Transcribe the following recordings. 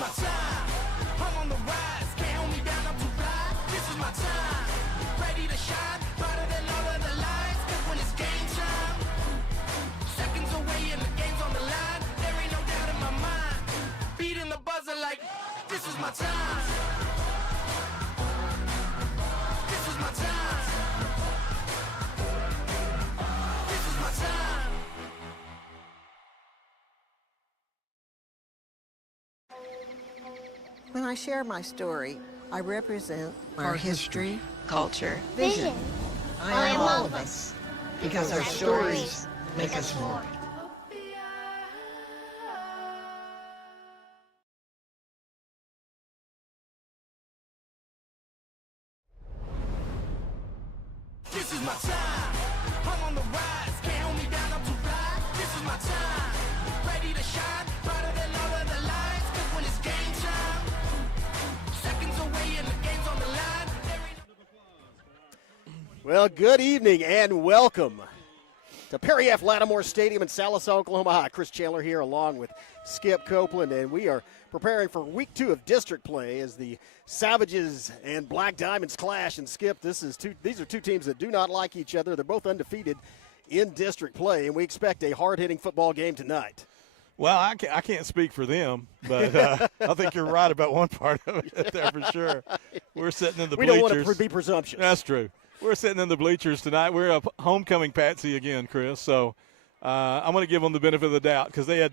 my time. I'm on the rise, can't hold me down, I'm too fly. This is my time, ready to shine, brighter than all of the lights. Cause when it's game time, seconds away and the game's on the line. There ain't no doubt in my mind, beating the buzzer like, this is my time. This is my time. This is my time. When I share my story, I represent our history, culture, vision. I am all of us, because our stories make us more. This is my time. I'm on the rise, can't hold me down, I'm too fly. This is my time, ready to shine, brighter than all of the lights. Cause when it's game time, seconds away and the game's on the line. Well, good evening and welcome to Perry F. Lattimore Stadium in Sallisaw, Oklahoma. Hi, Chris Chandler here along with Skip Copeland, and we are preparing for week 2 of district play as the Savages and Black Diamonds clash. And Skip, these are two teams that do not like each other. They're both undefeated in district play, and we expect a hard-hitting football game tonight. Well, I can't speak for them, but I think you're right about one part of it there for sure. We're sitting in the bleachers. We don't want to be presumptuous. That's true. We're sitting in the bleachers tonight. We're a homecoming patsy again, Chris. So I'm going to give them the benefit of the doubt because they had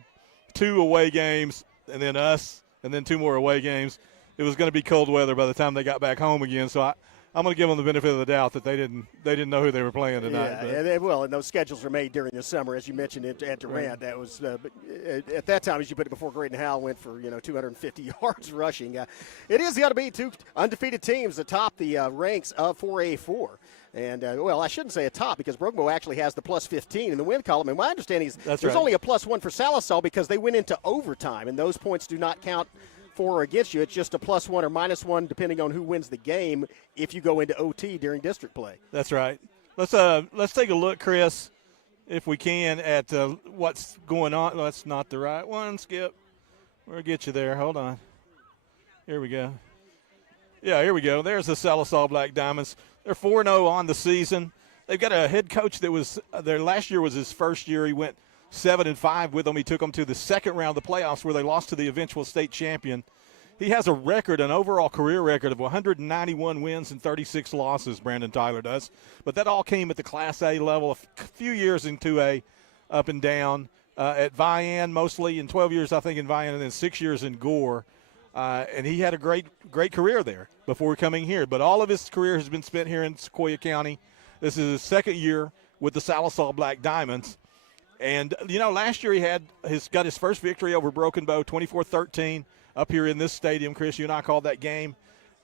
2 away games and then us and then 2 more away games. It was going to be cold weather by the time they got back home again. So I'm going to give them the benefit of the doubt that they didn't know who they were playing tonight. Yeah, and those schedules are made during the summer, as you mentioned at Durant. Right. That was at that time, as you put it before, Graydon Howell went for 250 yards rushing. It is got to be 2 undefeated teams atop the ranks of 4A4. And, I shouldn't say atop because Broken Bow actually has the plus 15 in the win column. And my understanding is there's only a plus 1 for Sallisaw because they went into overtime, and those points do not count for or against you. It's just a plus 1 or minus 1 depending on who wins the game if you go into OT during district play. That's right. Let's take a look, Chris, if we can, at what's going on. No, that's not the right one, Skip. We'll get you there. Hold on. Here we go. Yeah, here we go. There's the Sallisaw Black Diamonds. They're 4-0 on the season. They've got a head coach that was there last year was his first year. He went 7-5 with them. He took them to the second round of the playoffs where they lost to the eventual state champion. He has an overall career record of 191 wins and 36 losses, Brandon Tyler does. But that all came at the Class A level, a few years in 2A, up and down. At Vian mostly, in 12 years I think in Vian, and then 6 years in Gore. And he had a great career there before coming here. But all of his career has been spent here in Sequoyah County. This is his second year with the Sallisaw Black Diamonds. And, last year he got his first victory over Broken Bow, 24-13, up here in this stadium. Chris, you and I called that game.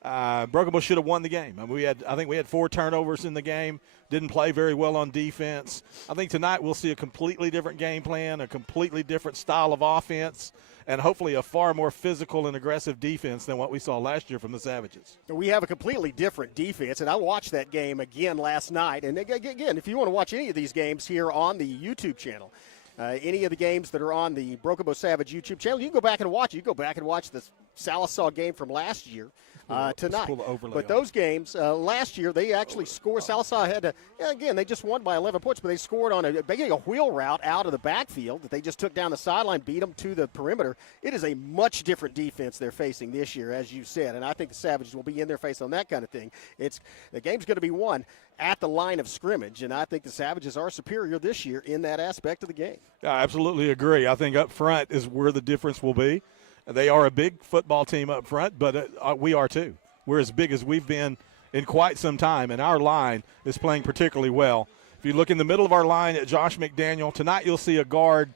Broken Bow should have won the game. I think we had 4 turnovers in the game, didn't play very well on defense. I think tonight we'll see a completely different game plan, a completely different style of offense, and hopefully a far more physical and aggressive defense than what we saw last year from the Savages. We have a completely different defense, and I watched that game again last night. And again, if you want to watch any of these games here on the YouTube channel, any of the games that are on the Broken Bow Savage YouTube channel, you can go back and watch it. You go back and watch the Sallisaw game from last year tonight. But those games last year, they actually scored. Sallisaw had again, they just won by 11 points, but they scored on a wheel route out of the backfield that they just took down the sideline, beat them to the perimeter. It is a much different defense they're facing this year, as you said, and I think the Savages will be in their face on that kind of thing. The game's going to be won at the line of scrimmage, and I think the Savages are superior this year in that aspect of the game. I absolutely agree. I think up front is where the difference will be. They are a big football team up front, but we are too. We're as big as we've been in quite some time, and our line is playing particularly well. If you look in the middle of our line at Josh McDaniel, tonight you'll see a guard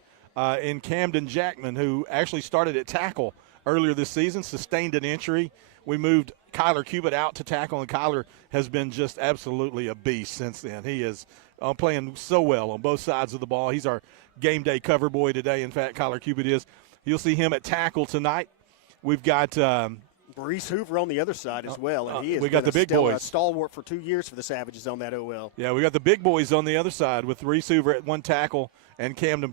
in Camden Jackman who actually started at tackle earlier this season, sustained an injury. We moved Kyler Cubitt out to tackle, and Kyler has been just absolutely a beast since then. He is playing so well on both sides of the ball. He's our game day cover boy today. In fact, Kyler Cubitt is. You'll see him at tackle tonight. We've got Maurice Hoover on the other side as well, and he has we got been the big boys. Stalwart for 2 years for the Savages on that OL. Yeah, we got the big boys on the other side with Reese Hoover at one tackle and Kaplan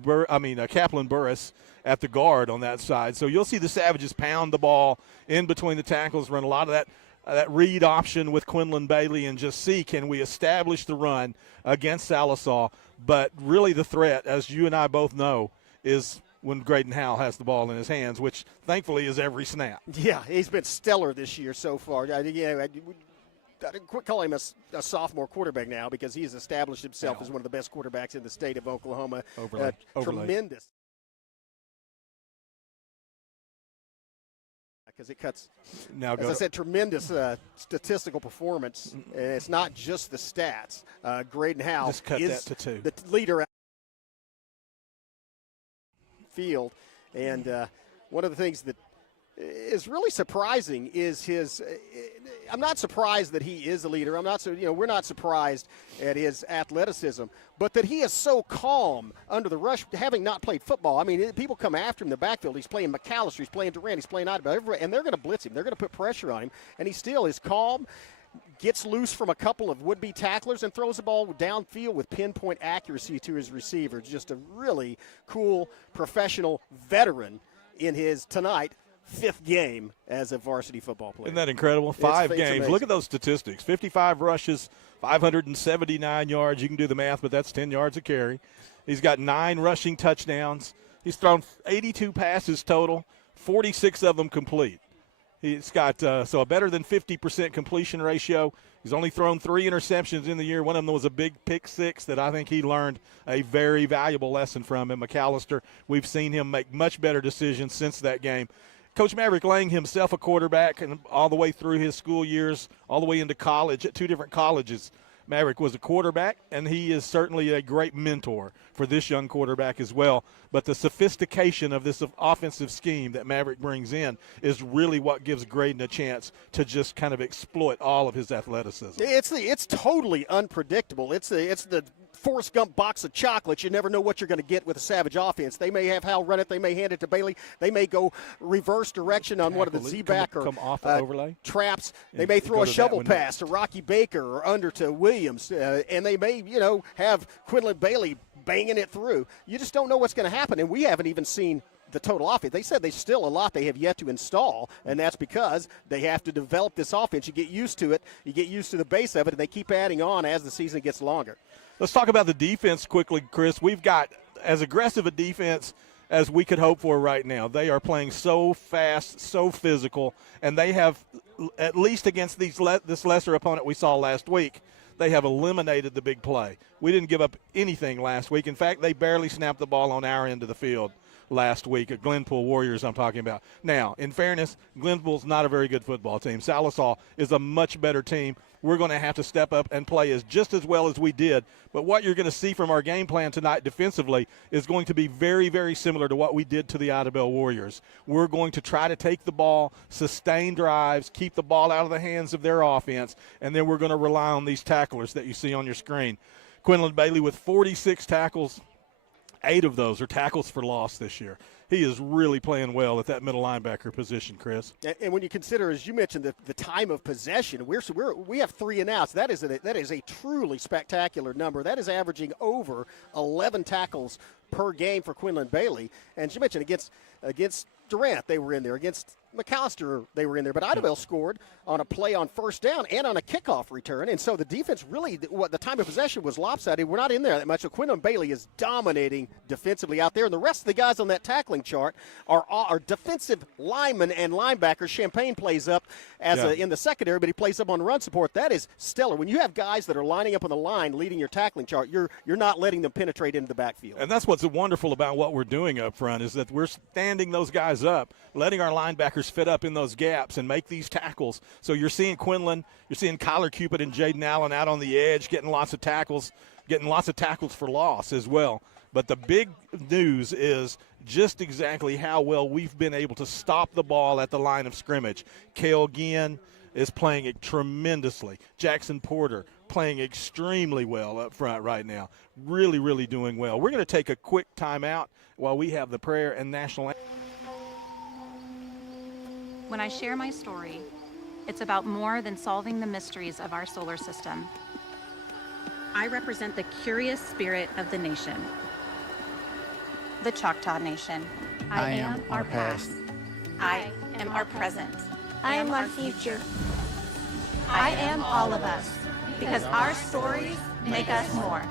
Burris at the guard on that side. So you'll see the Savages pound the ball in between the tackles, run a lot of that read option with Quinlan Bailey, and just see, can we establish the run against Sallisaw. But really the threat, as you and I both know, is when Graydon Howell has the ball in his hands, which thankfully is every snap. Yeah, he's been stellar this year so far. I quit calling him a sophomore quarterback now, because he has established himself as one of the best quarterbacks in the state of Oklahoma. Overlay. Tremendous. Because it cuts, as I said, tremendous statistical performance. And it's not just the stats. Graydon Howell just cut is that to 2. The leader out field. And one of the things that is really surprising is his I'm not surprised that he is a leader. We're not surprised at his athleticism, but that he is so calm under the rush, having not played football. I mean, people come after him in the backfield. He's playing McAllister, he's playing Durant, he's playing Idabel, and they're going to blitz him. They're going to put pressure on him, and he still is calm, gets loose from a couple of would-be tacklers, and throws the ball downfield with pinpoint accuracy to his receiver. Just a really cool professional veteran in his tonight 5th game as a varsity football player. Isn't that incredible? 5 games. Amazing. Look at those statistics. 55 rushes, 579 yards. You can do the math, but that's 10 yards a carry. He's got 9 rushing touchdowns. He's thrown 82 passes total, 46 of them complete. He's got a better than 50% completion ratio. He's only thrown 3 interceptions in the year. One of them was a big pick 6 that I think he learned a very valuable lesson from. And McAllister, we've seen him make much better decisions since that game. Coach Maverick Lang himself a quarterback, and all the way through his school years, all the way into college at 2 different colleges. Maverick was a quarterback, and he is certainly a great mentor for this young quarterback as well. But the sophistication of this offensive scheme that Maverick brings in is really what gives Graydon a chance to just kind of exploit all of his athleticism. It's totally unpredictable. It's the Forrest Gump box of chocolates. You never know what you're going to get with a Savage offense. They may have Hal run it. They may hand it to Bailey. They may go reverse direction on one of the Z-back or overlay traps. They may throw a shovel pass to Rocky Baker or under to Williams, and they may, have Quinlan Bailey banging it through. You just don't know what's going to happen, and we haven't even seen the total offense. They said there's still a lot they have yet to install, and that's because they have to develop this offense. You get used to it. You get used to the base of it, and they keep adding on as the season gets longer. Let's talk about the defense quickly, Chris. We've got as aggressive a defense as we could hope for right now. They are playing so fast, so physical, and they have, at least against this lesser opponent we saw last week, they have eliminated the big play. We didn't give up anything last week. In fact, they barely snapped the ball on our end of the field last week at Glenpool Warriors I'm talking about. Now, in fairness, Glenpool's not a very good football team. Sallisaw is a much better team. We're going to have to step up and play just as well as we did. But what you're going to see from our game plan tonight defensively is going to be very, very similar to what we did to the Idabel Warriors. We're going to try to take the ball, sustain drives, keep the ball out of the hands of their offense, and then we're going to rely on these tacklers that you see on your screen. Quinlan Bailey with 46 tackles. 8 of those are tackles for loss this year. He is really playing well at that middle linebacker position, Chris. And when you consider, as you mentioned, the time of possession, we have 3 and outs. That is a truly spectacular number. That is averaging over 11 tackles per game for Quinlan Bailey. And as you mentioned, against Durant, they were in there. Against McAllister, they were in there. But Idabel scored on a play on first down and on a kickoff return. And so the defense really, the time of possession was lopsided. We're not in there that much. So Quinlan Bailey is dominating defensively out there. And the rest of the guys on that tackling chart are defensive linemen and linebackers. Champagne plays up in the secondary, but he plays up on run support. That is stellar. When you have guys that are lining up on the line leading your tackling chart, you're not letting them penetrate into the backfield. And that's what's wonderful about what we're doing up front is that we're standing those guys up, letting our linebackers fit up in those gaps and make these tackles. So you're seeing Quinlan, you're seeing Kyler Cupid and Jaden Allen out on the edge getting lots of tackles for loss as well. But the big news is just exactly how well we've been able to stop the ball at the line of scrimmage. Cale Ginn is playing it tremendously. Jackson Porter playing extremely well up front right now. Really, really doing well. We're going to take a quick timeout while we have the prayer and national anthem. When I share my story, it's about more than solving the mysteries of our solar system. I represent the curious spirit of the nation, the Choctaw Nation. I am our past. I am our present. I am our future. I am all of us, because our stories make us more.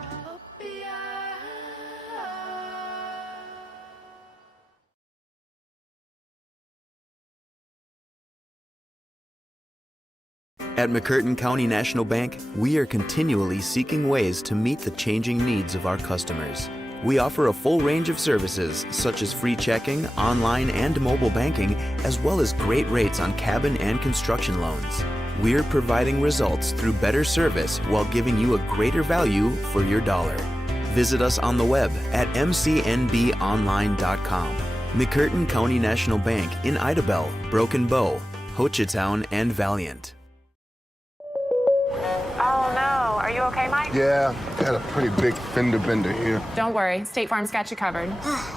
At McCurtain County National Bank, we are continually seeking ways to meet the changing needs of our customers. We offer a full range of services, such as free checking, online and mobile banking, as well as great rates on cabin and construction loans. We're providing results through better service while giving you a greater value for your dollar. Visit us on the web at mcnbonline.com. McCurtain County National Bank in Idabel, Broken Bow, Hochatown, and Valiant. Oh no, are you okay, Mike? Yeah, got a pretty big fender bender here. Don't worry, State Farm's got you covered.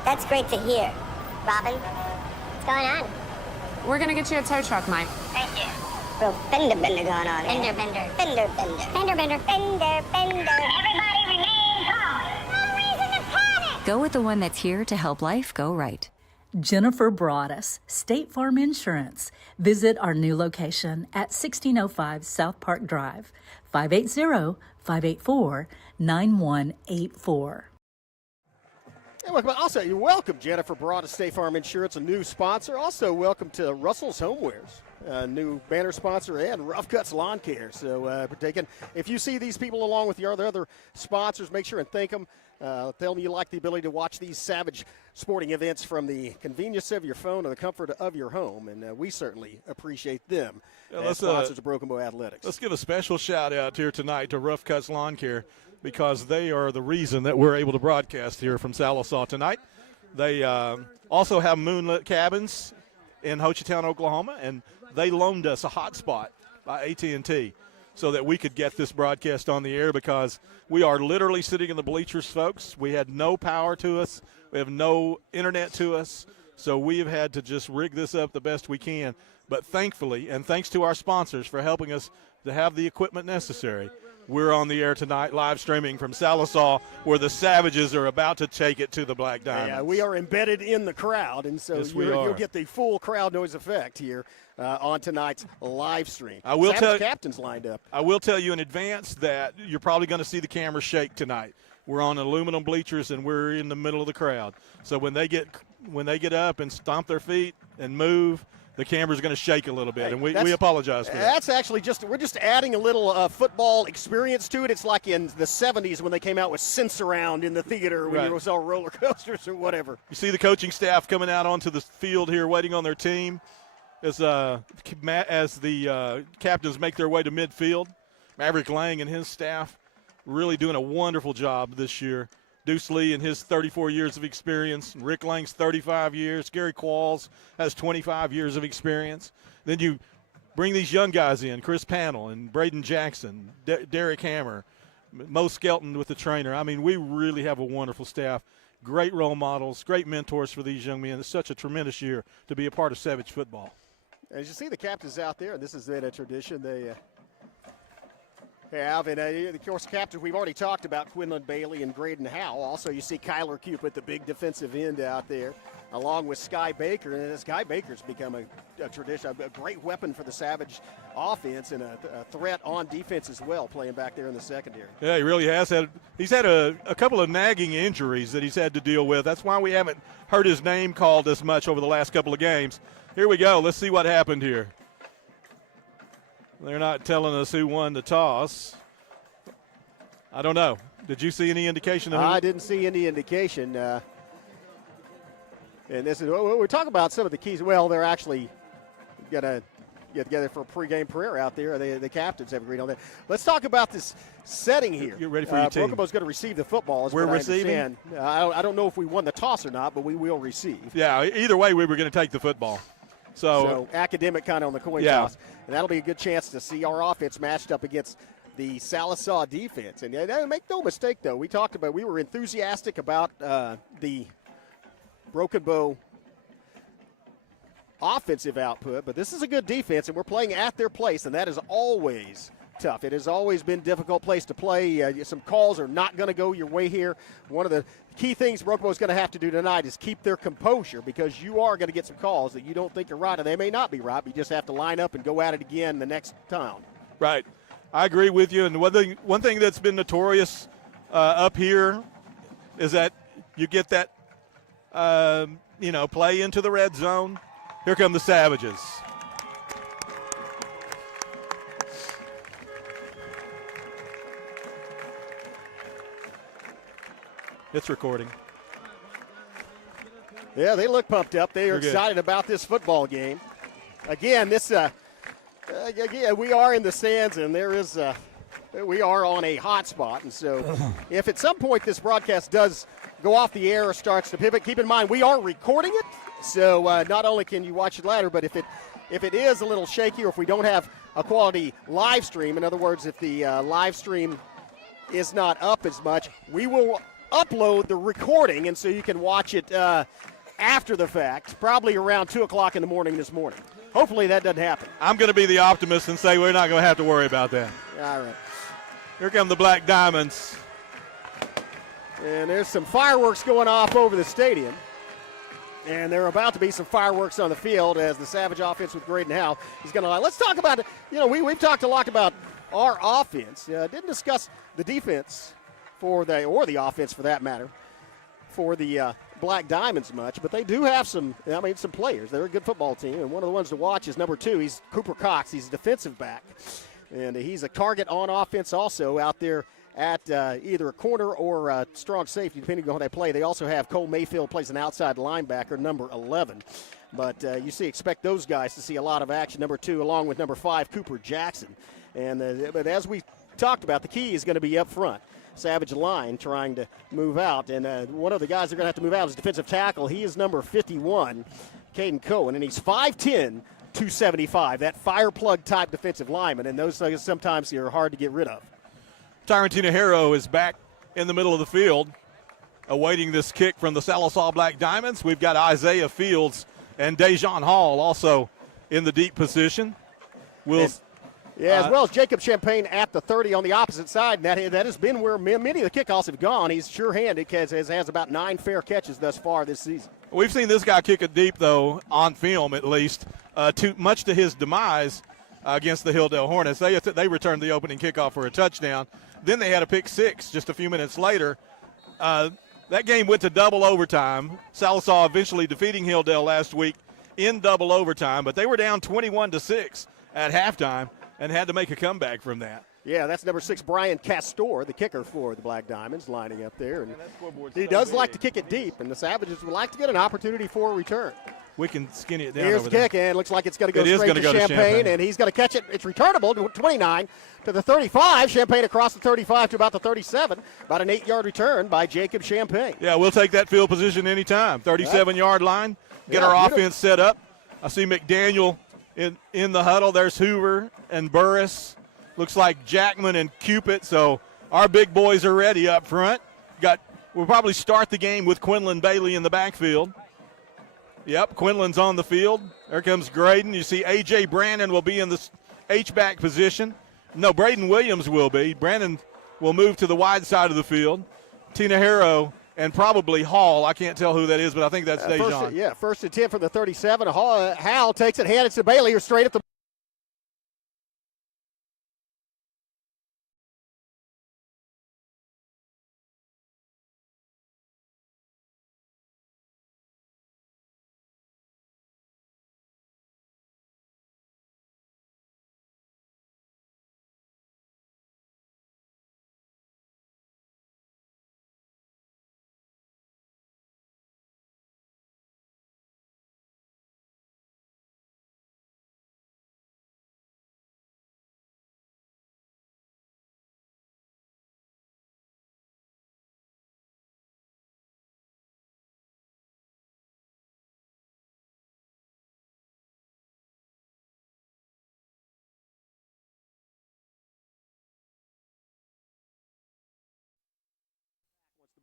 That's great to hear. Robin, what's going on? We're gonna get you a tow truck, Mike. Thank you. Real fender bender going on. Fender bender. Fender bender. Fender bender. Fender bender. Everybody remain calm. No reason to panic. Go with the one that's here to help life go right. Jennifer Broadus, State Farm Insurance. Visit our new location at 1605 South Park Drive, 580-584-9184. Also, you're welcome, Jennifer Broadus, State Farm Insurance, a new sponsor. Also, welcome to Russell's Homewares, a new banner sponsor, and Rough Cuts Lawn Care. So, if you see these people along with your other sponsors, make sure and thank them. Tell them you like the ability to watch these savage sporting events from the convenience of your phone or the comfort of your home, and we certainly appreciate them as sponsors of Broken Bow Athletics. Let's give a special shout-out here tonight to Rough Cuts Lawn Care, because they are the reason that we're able to broadcast here from Sallisaw tonight. They also have moonlit cabins in Hochatown, Oklahoma, and they loaned us a hotspot by AT&T so that we could get this broadcast on the air, because we are literally sitting in the bleachers, folks. We had no power to us. We have no internet to us, so we have had to just rig this up the best we can. But thankfully, and thanks to our sponsors for helping us to have the equipment necessary, we're on the air tonight, live streaming from Sallisaw, where the Savages are about to take it to the Black Diamonds. Yeah, we are embedded in the crowd, and so yes, you'll get the full crowd noise effect here on tonight's live stream. I will tell captains lined up. I will tell you in advance that you're probably going to see the camera shake tonight. We're on aluminum bleachers, and we're in the middle of the crowd. So when they get up and stomp their feet and move, the camera's going to shake a little bit, and we apologize for that. That's actually we're just adding a little football experience to it. It's like in the 70s when they came out with Sense Around in the theater when you saw roller coasters or whatever. You see the coaching staff coming out onto the field here waiting on their team as the captains make their way to midfield. Maverick Lang and his staff really doing a wonderful job this year. Deuce Lee and his 34 years of experience, Rick Lang's 35 years, Gary Qualls has 25 years of experience. Then you bring these young guys in, Chris Pannell and Braden Jackson, Derek Hammer, Mo Skelton with the trainer. I mean, we really have a wonderful staff, great role models, great mentors for these young men. It's such a tremendous year to be a part of Savage football. As you see the captains out there, and this has been a tradition, they have, and of course, captains we've already talked about, Quinlan Bailey and Graydon Howe. Also, you see Kyler Cupid, the big defensive end out there, along with Sky Baker. And Sky Baker's become a tradition, a great weapon for the Savage offense and a threat on defense as well, playing back there in the secondary. Yeah, he really has had. He's had a couple of nagging injuries that he's had to deal with. That's why we haven't heard his name called as much over the last couple of games. Here we go. Let's see what happened here. They're not telling us who won the toss. I don't know. Did you see any indication of who? I didn't see any indication. And this is we're talking about some of the keys. Well, they're actually going to get together for a pregame prayer out there. The captains have agreed on that. Let's talk about this setting here. Get ready for your team. Broken Bow's going to receive the football. We're receiving? I don't know if we won the toss or not, but we will receive. Yeah, either way, we were going to take the football. So academic kind of on the coin toss. And that'll be a good chance to see our offense matched up against the Sallisaw defense. And make no mistake, though, we were enthusiastic about the Broken Bow offensive output, but this is a good defense, and we're playing at their place, and that is always tough. It has always been a difficult place to play. Some calls are not going to go your way here. One of the key things Brokobo is going to have to do tonight is keep their composure, because you are going to get some calls that you don't think are right, and they may not be right, but you just have to line up and go at it again the next time. Right. I agree with you. And one thing that's been notorious up here is that you get that, play into the red zone. Here come the Savages. It's recording. Yeah, they look pumped up. They are excited about this football game. Again, we are in the stands, and we are on a hot spot. And so if at some point this broadcast does go off the air or starts to pivot, keep in mind we are recording it. So not only can you watch it later, but if it is a little shaky, or if we don't have a quality live stream, in other words, if the live stream is not up as much, we will upload the recording, and so you can watch it after the fact, probably around 2 o'clock in the morning this morning. Hopefully that doesn't happen. I'm going to be the optimist and say we're not going to have to worry about that. All right. Here come the Black Diamonds. And there's some fireworks going off over the stadium. And there are about to be some fireworks on the field as the Savage offense with Graydon Howe is going to lie. Let's talk about it. We've talked a lot about our offense. Didn't discuss the defense or the offense for that matter for the Black Diamonds much, but they do have some players. They're a good football team, and one of the ones to watch is number 2. He's Cooper Cox. He's a defensive back, and he's a target on offense also out there at either a corner or a strong safety, depending on how they play. They also have Cole Mayfield, plays an outside linebacker, number 11. But expect those guys to see a lot of action, number 2, along with number 5, Cooper Jackson. But as we talked about, the key is going to be up front. Savage line trying to move out. And one of the guys they're going to have to move out is defensive tackle. He is number 51, Caden Cohen, and he's 5'10", 275, that fire plug type defensive lineman, and those things sometimes are hard to get rid of. Tyron Tinahero is back in the middle of the field, awaiting this kick from the Sallisaw Black Diamonds. We've got Isaiah Fields and Dejon Hall also in the deep position. As well as Jacob Champagne at the 30 on the opposite side. And that has been where many of the kickoffs have gone. He's sure-handed, has about 9 fair catches thus far this season. We've seen this guy kick it deep, though, on film at least, much to his demise against the Hilldale Hornets. They returned the opening kickoff for a touchdown. Then they had a pick 6 just a few minutes later. That game went to double overtime. Sallisaw eventually defeating Hilldale last week in double overtime, but they were down 21-6 at halftime and had to make a comeback from that. Yeah, that's number 6, Brian Castor, the kicker for the Black Diamonds, lining up there. And he does like to kick it deep, and the Savages would like to get an opportunity for a return. We can skinny it down. Here's over the kick, there. and it looks like it's going to go straight to Champagne, and he's going to catch it. It's returnable to 29 to the 35. Champagne across the 35 to about the 37. About an 8-yard return by Jacob Champagne. Yeah, we'll take that field position anytime. 37-yard line. Get our offense set up. I see McDaniel in the huddle. There's Hoover and Burris. Looks like Jackman and Cupid. So our big boys are ready up front. We'll probably start the game with Quinlan Bailey in the backfield. Yep, Quinlan's on the field. There comes Graydon. You see A.J. Brandon will be in the H-back position. No, Braden Williams will be. Brandon will move to the wide side of the field. Tinahero and probably Hall. I can't tell who that is, but I think that's Dejon. First and 10 from the 37. Howell takes it, hands it to Bailey, who's straight up the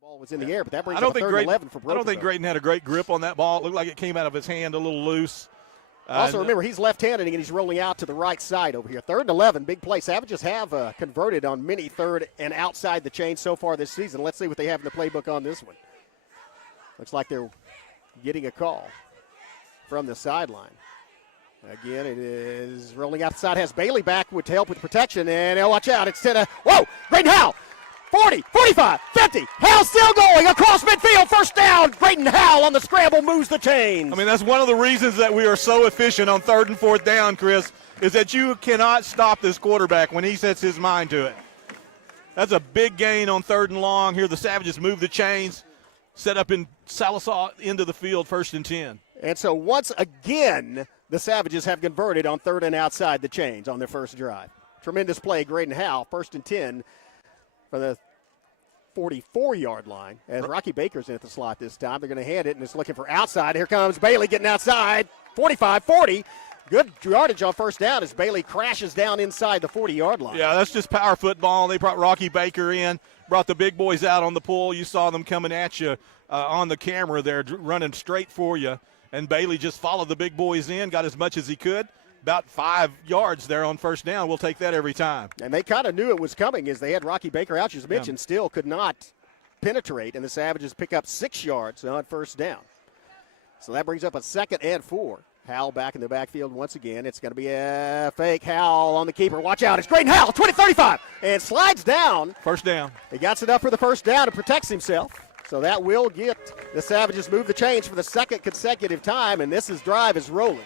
ball was in the air, but that brings up 3rd and 11 for Brokobo. I don't think Graydon had a great grip on that ball. It looked like it came out of his hand a little loose. Also, remember, he's left-handed and he's rolling out to the right side over here. 3rd and 11, big play. Savages have converted on many third and outside the chain so far this season. Let's see what they have in the playbook on this one. Looks like they're getting a call from the sideline. Again, it is rolling outside. Has Bailey back to help with protection. And watch out. It's whoa! Graydon Howell! 40, 45, 50. Howell still going across midfield. First down. Graydon Howell on the scramble moves the chains. I mean, that's one of the reasons that we are so efficient on 3rd and 4th down, Chris, is that you cannot stop this quarterback when he sets his mind to it. That's a big gain on 3rd and long. Here the Savages move the chains, set up in Sallisaw into the field, 1st and 10. And so once again, the Savages have converted on 3rd and outside the chains on their first drive. Tremendous play, Graydon Howell, 1st and 10 for the 44-yard line. As Rocky Baker's in at the slot this time, they're going to hand it, and it's looking for outside. Here comes Bailey getting outside, 45-40. Good yardage on first down as Bailey crashes down inside the 40-yard line. Yeah, that's just power football. They brought Rocky Baker in, brought the big boys out on the pull. You saw them coming at you on the camera there, running straight for you. And Bailey just followed the big boys in, got as much as he could. About 5 yards there on first down. We'll take that every time. And they kind of knew it was coming as they had Rocky Baker out. As mentioned, still could not penetrate, and the Savages pick up 6 yards on first down. So that brings up a 2nd and 4. Howell back in the backfield once again. It's going to be a fake. Howell on the keeper. Watch out. It's Graydon Howell, 20-35, and slides down. First down. He gets enough for the first down and protects himself. So that will get the Savages move the chains for the 2nd consecutive time, and this drive is rolling.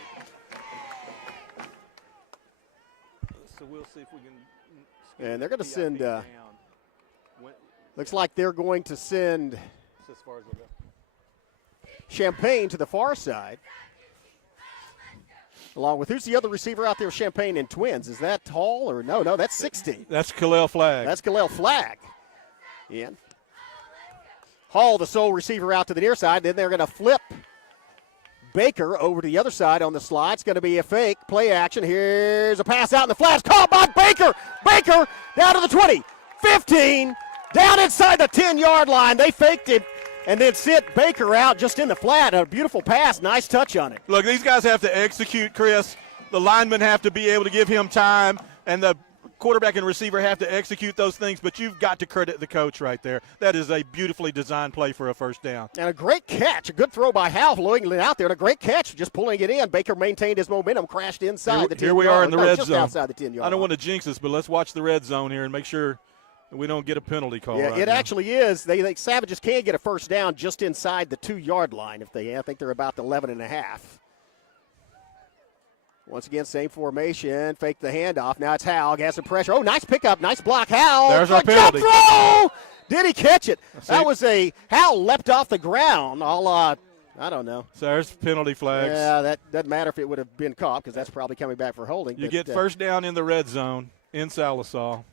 So we'll see if we can. And they're going to send. Looks like they're going to send as far as we'll go. Champagne to the far side. Along with, who's the other receiver out there with Champagne and Twins? Is that Hall or no, that's 16. That's Khalil Flagg. That's Khalil Flagg. Yeah. Hall, the sole receiver, out to the near side. Then they're going to flip Baker over to the other side on the slide. It's going to be a fake play action. Here's a pass out in the flats. Caught by Baker. Baker down to the 20, 15, down inside the 10-yard line. They faked it and then sent Baker out just in the flat. A beautiful pass. Nice touch on it. Look, these guys have to execute, Chris. The linemen have to be able to give him time, and the quarterback and receiver have to execute those things, but you've got to credit the coach right there. That is a beautifully designed play for a first down. And a great catch. A good throw by Howell, blowing it out there, and a great catch, just pulling it in. Baker maintained his momentum, crashed inside the 10-yard. Here we are in the red just zone. Outside the 10-yard I don't line. want to jinx us, but let's watch the red zone here and make sure we don't get a penalty call. Yeah, right it now. actually is. They think Savages can get a first down just inside the 2-yard line. I think they're about 11.5. Once again, same formation. Fake the handoff. Now it's Howell. Has some pressure. Oh, nice pickup. Nice block. Howell. There's our jump penalty. throw. Did he catch it? That was Howell leapt off the ground. I don't know. So there's penalty flags. Yeah, that doesn't matter if it would have been caught because that's probably coming back for holding. You get first down in the red zone in Sallisaw.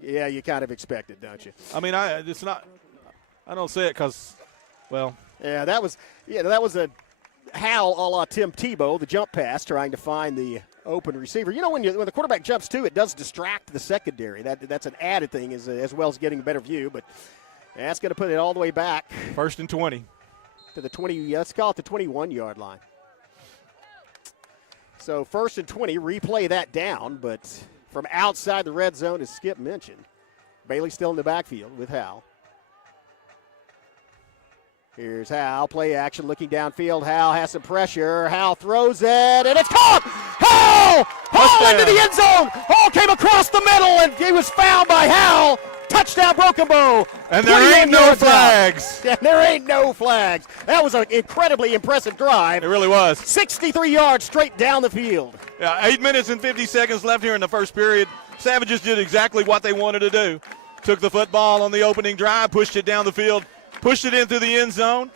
Yeah, you kind of expect it, don't you? I mean, it's not. I don't say it because, well. Yeah, that was a Howell a la Tim Tebow, the jump pass, trying to find the open receiver. You know, when the quarterback jumps too, it does distract the secondary. That's an added thing as well as getting a better view. But that's going to put it all the way back. 1st and 20. To the 20, let's call it the 21-yard line. So 1st and 20, replay that down, but from outside the red zone, as Skip mentioned. Bailey still in the backfield with Howell. Here's Howell, play action, looking downfield. Howell has some pressure. Howell throws it, and it's caught! Howell into the end zone! Hall came across the middle, and he was fouled by Howell. Touchdown, Broken Bow. And there ain't no flags. Yeah, there ain't no flags. That was an incredibly impressive drive. It really was. 63 yards straight down the field. Yeah, 8 minutes and 50 seconds left here in the first period. Savages did exactly what they wanted to do. Took the football on the opening drive, pushed it down the field, pushed it into the end zone,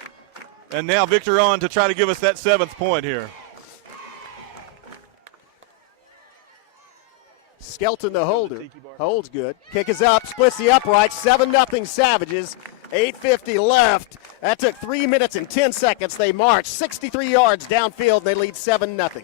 and now Victor on to try to give us that 7th point here. Skelton, the holder, holds good. Kick is up, splits the upright, 7-0 Savages. 8:50 left. That took 3 minutes and 10 seconds. They marched 63 yards downfield. They lead 7-0.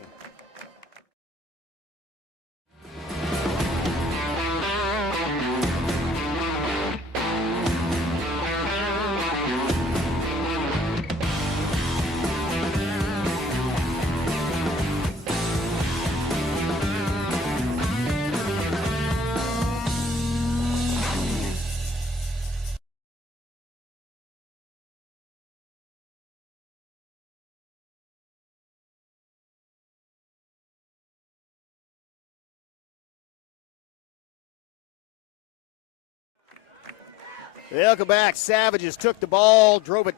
They'll go back. Savages took the ball, drove it,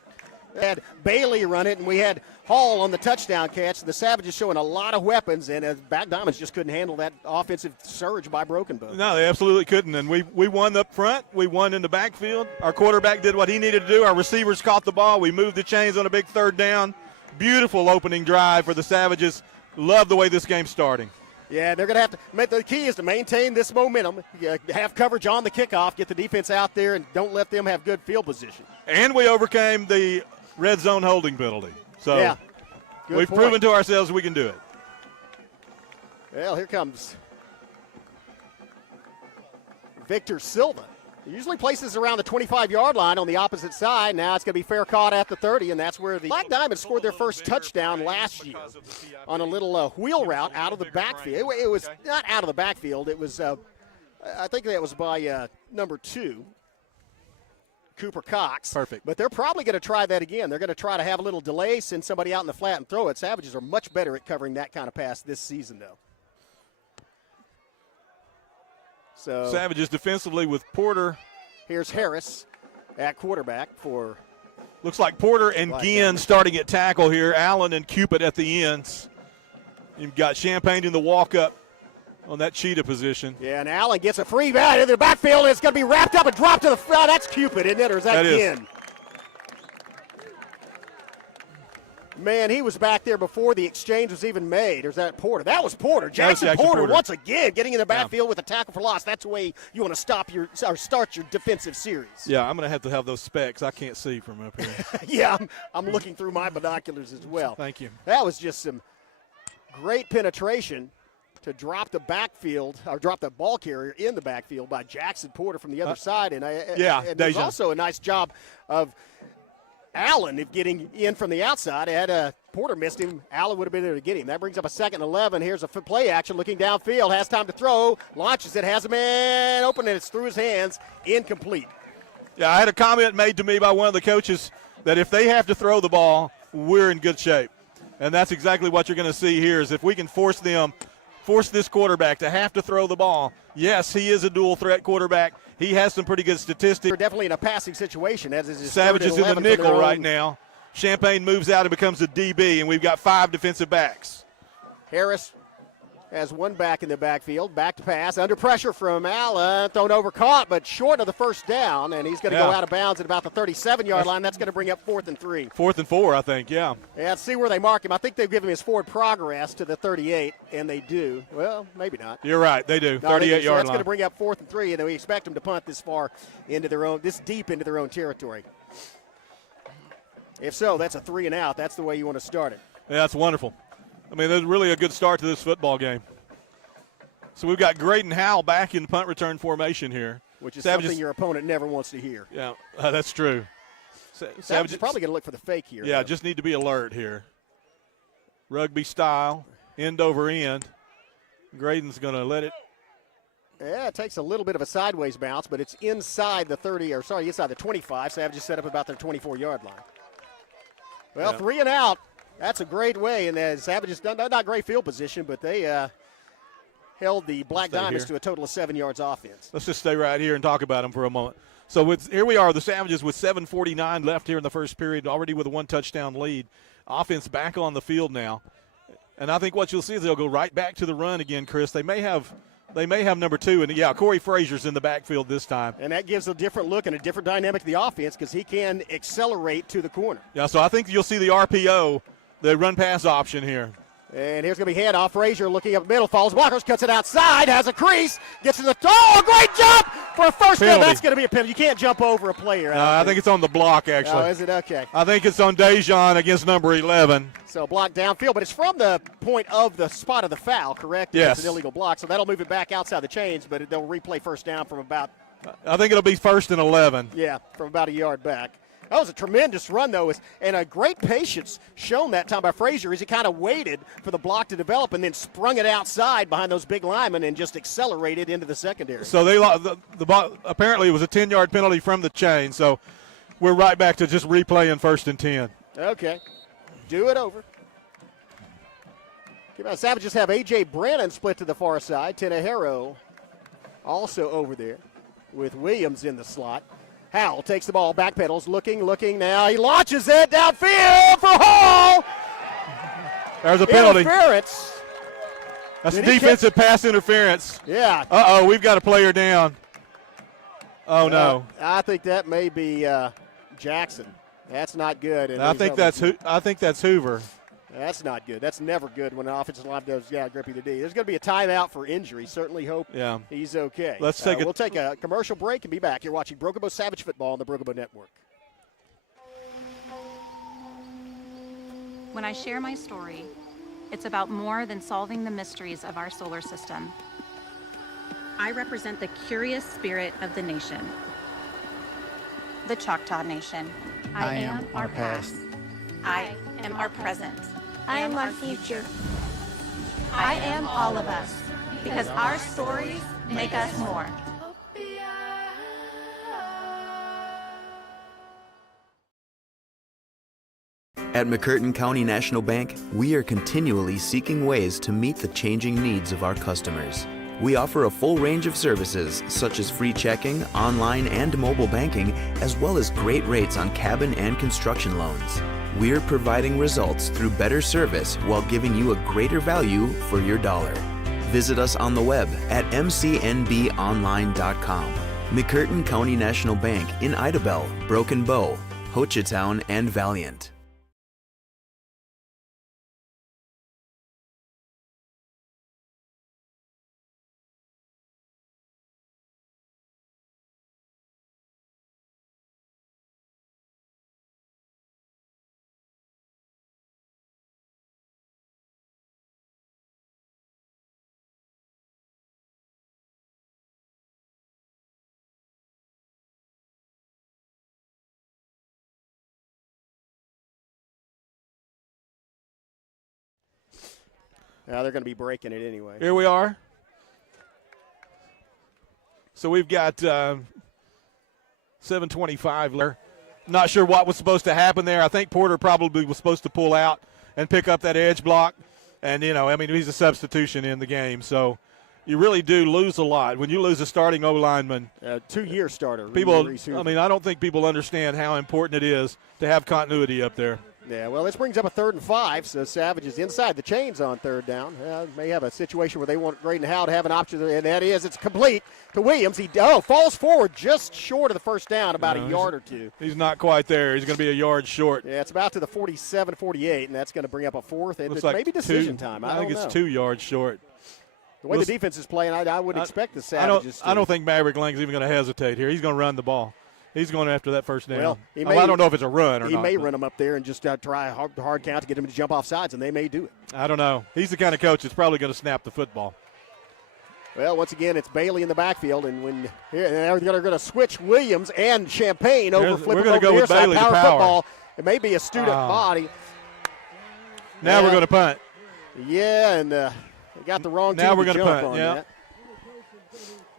had Bailey run it, and we had Hall on the touchdown catch. The Savages showing a lot of weapons, and Back Diamonds just couldn't handle that offensive surge by Broken Bow. No, they absolutely couldn't, and we won up front. We won in the backfield. Our quarterback did what he needed to do. Our receivers caught the ball. We moved the chains on a big third down. Beautiful opening drive for the Savages. Love the way this game's starting. Yeah, they're going to have to – the key is to maintain this momentum, have coverage on the kickoff, get the defense out there, and don't let them have good field position. And we overcame the red zone holding penalty. So yeah, we've proven to ourselves we can do it. Well, here comes Victor Silva. He usually places around the 25-yard line on the opposite side. Now it's going to be fair caught at the 30, and that's where the Black Diamonds scored their first touchdown last year on a little wheel route out of the backfield. It was not out of the backfield. It was, I think that was by number 2, Cooper Cox. Perfect. But they're probably going to try that again. They're going to try to have a little delay, send somebody out in the flat and throw it. Savages are much better at covering that kind of pass this season, though. So Savages defensively with Porter. Here's Harris at quarterback for. Looks like Porter and Ginn starting at tackle here. Allen and Cupid at the ends. You've got Champagne in the walk-up on that cheetah position. Yeah, and Allen gets a free bat into the backfield. And it's going to be wrapped up and dropped to the – that's Cupid, isn't it? Or is that Ginn? Man, he was back there before the exchange was even made. Or is that Porter? That was Porter. Jackson Porter once again getting in the backfield with a tackle for loss. That's the way you want to start your defensive series. Yeah, I'm going to have those specs. I can't see from up here. Yeah, I'm looking through my binoculars as well. Thank you. That was just some great penetration to drop the backfield, or drop the ball carrier in the backfield by Jackson Porter from the other side. And there's also a nice job of Allen getting in from the outside. Had Porter missed him, Allen would have been able to get him. That brings up a 2nd and 11. Here's a play action looking downfield. Has time to throw. Launches it. Has a man open, and it's through his hands. Incomplete. Yeah, I had a comment made to me by one of the coaches that if they have to throw the ball, we're in good shape. And that's exactly what you're going to see here is if we can force this quarterback to have to throw the ball. Yes, he is a dual threat quarterback. He has some pretty good statistics. They're definitely in a passing situation. As is Savages in the nickel right now. Champagne moves out and becomes a DB, and we've got 5 defensive backs. Harris has one back in the backfield. Back to pass. Under pressure from Allen. Thrown over, caught, but short of the first down. And he's going to go out of bounds at about the 37-yard line. That's going to bring up 4th and 3. 4th and 4, I think, yeah. Yeah, let's see where they mark him. I think they've given him his forward progress to the 38, and they do. Well, maybe not. You're right, they do. 38-yard line. That's going to bring up 4th and 3, and then we expect them to punt this deep into their own territory. If so, that's a 3 and out. That's the way you want to start it. Yeah, that's wonderful. I mean, that's really a good start to this football game. So we've got Graydon Howell back in punt return formation here. Which is something your opponent never wants to hear. Yeah, that's true. Savages probably going to look for the fake here. Yeah, just need to be alert here. Rugby style, end over end. Graydon's going to let it. Yeah, it takes a little bit of a sideways bounce, but it's inside the 25. Savages set up about their 24-yard line. Well, 3 and out. That's a great way, and the Savages not great field position, but they held the Black Diamonds to a total of 7 yards offense. Let's just stay right here and talk about them for a moment. So here we are, the Savages with 7:49 left here in the first period, already with a 1-touchdown lead. Offense back on the field now, and I think what you'll see is they'll go right back to the run again, Chris. They may have number 2, and Corey Frazier's in the backfield this time. And that gives a different look and a different dynamic to the offense because he can accelerate to the corner. Yeah, so I think you'll see the RPO, the run-pass option here. And here's going to be handoff. Frazier looking up middle, falls blockers, cuts it outside, has a crease, gets to the great jump for a first down. That's going to be a penalty. You can't jump over a player. I think it's on the block, actually. Oh, is it? Okay. I think it's on Dejon against number 11. So block downfield, but it's from the point of the spot of the foul, correct? Yes. It's an illegal block, so that'll move it back outside the chains, but they'll replay first down from about. I think it'll be 1st and 11. Yeah, from about a yard back. That was a tremendous run, though, and a great patience shown that time by Frazier as he kind of waited for the block to develop and then sprung it outside behind those big linemen and just accelerated into the secondary. So apparently it was a 10-yard penalty from the chain, so we're right back to just replaying 1st and 10. Okay. Do it over. Savages have A.J. Brannon split to the far side. Tenejero also over there with Williams in the slot. Howell takes the ball, backpedals, looking now. He launches it downfield for Hall. There's a penalty. Interference. That's defensive pass interference. Yeah. Uh-oh, we've got a player down. Oh, no. I think that may be Jackson. That's not good. And I think that's Hoover. That's not good. That's never good when an offensive line does, grippy the D. There's going to be a timeout for injury. Certainly hope he's okay. We'll take a commercial break and be back. You're watching Brokobo Savage Football on the Brokobo Network. When I share my story, it's about more than solving the mysteries of our solar system. I represent the curious spirit of the nation, the Choctaw Nation. I am our past. I am our present. I am our future. I am all of us, because our stories make us more. At McCurtain County National Bank, we are continually seeking ways to meet the changing needs of our customers. We offer a full range of services such as free checking, online and mobile banking, as well as great rates on cabin and construction loans. We're providing results through better service while giving you a greater value for your dollar. Visit us on the web at mcnbonline.com. McCurtain County National Bank in Idabel, Broken Bow, Hochatown, and Valiant. Now they're going to be breaking it anyway. Here we are. So we've got 7:25 there. Not sure what was supposed to happen there. I think Porter probably was supposed to pull out and pick up that edge block. And, he's a substitution in the game. So you really do lose a lot. When you lose a starting O-lineman. 2-year starter. I don't think people understand how important it is to have continuity up there. Yeah, well, this brings up a 3rd and 5, so Savage is inside the chains on 3rd down. May have a situation where they want Graydon Howe to have an option, and that is it's complete to Williams. He falls forward just short of the first down, about a yard or two. He's not quite there. He's going to be a yard short. Yeah, it's about to the 47-48, and that's going to bring up a 4th. And it's like maybe decision time. I think it's 2 yards short. The way the defense is playing, I would expect the Savages I don't think Maverick Lang's even going to hesitate here. He's going to run the ball. He's going after that first down. Well, I don't know if it's a run or not. He may run them up there and just try a hard count to get him to jump off sides, and they may do it. I don't know. He's the kind of coach that's probably going to snap the football. Well, once again, it's Bailey in the backfield, and they're going to switch Williams and Champagne over. We're going to go with Bailey to power. Football. It may be a student body. Now we're going to punt. Yeah, and they got the wrong team to jump on that.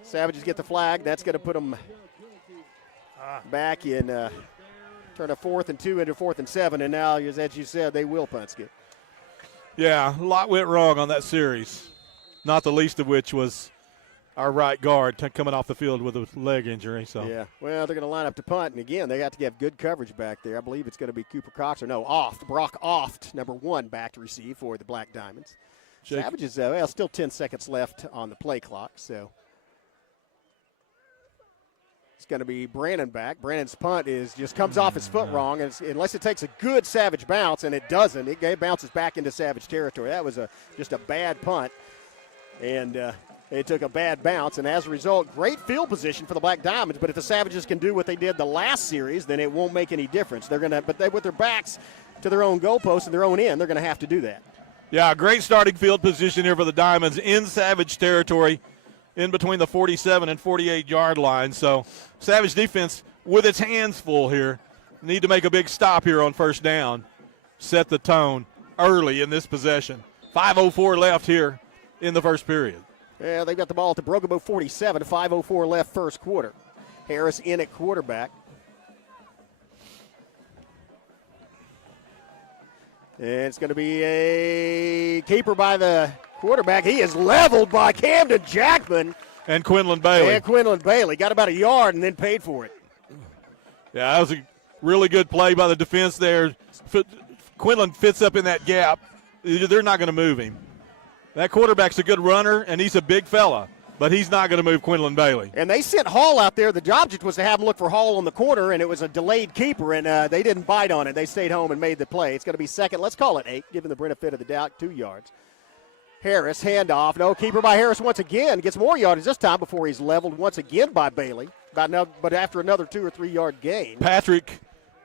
Savages get the flag. That's going to put them back in, turn a 4th and 2 into 4th and 7, and now, as you said, they will punt, Skip. Yeah, a lot went wrong on that series, not the least of which was our right guard coming off the field with a leg injury. So yeah, well, they're going to line up to punt, and again, they got to have good coverage back there. I believe it's going to be Cooper Cox, Brock Oft, number 1 back to receive for the Black Diamonds. Savages, still 10 seconds left on the play clock, so it's going to be Brandon back. Brandon's punt just comes off his foot wrong, and unless it takes a good Savage bounce, and it doesn't, it bounces back into Savage territory. That was just a bad punt, and it took a bad bounce, and as a result, great field position for the Black Diamonds. But if the Savages can do what they did the last series, then it won't make any difference. With their backs to their own goalpost and their own end, they're going to have to do that. Yeah, great starting field position here for the Diamonds in Savage territory, in between the 47 and 48-yard line. So Savage defense with its hands full here. Need to make a big stop here on 1st down. Set the tone early in this possession. 5:04 left here in the first period. Yeah, they've got the ball at the Brokobo 47, 5:04 left first quarter. Harris in at quarterback. And it's going to be a keeper by the quarterback. He is leveled by Camden Jackman. And Quinlan Bailey. Got about a yard and then paid for it. Yeah, that was a really good play by the defense there. Quinlan fits up in that gap. They're not going to move him. That quarterback's a good runner, and he's a big fella, but he's not going to move Quinlan Bailey. And they sent Hall out there. The object was to have him look for Hall on the corner, and it was a delayed keeper, and they didn't bite on it. They stayed home and made the play. It's going to be second. Let's call it 8, giving the benefit of the doubt, 2 yards. Harris, handoff. No, keeper by Harris once again. Gets more yardage this time before he's leveled once again by Bailey. But after another 2 or 3 yard gain. Patrick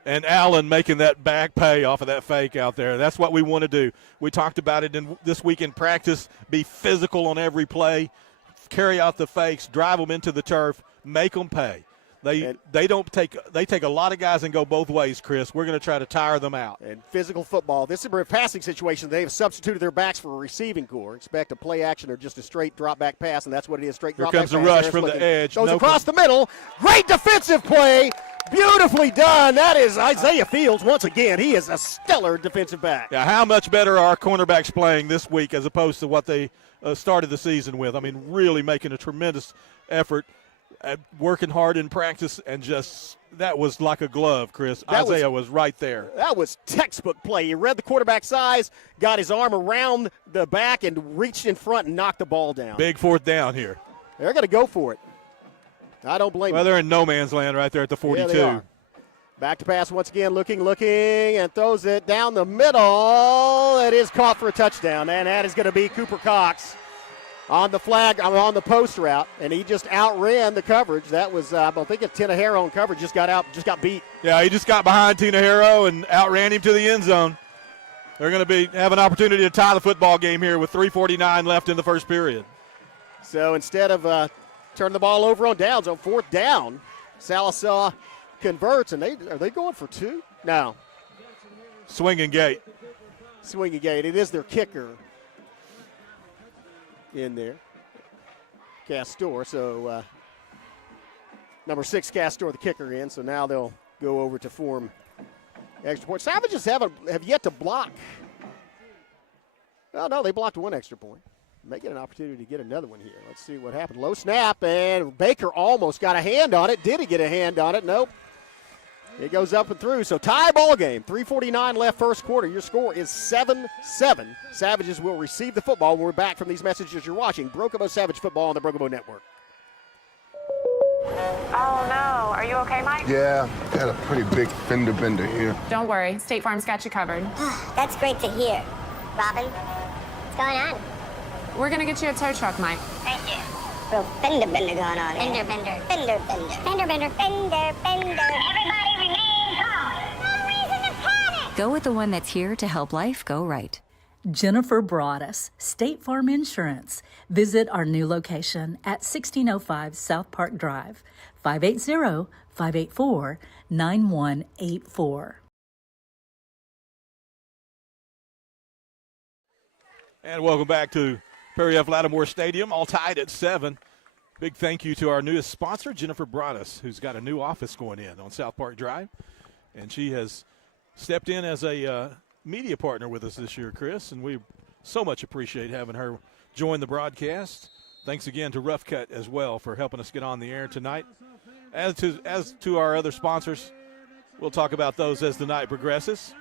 and Allen making that back pay off of that fake out there. That's what we want to do. We talked about it this week in practice. Be physical on every play. Carry out the fakes. Drive them into the turf. Make them pay. They take a lot of guys and go both ways, Chris. We're going to try to tire them out. And physical football. This is a passing situation. They have substituted their backs for a receiving core. Expect a play action or just a straight drop back pass, and that's what it is. Straight drop back pass. Here comes the rush from the edge. Goes across the middle. Great defensive play. Beautifully done. That is Isaiah Fields once again. He is a stellar defensive back. Yeah, how much better are our cornerbacks playing this week as opposed to what they started the season with? I mean, really making a tremendous effort. Working hard in practice, and just that was like a glove, Chris. Isaiah was right there. That was textbook play. He read the quarterback's eyes, got his arm around the back, and reached in front and knocked the ball down. Big fourth down here. They're going to go for it. I don't blame them. Well, they're in no man's land right there at the 42. Yeah, they are. Back to pass once again, looking, and throws it down the middle. It is caught for a touchdown, and that is going to be Cooper Cox. On the flag, on the post route, and he just outran the coverage. That was, I think, a Tinajero on coverage. Just got beat. Yeah, he just got behind Tinajero and outran him to the end zone. They're going to have an opportunity to tie the football game here with 3:49 left in the first period. So instead of turning the ball over on downs, on fourth down, Sallisaw converts, and are they going for 2? No. Swinging gate. It is their kicker in there, Castor. So number 6, Castor, the kicker in. So now they'll go over to form extra point. Savages have yet to block. Oh, no, they blocked 1 extra point. May get an opportunity to get another one here. Let's see what happened. Low snap, and Baker almost got a hand on it. Did he get a hand on it? Nope. It goes up and through. So tie ball game. 3:49 left first quarter. Your score is 7-7. Savages will receive the football when we're back from these messages you're watching. Brokobo Savage Football on the Brokobo Network. Oh, no. Are you okay, Mike? Yeah, got a pretty big fender bender here. Don't worry. State Farm's got you covered. That's great to hear. Robin, what's going on? We're going to get you a tow truck, Mike. Thank you. Real fender bender going on. Fender bender. Fender bender. Fender bender. Fender bender. Everybody remain calm. No reason to panic. Go with the one that's here to help life go right. Jennifer Broadus, State Farm Insurance. Visit our new location at 1605 South Park Drive, 580-584-9184. And welcome back to Perry F. Lattimore Stadium, all tied at 7. Big thank you to our newest sponsor, Jennifer Broadus, who's got a new office going in on South Park Drive. And she has stepped in as a media partner with us this year, Chris, and we so much appreciate having her join the broadcast. Thanks again to Rough Cut as well for helping us get on the air tonight. As to our other sponsors, we'll talk about those as the night progresses.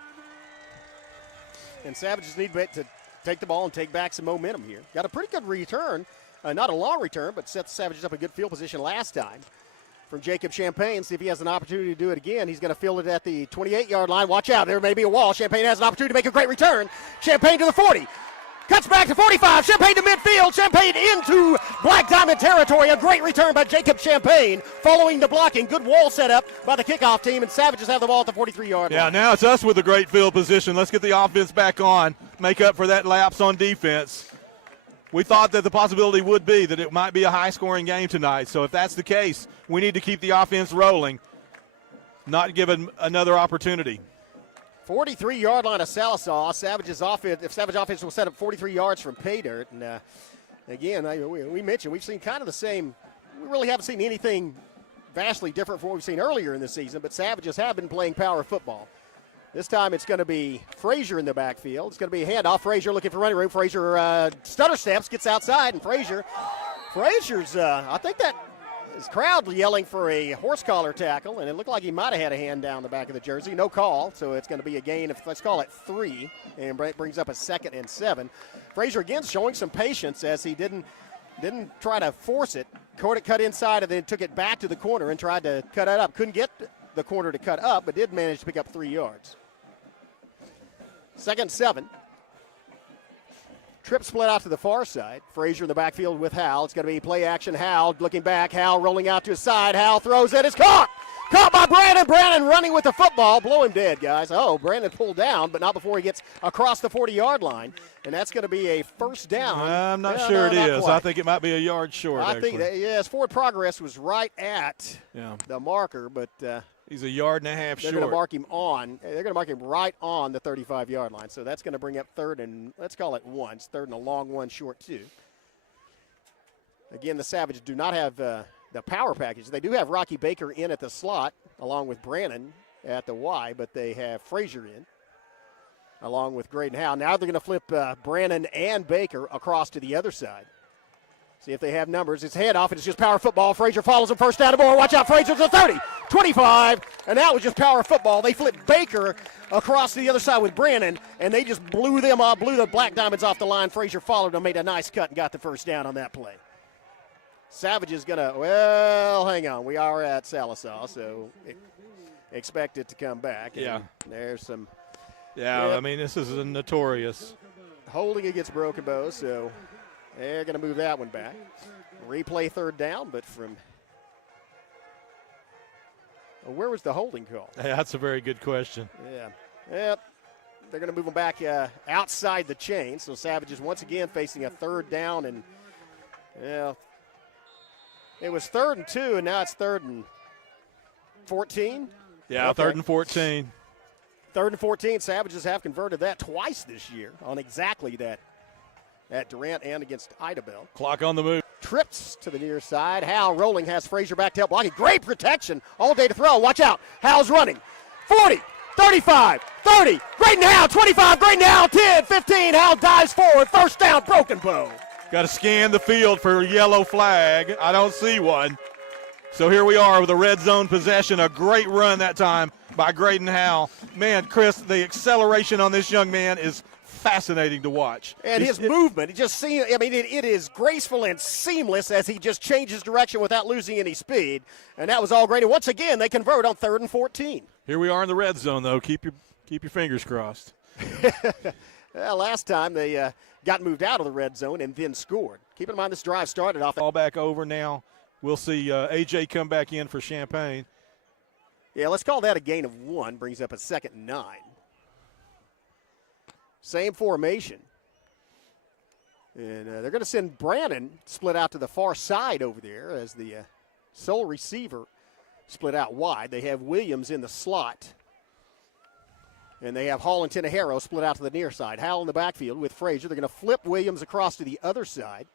And Savages need to take the ball and take back some momentum here. Got a pretty good return. Not a long return, but set the Savages up in good field position last time from Jacob Champagne. See if he has an opportunity to do it again. He's going to field it at the 28-yard line. Watch out. There may be a wall. Champagne has an opportunity to make a great return. Champagne to the 40. Cuts back to 45. Champagne to midfield. Champagne into Black Diamond territory. A great return by Jacob Champagne following the blocking. Good wall set up by the kickoff team, and Savages have the ball at the 43-yard line. Yeah, now it's us with a great field position. Let's get the offense back on, make up for that lapse on defense. We thought that the possibility would be that it might be a high-scoring game tonight. So if that's the case, we need to keep the offense rolling, not give it another opportunity. 43-yard line of Sallisaw. Savages offense. If Savage offense will set up 43 yards from pay dirt, and again, we mentioned we've seen kind of the same. We really haven't seen anything vastly different from what we've seen earlier in the season. But Savages have been playing power football. This time it's going to be Frazier in the backfield. It's going to be a handoff. Frazier looking for running room. Frazier stutter steps, gets outside, and Frazier's. I think that His crowd yelling for a horse collar tackle, and it looked like he might have had a hand down the back of the jersey. No call, so it's going to be a gain of, let's call it 3, and brings up a 2nd and 7. Frazier again showing some patience as he didn't try to force it. Cut inside and then took it back to the corner and tried to cut it up. Couldn't get the corner to cut up, but did manage to pick up 3 yards. 2nd and 7. Trip split out to the far side. Frazier in the backfield with Howell. It's going to be play action. Howell looking back. Howell rolling out to his side. Howell throws it. It's caught. Caught by Brandon. Brandon running with the football. Blow him dead, guys. Oh, Brandon pulled down, but not before he gets across the 40-yard line. And that's going to be a first down. I'm not sure it is. I think it might be a yard short, I think that, yes, forward progress was right at the marker, but he's a yard and a half they're short. Going to mark him on. They're going to mark him right on the 35-yard line. So that's going to bring up 3rd and, let's call it 1. It's 3rd and a long one, short 2. Again, the Savages do not have the power package. They do have Rocky Baker in at the slot along with Brannon at the Y, but they have Frazier in along with Graydon Howe. Now they're going to flip Brannon and Baker across to the other side. See if they have numbers. It's handoff, and it's just power football. Frazier follows him first down and more. Watch out, Frazier to the 30, 25, and that was just power football. They flipped Baker across to the other side with Brannon, and they just blew them off, blew the Black Diamonds off the line. Frazier followed them, made a nice cut, and got the first down on that play. Savage is going to, well, hang on. We are at Sallisaw, so expect it to come back. Yeah. There's some. Yeah, I mean, this is a notorious. Holding against Broken Bow, so they're going to move that one back. Replay 3rd down, but from. Well, where was the holding call? Yeah, that's a very good question. Yeah. Yep. They're going to move them back outside the chain, so Savages once again facing a 3rd down, and, it was 3rd and 2, and now it's 3rd and 14. Yeah, okay. 3rd and 14. 3rd and 14. Savages have converted that twice this year on exactly that at Durant and against Idabel. Clock on the move. Trips to the near side. Howell rolling, has Frazier back to help blocking. Great protection all day to throw. Watch out. Howell's running. 40, 35, 30. Graydon Howell, 25. Graydon Howell, 10, 15. Howell dives forward. First down, Broken Bow. Got to scan the field for a yellow flag. I don't see one. So here we are with a red zone possession. A great run that time by Graydon Howell. Man, Chris, the acceleration on this young man is fascinating to watch. And his movement, it just seems, I mean, it is graceful and seamless as he just changes direction without losing any speed. And that was all great. And once again, they convert on 3rd and 14. Here we are in the red zone, though. Keep your fingers crossed. Well, last time they got moved out of the red zone and then scored. Keep in mind this drive started off. All back over now. We'll see A.J. come back in for Champaign. Yeah, let's call that a gain of 1. Brings up a 2nd and 9. Same formation. And they're going to send Brannon split out to the far side over there as the sole receiver split out wide. They have Williams in the slot. And they have Hall and Tenejero split out to the near side. Howell in the backfield with Frazier. They're going to flip Williams across to the other side,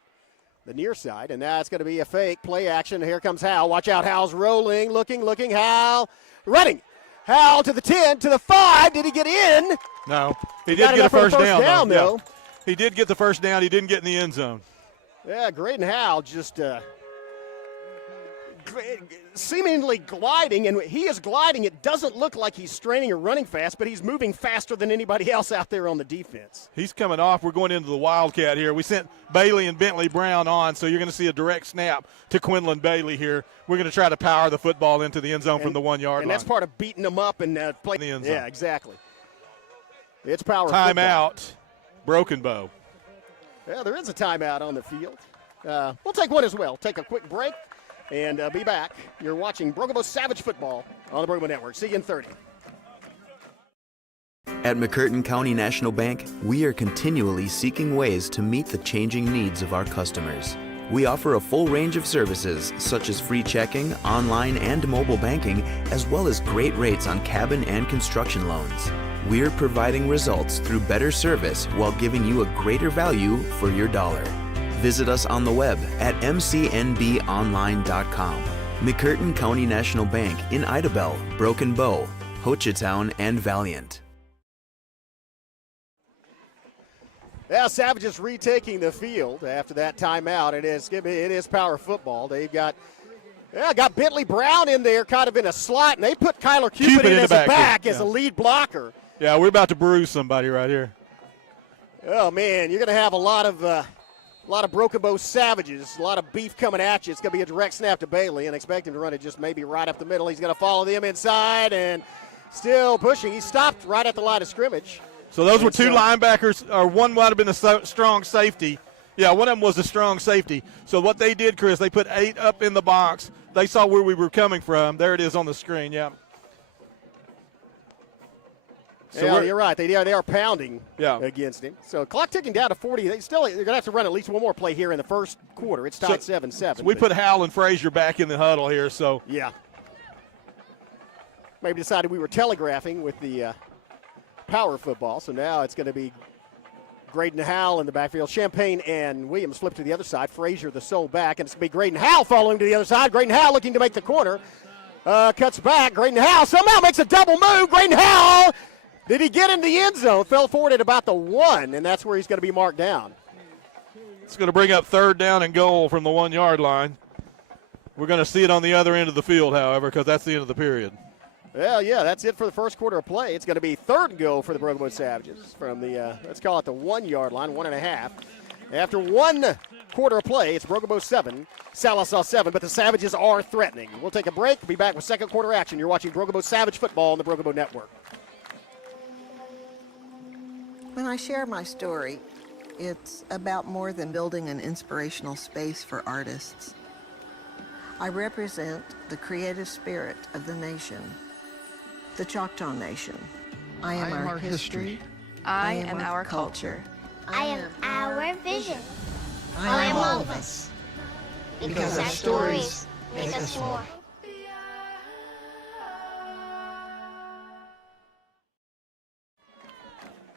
the near side. And now it's going to be a fake play action. Here comes Howell. Watch out. Howell's rolling, looking. Howell running. Howell to the 10, to the 5. Did he get in? No. He did get a first down, though. Yeah. He did get the first down. He didn't get in the end zone. Yeah, Graydon Howell just seemingly gliding, and he is gliding. It doesn't look like he's straining or running fast, but he's moving faster than anybody else out there on the defense. He's coming off. We're going into the Wildcat here. We sent Bailey and Bentley Brown on, so you're going to see a direct snap to Quinlan Bailey here. We're going to try to power the football into the end zone from the 1 yard line. And that's part of beating them up and playing the end zone. Yeah, exactly. It's power. Timeout, Broken Bow. Yeah, there is a timeout on the field. We'll take one as well. Take a quick break and be back. You're watching Broken Bow Savage Football on the Broken Bow Network. See you in 30. At McCurtain County National Bank, we are continually seeking ways to meet the changing needs of our customers. We offer a full range of services such as free checking, online and mobile banking, as well as great rates on cabin and construction loans. We're providing results through better service while giving you a greater value for your dollar. Visit us on the web at mcnbonline.com. McCurtain County National Bank in Idabel, Broken Bow, Hochatown, and Valiant. Yeah, Savages retaking the field after that timeout. It is power football. They've got Yeah, got Bentley Brown in there kind of in a slot, and they put Kyler Cupid in as a back as a lead blocker. Yeah, we're about to bruise somebody right here. Oh, man, you're going to have a lot of Broken Bow Savages, a lot of beef coming at you. It's going to be a direct snap to Bailey, and expect him to run it just maybe right up the middle. He's going to follow them inside and still pushing. He stopped right at the line of scrimmage. So those were two linebackers, or one might have been a strong safety. Yeah, one of them was a strong safety. So what they did, Chris, they put 8 up in the box. They saw where we were coming from. There it is on the screen, yeah. So yeah, you're right. They are pounding against him. So clock ticking down to 40. They're going to have to run at least one more play here in the first quarter. It's tied 7-7. So we put Hal and Frazier back in the huddle here. So yeah. Maybe decided we were telegraphing with the power football. So now it's going to be Graydon Howell in the backfield. Champagne and Williams flip to the other side. Frazier the sole back. And it's going to be Graydon Howell following to the other side. Graydon Howell looking to make the corner. Cuts back. Graydon Howell somehow makes a double move. Graydon Howell. Did he get in the end zone? Fell forward at about the 1, and that's where he's going to be marked down. It's going to bring up 3rd down and goal from the 1-yard line. We're going to see it on the other end of the field, however, because that's the end of the period. Well, yeah, that's it for the first quarter of play. It's going to be 3rd and goal for the Broken Bow Savages from the, let's call it the 1-yard line, 1.5. After 1 quarter of play, it's Broken Bow 7, Sallisaw 7, but the Savages are threatening. We'll take a break. We'll be back with second quarter action. You're watching Broken Bow Savage football on the Broken Bow Network. When I share my story, it's about more than building an inspirational space for artists. I represent the creative spirit of the nation, the Choctaw Nation. I am our history. I am our culture. I am our vision. I am all of us. Because our stories make us more.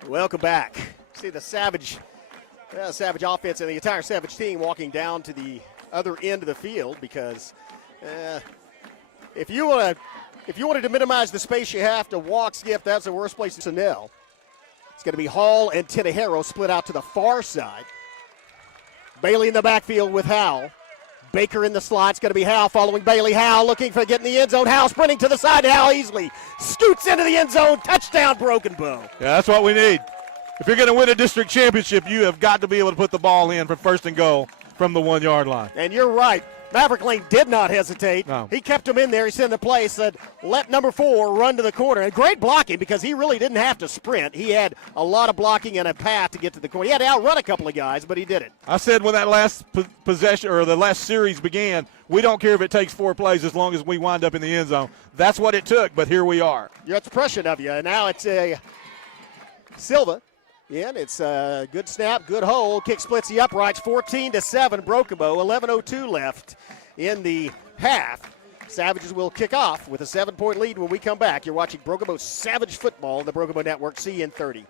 Welcome back. See the Savage offense and the entire Savage team walking down to the other end of the field because if you wanted to minimize the space you have to walk, skip, that's the worst place to Snell. It's going to be Hall and Tinajero split out to the far side. Bailey in the backfield with Howell. Baker in the slot. It's going to be Howell following Bailey. Howell looking for getting the end zone. Howell sprinting to the side. Howell easily scoots into the end zone. Touchdown, Broken Bow. Yeah, that's what we need. If you're going to win a district championship, you have got to be able to put the ball in for 1st and goal from the 1-yard line. And you're right. Maverick Lane did not hesitate. No. He kept him in there. He sent the play, said, let number 4 run to the corner. And great blocking because he really didn't have to sprint. He had a lot of blocking and a path to get to the corner. He had to outrun a couple of guys, but he did it. I said when that last possession or the last series began, we don't care if it takes 4 plays as long as we wind up in the end zone. That's what it took, but here we are. Yeah, it's pressure of you. And now it's a Silva. Yeah, and it's a good snap, good hold. Kick splits the uprights, 14-7, Broken Bow. 11:02 left in the half. Savages will kick off with a 7-point lead when we come back. You're watching Broken Bow Savage football on the Broken Bow Network. See you in 30.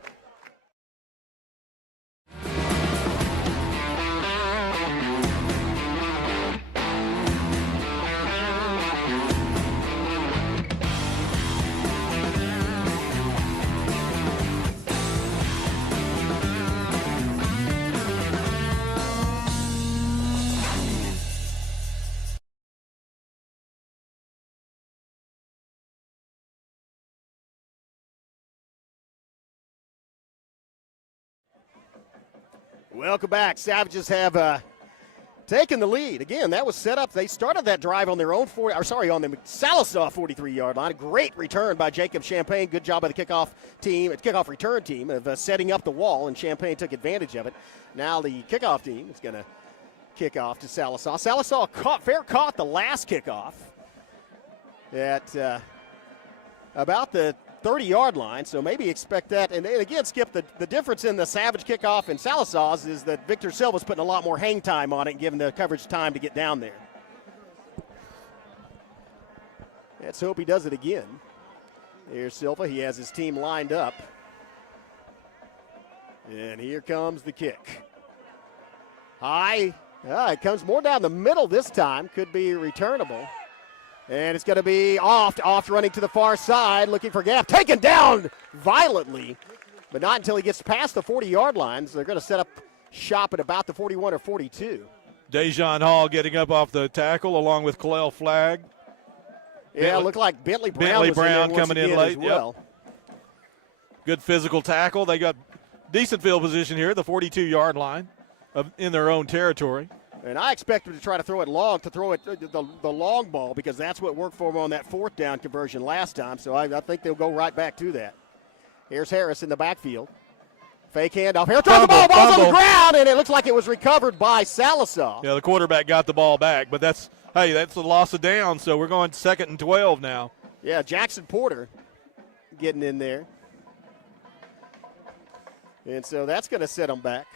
Welcome back. Savages have taken the lead. Again, that was set up. They started that drive on their own on the Sallisaw 43-yard line. A great return by Jacob Champagne. Good job by the kickoff return team of setting up the wall, and Champagne took advantage of it. Now the kickoff team is going to kick off to Sallisaw. Sallisaw caught the last kickoff at about the 30-yard line, so maybe expect that. And again, Skip, the difference in the Savage kickoff and Sallisaw's is that Victor Silva's putting a lot more hang time on it and giving the coverage time to get down there. Let's hope he does it again. Here's Silva. He has his team lined up. And here comes the kick. High. It comes more down the middle this time. Could be returnable. And it's going to be off running to the far side, looking for gap. Taken down violently, but not until he gets past the 40-yard line. So they're going to set up shop at about the 41 or 42. Dejan Hall getting up off the tackle along with Kalel Flagg. Yeah, it looked like Bentley Brown coming in late. as well. Yep. Good physical tackle. They got decent field position here, the 42-yard line in their own territory. And I expect them to try to throw it long, the long ball, because that's what worked for them on that fourth down conversion last time. So I think they'll go right back to that. Here's Harris in the backfield. Fake handoff. Here throws the ball's on the ground, and it looks like it was recovered by Sallisaw. Yeah, the quarterback got the ball back, but that's a loss of down, so we're going 2nd and 12 now. Yeah, Jackson Porter getting in there. And so that's going to set them back.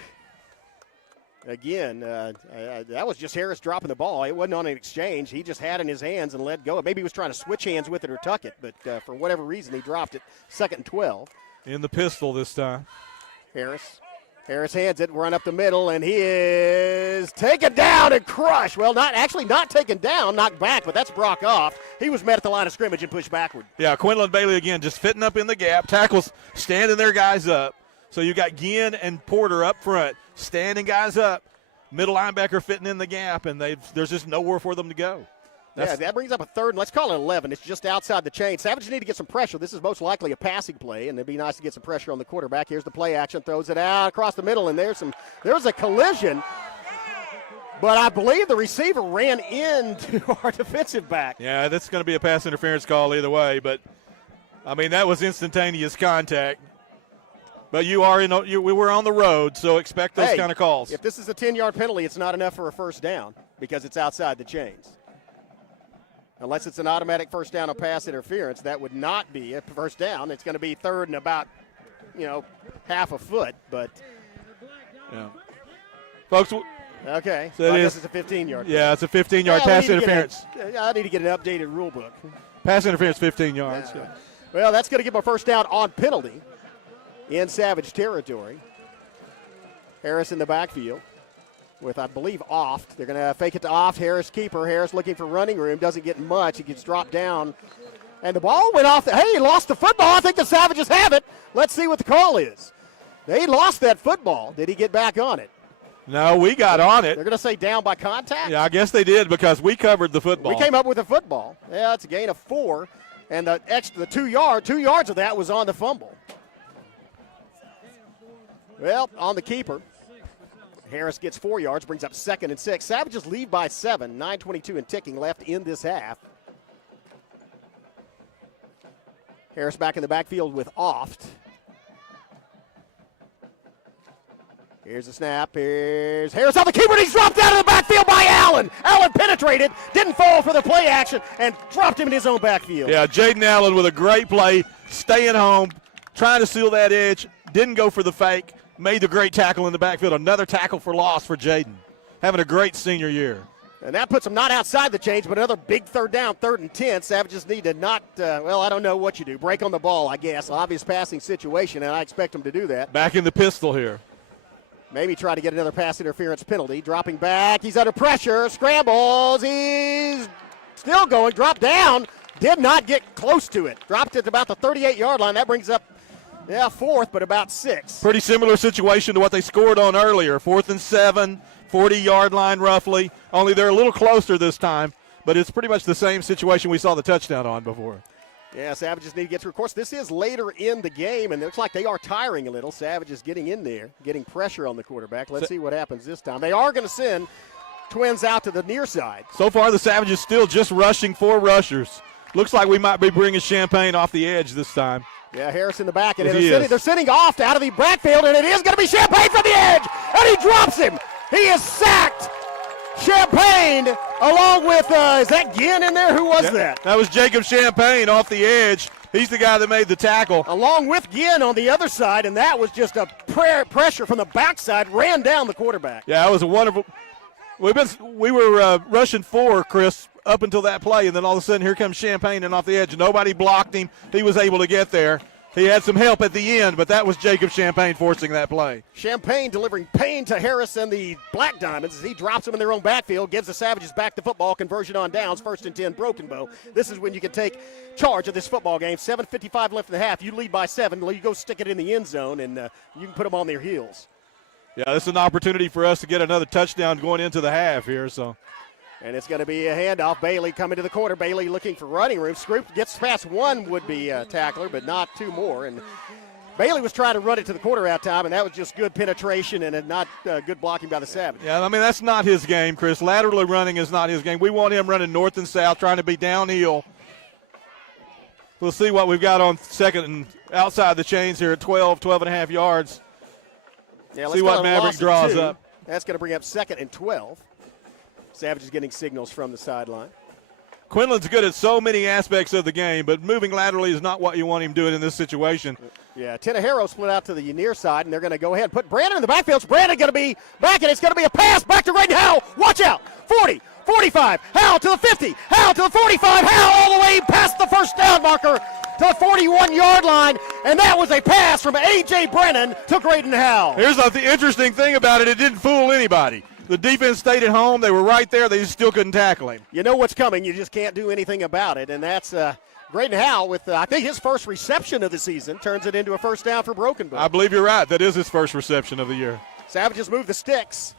Again, that was just Harris dropping the ball. It wasn't on an exchange. He just had it in his hands and let go. Maybe he was trying to switch hands with it or tuck it, but for whatever reason, he dropped it. 2nd and 12. In the pistol this time. Harris hands it, run up the middle, and he is taken down and crushed. Well, not taken down, knocked back, but that's Brock off. He was met at the line of scrimmage and pushed backward. Yeah, Quinlan Bailey again just fitting up in the gap. Tackles standing their guys up. So you got Ginn and Porter up front, standing guys up. Middle linebacker fitting in the gap, and there's just nowhere for them to go. That brings up a 3rd, and let's call it 11. It's just outside the chain. Savage need to get some pressure. This is most likely a passing play, and it'd be nice to get some pressure on the quarterback. Here's the play action, throws it out across the middle, and there's a collision. But I believe the receiver ran into our defensive back. Yeah, that's going to be a pass interference call either way, but, I mean, that was instantaneous contact. But we were on the road, so expect those kind of calls. If this is a 10-yard penalty, it's not enough for a first down because it's outside the chains. Unless it's an automatic first down on pass interference, that would not be a first down. It's going to be 3rd and about, half a foot. But yeah, folks. Okay, so I guess it's a 15-yard. Yeah, it's a 15-yard pass interference. I need to get an updated rule book. Pass interference, 15 yards. Yeah. Well, that's going to give them a first down on penalty in Savage territory. Harris in the backfield with, I believe, Oft. They're going to fake it to Oft. Harris keeper. Harris looking for running room. Doesn't get much. He gets dropped down. And the ball went off. He lost the football. I think the Savages have it. Let's see what the call is. They lost that football. Did he get back on it? No, we got on it. They're going to say down by contact? Yeah, I guess they did because we covered the football. We came up with a football. Yeah, it's a gain of 4. And the 2 yards of that was on the fumble. Well, on the keeper. Harris gets 4 yards, brings up 2nd and 6. Savages lead by 7, 9:22 and ticking left in this half. Harris back in the backfield with Oft. Here's the snap. Here's Harris on the keeper, and he's dropped out of the backfield by Allen. Allen penetrated, didn't fall for the play action, and dropped him in his own backfield. Yeah, Jaden Allen with a great play, staying home, trying to seal that edge, didn't go for the fake. Made the great tackle in the backfield. Another tackle for loss for Jaden. Having a great senior year. And that puts them not outside the chains, but another big 3rd down, 3rd and 10. Savages need to not, I don't know what you do. Break on the ball, I guess. Obvious passing situation, and I expect them to do that. Back in the pistol here. Maybe try to get another pass interference penalty. Dropping back. He's under pressure. Scrambles. He's still going. Dropped down. Did not get close to it. Dropped it about the 38-yard line. That brings up 4th, but about 6. Pretty similar situation to what they scored on earlier. 4th and 7, 40-yard line roughly. Only they're a little closer this time, but it's pretty much the same situation we saw the touchdown on before. Yeah, Savages need to get through. Of course, this is later in the game, and it looks like they are tiring a little. Savages getting in there, getting pressure on the quarterback. Let's see what happens this time. They are going to send Twins out to the near side. So far, the Savages still just rushing 4 rushers. Looks like we might be bringing Champagne off the edge this time. Yeah, Harris in the back, and they're sending Off out of the backfield, and it is going to be Champagne from the edge, and he drops him. He is sacked. Champagne, along with, is that Ginn in there? Who was that? That was Jacob Champagne off the edge. He's the guy that made the tackle. Along with Ginn on the other side, and that was just a pressure from the backside, ran down the quarterback. Yeah, that was a wonderful. We were rushing 4, Chris, up until that play, and then all of a sudden here comes Champagne and off the edge. Nobody blocked him. He was able to get there. He had some help at the end, but that was Jacob Champagne forcing that play. Champagne delivering pain to Harris and the Black Diamonds as he drops them in their own backfield, gives the Savages back the football, conversion on downs, 1st and 10, Broken Bow. This is when you can take charge of this football game. 7:55 left in the half. You lead by 7. You go stick it in the end zone, and you can put them on their heels. Yeah, this is an opportunity for us to get another touchdown going into the half here. So, and it's going to be a handoff. Bailey coming to the corner. Bailey looking for running room. Scroop gets past one would-be tackler, but not two more. And Bailey was trying to run it to the quarter out time, and that was just good penetration and not good blocking by the Savage. Yeah, I mean, that's not his game, Chris. Laterally running is not his game. We want him running north and south, trying to be downhill. We'll see what we've got on second and outside the chains here at 12 and a half yards. Yeah, see what Maverick draws up. That's going to bring up 2nd and 12. Savage is getting signals from the sideline. Quinlan's good at so many aspects of the game, but moving laterally is not what you want him doing in this situation. Yeah, Tenahero split out to the near side, and they're going to go ahead and put Brandon in the backfield. So Brandon going to be back, and it's going to be a pass back to Graydon Howell. Watch out. 40, 45, Howell to the 50, Howell to the 45, Howell all the way past the first down marker to the 41-yard line, and that was a pass from A.J. Brennan to Graydon Howell. Here's the interesting thing about it. It didn't fool anybody. The defense stayed at home. They were right there. They just still couldn't tackle him. You know what's coming. You just can't do anything about it, and that's Graydon Howell with, I think, his first reception of the season. Turns it into a first down for Broken Bow. I believe you're right. That is his first reception of the year. Savages move the sticks.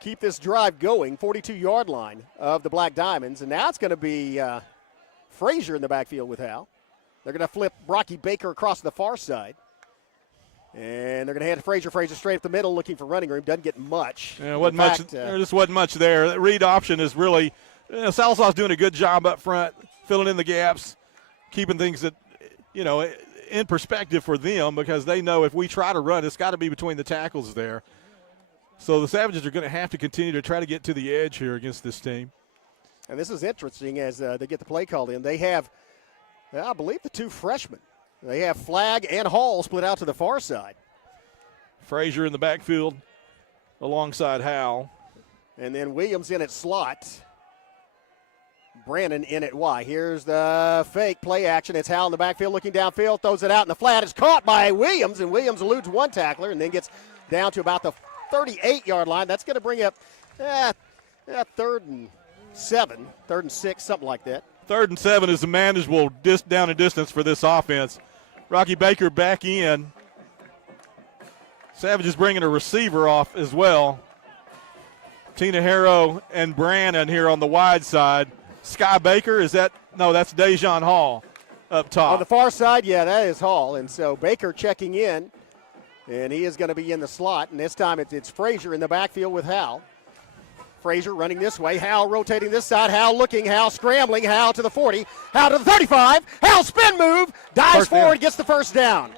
Keep this drive going, 42-yard line of the Black Diamonds. And now it's going to be Frazier in the backfield with Hal. They're going to flip Rocky Baker across the far side. And they're going to hand to Frazier. Frazier straight up the middle looking for running room. Doesn't get much. Yeah, there just wasn't much there. That read option is really Sallisaw's doing a good job up front, filling in the gaps, keeping things that, in perspective for them because they know if we try to run, it's got to be between the tackles there. So the Savages are going to have to continue to try to get to the edge here against this team. And this is interesting as they get the play called in. They have, I believe, the two freshmen. They have Flagg and Hall split out to the far side. Frazier in the backfield alongside Howell. And then Williams in at slot. Brandon in at Y. Here's the fake play action. It's Howell in the backfield looking downfield, throws it out in the flat. It's caught by Williams, and Williams eludes one tackler and then gets down to about the 38-yard line. That's going to bring up 3rd and 7, 3rd and 6, something like that. 3rd and 7 is a manageable down and distance for this offense. Rocky Baker back in. Savage is bringing a receiver off as well. Tenahero and Brandon here on the wide side. Sky Baker, that's Dejon Hall up top. On the far side, yeah, that is Hall. And so Baker checking in, and he is going to be in the slot. And this time it's Frazier in the backfield with Hal. Frazier running this way. Hal rotating this side. Hal looking. Hal scrambling. Hal to the 40. Hal to the 35. Hal spin move. Dives forward. Gets the first down.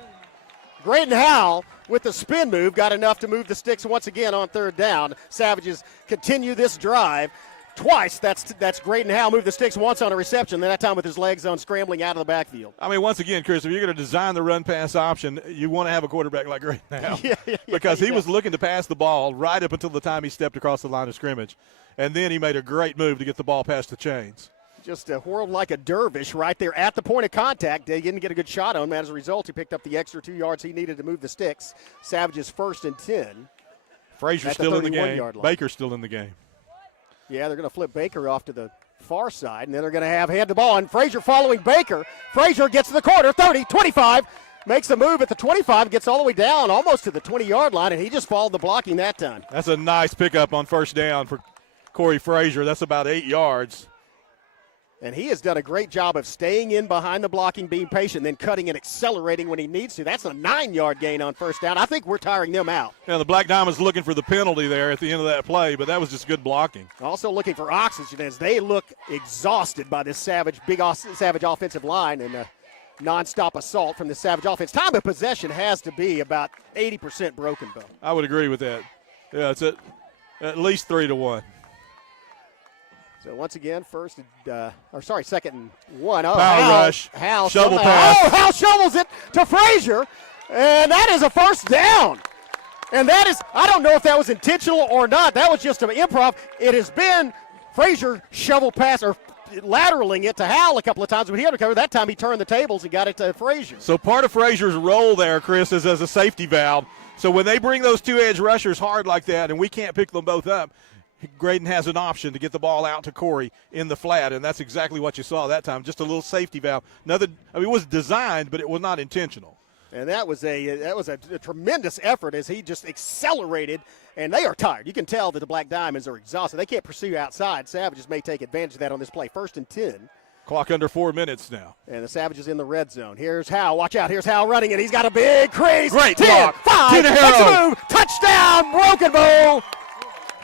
Graydon Hal with the spin move got enough to move the sticks once again on 3rd down. Savages continue this drive. Twice, that's Graydon Howell moved the sticks once on a reception, then that time with his legs on scrambling out of the backfield. I mean, once again, Chris, if you're going to design the run-pass option, you want to have a quarterback like Graydon Howell. Because he was looking to pass the ball right up until the time he stepped across the line of scrimmage. And then he made a great move to get the ball past the chains. Just whirled like a dervish right there at the point of contact. They didn't get a good shot on him. As a result, he picked up the extra 2 yards he needed to move the sticks. Savages 1st and 10. Frazier's still in the game. Baker's still in the game. Yeah, they're going to flip Baker off to the far side, and then they're going to hand the ball. And Frazier following Baker. Frazier gets to the corner, 30, 25, makes a move at the 25, gets all the way down almost to the 20-yard line, and he just followed the blocking that time. That's a nice pickup on 1st down for Corey Frazier. That's about 8 yards. And he has done a great job of staying in behind the blocking, being patient, then cutting and accelerating when he needs to. That's a 9-yard gain on 1st down. I think we're tiring them out. Yeah, the Black Diamonds looking for the penalty there at the end of that play, but that was just good blocking. Also looking for oxygen as they look exhausted by this Savage offensive line and a nonstop assault from the Savage offense. Time of possession has to be about 80% Broken Bow. I would agree with that. Yeah, it's at least 3-1. So once again, 2nd and 1. Oh, Power rush. Hal shovel pass. Oh, Hal shovels it to Frazier, and that is a 1st down. And that is, I don't know if that was intentional or not. That was just an improv. It has been Frazier shovel pass or lateraling it to Hal a couple of times, but he had to cover. That time he turned the tables and got it to Frazier. So part of Frazier's role there, Chris, is as a safety valve. So when they bring those two edge rushers hard like that and we can't pick them both up, Graydon has an option to get the ball out to Corey in the flat, and that's exactly what you saw that time, just a little safety valve. It was designed, but it was not intentional. And that was a tremendous effort as he just accelerated, and they are tired. You can tell that the Black Diamonds are exhausted. They can't pursue outside. Savages may take advantage of that on this play. 1st and 10. Clock under 4 minutes now. And the Savages in the red zone. Here's Howell. Watch out. Here's Howell running, and he's got a big crease. Great 10, block. 5, makes a move. Touchdown, Broken Bow.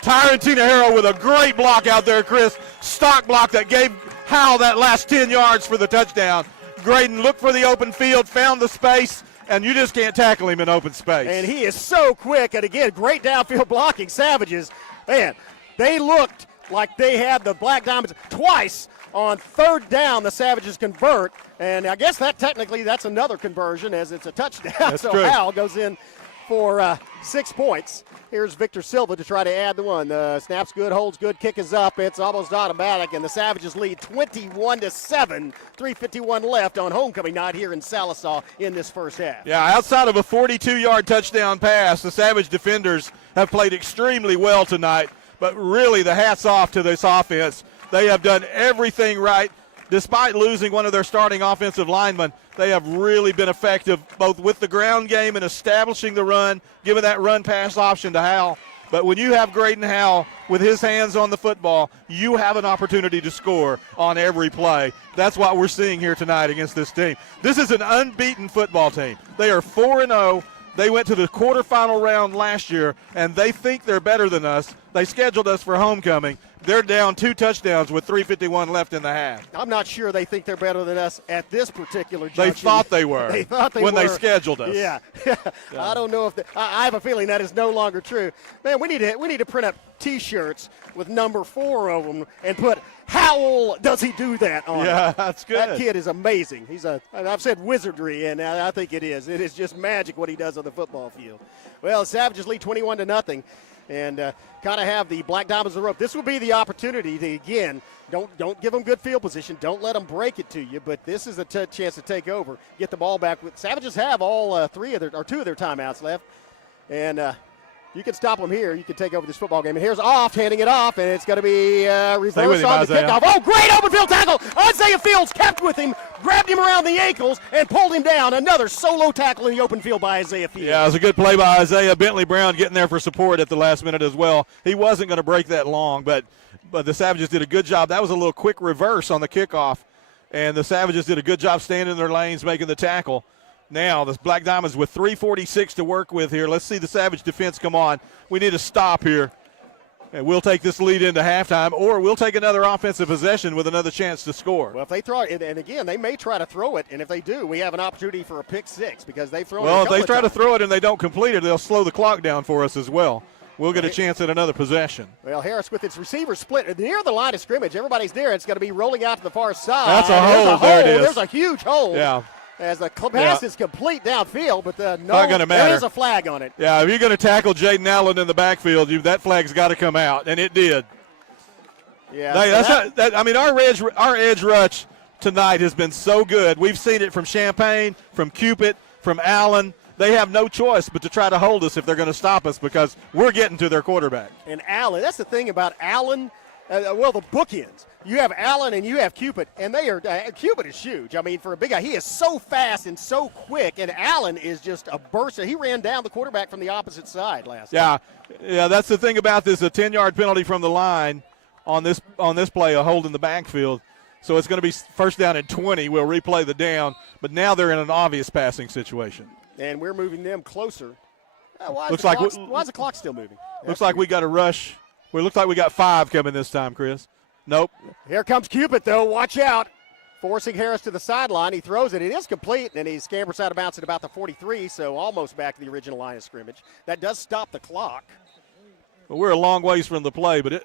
Tyron Tinahero with a great block out there, Chris. Stock block that gave Howell that last 10 yards for the touchdown. Graydon looked for the open field, found the space, and you just can't tackle him in open space. And he is so quick. And again, great downfield blocking. Savages, man, they looked like they had the Black Diamonds twice. On 3rd down, the Savages convert. And I guess that's another conversion as it's a touchdown. That's so true. Howell goes in for 6 points. Here's Victor Silva to try to add the one. The snap's good, holds good, kick is up. It's almost automatic, and the Savages lead 21-7. 3:51 left on homecoming night here in Sallisaw in this first half. Yeah, outside of a 42-yard touchdown pass, the Savage defenders have played extremely well tonight. But really, the hat's off to this offense. They have done everything right. Despite losing one of their starting offensive linemen, they have really been effective both with the ground game and establishing the run, giving that run-pass option to Howell. But when you have Graydon Howell with his hands on the football, you have an opportunity to score on every play. That's what we're seeing here tonight against this team. This is an unbeaten football team. They are 4-0. They went to the quarterfinal round last year, and they think they're better than us. They scheduled us for homecoming. They're down 2 touchdowns with 3:51 left in the half. I'm not sure they think they're better than us at this particular junction. They thought they were. They thought they when were. They scheduled us. Yeah. I don't know if I have a feeling that is no longer true. Man, we need to print up T-shirts with number 4 of them and put "How does he do that?" on Yeah, it. that's good. That kid is amazing. I've said wizardry, and I think it is. It is just magic what he does on the football field. Well, the Savages lead 21-0. And kind of have the Black Diamonds on the rope. This will be the opportunity to, again, don't give them good field position. Don't let them break it to you. But this is a chance to take over, get the ball back. Savages have all 2 of their timeouts left. And you can stop them here. You can take over this football game. And here's Oft handing it off, and it's going to be reverse on the kickoff. Oh, great open field tackle. Isaiah Fields kept with him, grabbed him around the ankles, and pulled him down. Another solo tackle in the open field by Isaiah Fields. Yeah, it was a good play by Isaiah. Bentley Brown getting there for support at the last minute as well. He wasn't going to break that long, but the Savages did a good job. That was a little quick reverse on the kickoff, and the Savages did a good job standing in their lanes, making the tackle. Now, the Black Diamonds with 3:46 to work with here. Let's see the Savage defense come on. We need a stop here. And we'll take this lead into halftime, or we'll take another offensive possession with another chance to score. Well, if they throw it, and again, they may try to throw it, and if they do, we have an opportunity for a pick 6 because they've thrown it. Well, if they try to throw it and they don't complete it, they'll slow the clock down for us as well. We'll get a Right. chance at another possession. Well, Harris with its receiver split near the line of scrimmage. Everybody's there. It's going to be rolling out to the far side. That's a hole. There it is. There's a huge hole. Yeah. As the pass is complete downfield, but not gonna matter. There is a flag on it. Yeah, if you're going to tackle Jaden Allen in the backfield, that flag's got to come out, and it did. Yeah, our edge rush tonight has been so good. We've seen it from Champaign, from Cupid, from Allen. They have no choice but to try to hold us if they're going to stop us because we're getting to their quarterback. And Allen, that's the thing about Allen. The bookends. You have Allen and you have Cupid, and they are Cupid is huge. I mean, for a big guy, he is so fast and so quick, and Allen is just a burster. He ran down the quarterback from the opposite side last night. Yeah, that's the thing about this, a 10-yard penalty from the line on this play, a hold in the backfield. So it's going to be first down and 20. We'll replay the down, but now they're in an obvious passing situation. And we're moving them closer. Why is the clock still moving? Looks like we got a rush. Well, it looks like we got 5 coming this time, Chris. Nope. Here comes Cupid, though. Watch out. Forcing Harris to the sideline. He throws it. It is complete, and he scampers out of bounds at about the 43, so almost back to the original line of scrimmage. That does stop the clock. Well, we're a long ways from the play, but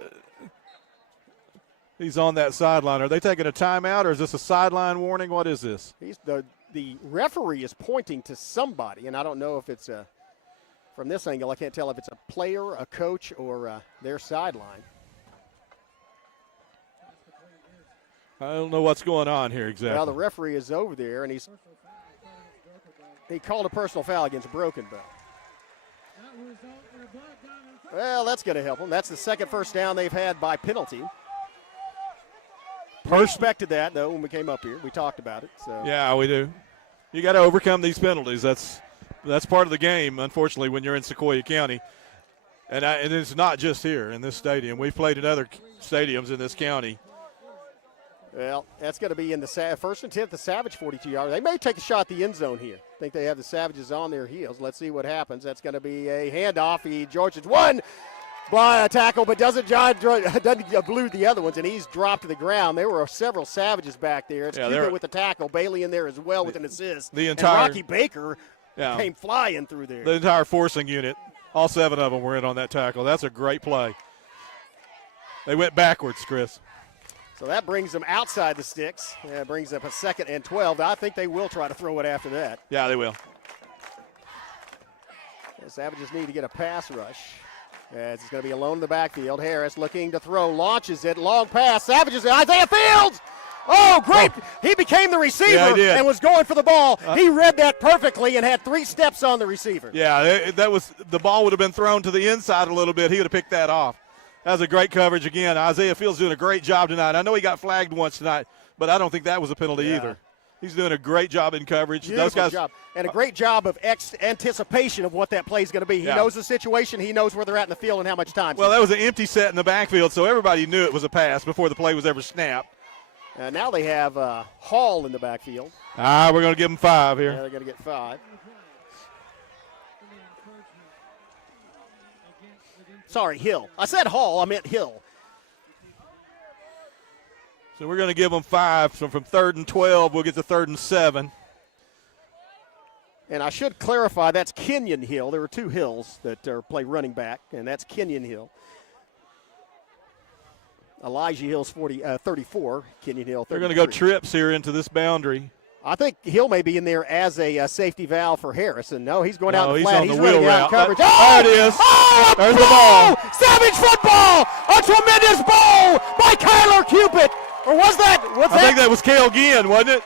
he's on that sideline. Are they taking a timeout, or is this a sideline warning? What is this? The referee is pointing to somebody, and I don't know if it's from this angle, I can't tell if it's a player, a coach, or their sideline. I don't know what's going on here exactly. Well, the referee is over there, and he called a personal foul against Broken Bow. Well, that's going to help them. That's the second first down they've had by penalty. We expected that, though, when we came up here. We talked about it. So. Yeah, we do. You got to overcome these penalties. That's part of the game, unfortunately, when you're in Sequoia County. And it's not just here in this stadium. We've played in other stadiums in this county. Well, that's going to be in the first and 10th, the Savage 42-yard. They may take a shot at the end zone here. I think they have the Savages on their heels. Let's see what happens. That's going to be a handoff. George's one by a tackle, but doesn't glue the other ones, and he's dropped to the ground. There were several Savages back there. It's Cooper with the tackle. Bailey in there as well with an assist. And Rocky Baker came flying through there. The entire forcing unit, all 7 of them were in on that tackle. That's a great play. They went backwards, Chris. So that brings them outside the sticks. It brings up a 2nd and 12. I think they will try to throw it after that. Yeah, they will. The Savages need to get a pass rush. As it's going to be alone in the backfield. Harris looking to throw, launches it, long pass. Savages, Isaiah Fields! Oh, great. He became the receiver and was going for the ball. He read that perfectly and had 3 steps on the receiver. Yeah, the ball would have been thrown to the inside a little bit. He would have picked that off. That was a great coverage again. Isaiah Fields doing a great job tonight. I know he got flagged once tonight, but I don't think that was a penalty either. He's doing a great job in coverage. Beautiful job. And a great job of anticipation of what that play is going to be. He knows the situation. He knows where they're at in the field and how much time. Well, that was an empty set in the backfield, so everybody knew it was a pass before the play was ever snapped. Now they have Hall in the backfield. We're going to give them 5 here. Yeah, they're going to get 5. Sorry, Hill. I said Hall. I meant Hill. So we're going to give them 5. So from 3rd and 12, we'll get to 3rd and 7. And I should clarify, that's Kenyon Hill. There were 2 Hills that play running back, and that's Kenyon Hill. Elijah Hill's 34, Kenyon Hill 33. They're going to go trips here into this boundary. I think Hill may be in there as a safety valve for Harrison. No, he's going out in the he's flat. on He's the wheel running out route. in coverage. There it is. There's the ball. Savage football. A tremendous ball by Kyler Cupid. Or was that? I think that was Cale Ginn, wasn't it?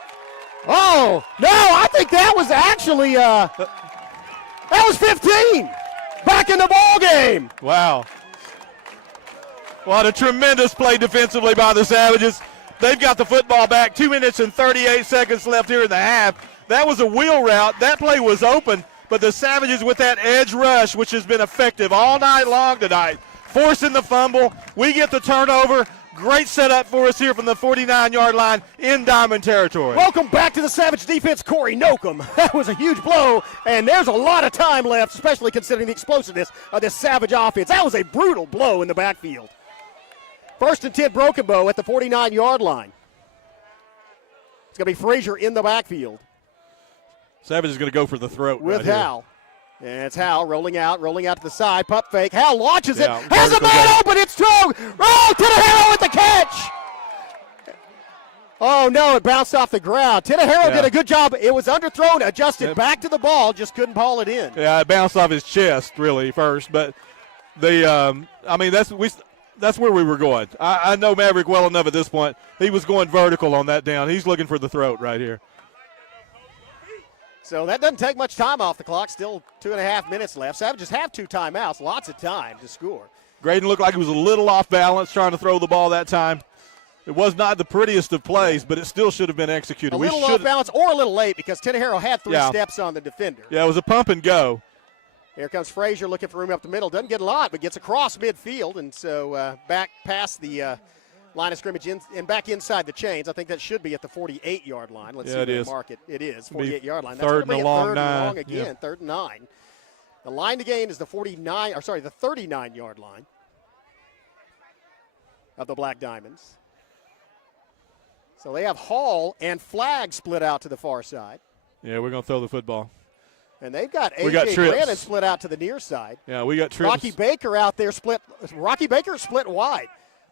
Oh, no, I think that was actually, that was 15. Back in the ball game. Wow. What a tremendous play defensively by the Savages. They've got the football back. 2 minutes and 38 seconds left here in the half. That was a wheel route. That play was open, but the Savages with that edge rush, which has been effective all night long tonight, forcing the fumble. We get the turnover. Great setup for us here from the 49-yard line in Diamond territory. Welcome back to the Savage defense, Corey Nocum. That was a huge blow, and there's a lot of time left, especially considering the explosiveness of this Savage offense. That was a brutal blow in the backfield. 1st and 10, Broken Bow at the 49-yard line. It's going to be Frazier in the backfield. Savage is going to go for the throat with right Hal. And it's Hal rolling out to the side. Pump fake. Hal launches it. Yeah, Has a man open. It's thrown. Oh, Tinahero with the catch. Oh, no, it bounced off the ground. Tinahero did a good job. It was underthrown, adjusted back to the ball, just couldn't haul it in. Yeah, it bounced off his chest, really, first. But that's where we were going. I know Maverick well enough at this point. He was going vertical on that down. He's looking for the throat right here. So that doesn't take much time off the clock. Still 2.5 minutes left. Savages have 2 timeouts. Lots of time to score. Graydon looked like he was a little off balance trying to throw the ball that time. It was not the prettiest of plays, but it still should have been executed. A little off balance or a little late because Tinahero had 3 steps on the defender. Yeah, it was a pump and go. Here comes Frazier looking for room up the middle. Doesn't get a lot, but gets across midfield. And so back past the line of scrimmage and back inside the chains. I think that should be at the 48-yard line. Let's see where they mark it. It is, 48-yard line. That's third and a long 9. Again, 3rd and 9. The line to gain is the 39-yard line of the Black Diamonds. So they have Hall and Flag split out to the far side. Yeah, we're going to throw the football. And they've got A.J. Brandon split out to the near side. Yeah, we got trips. Rocky Baker out there split. Rocky Baker split wide.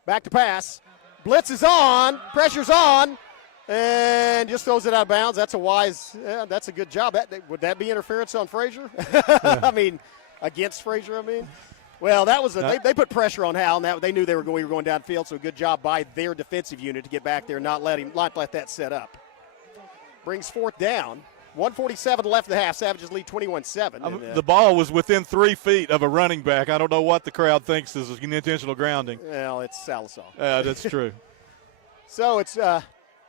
Back to pass. Blitz is on. Pressure's on. And just throws it out of bounds. That's a good job. Would that be interference on Frazier? I mean, against Frazier, I mean. Well, that was they put pressure on Hal, and they knew we were going downfield, so a good job by their defensive unit to get back there and not let that set up. Brings 4th down. 1:47 left in the half. Savages lead 21-7. The ball was within 3 feet of a running back. I don't know what the crowd thinks is an intentional grounding. Well, it's Sallisaw. That's true. So it's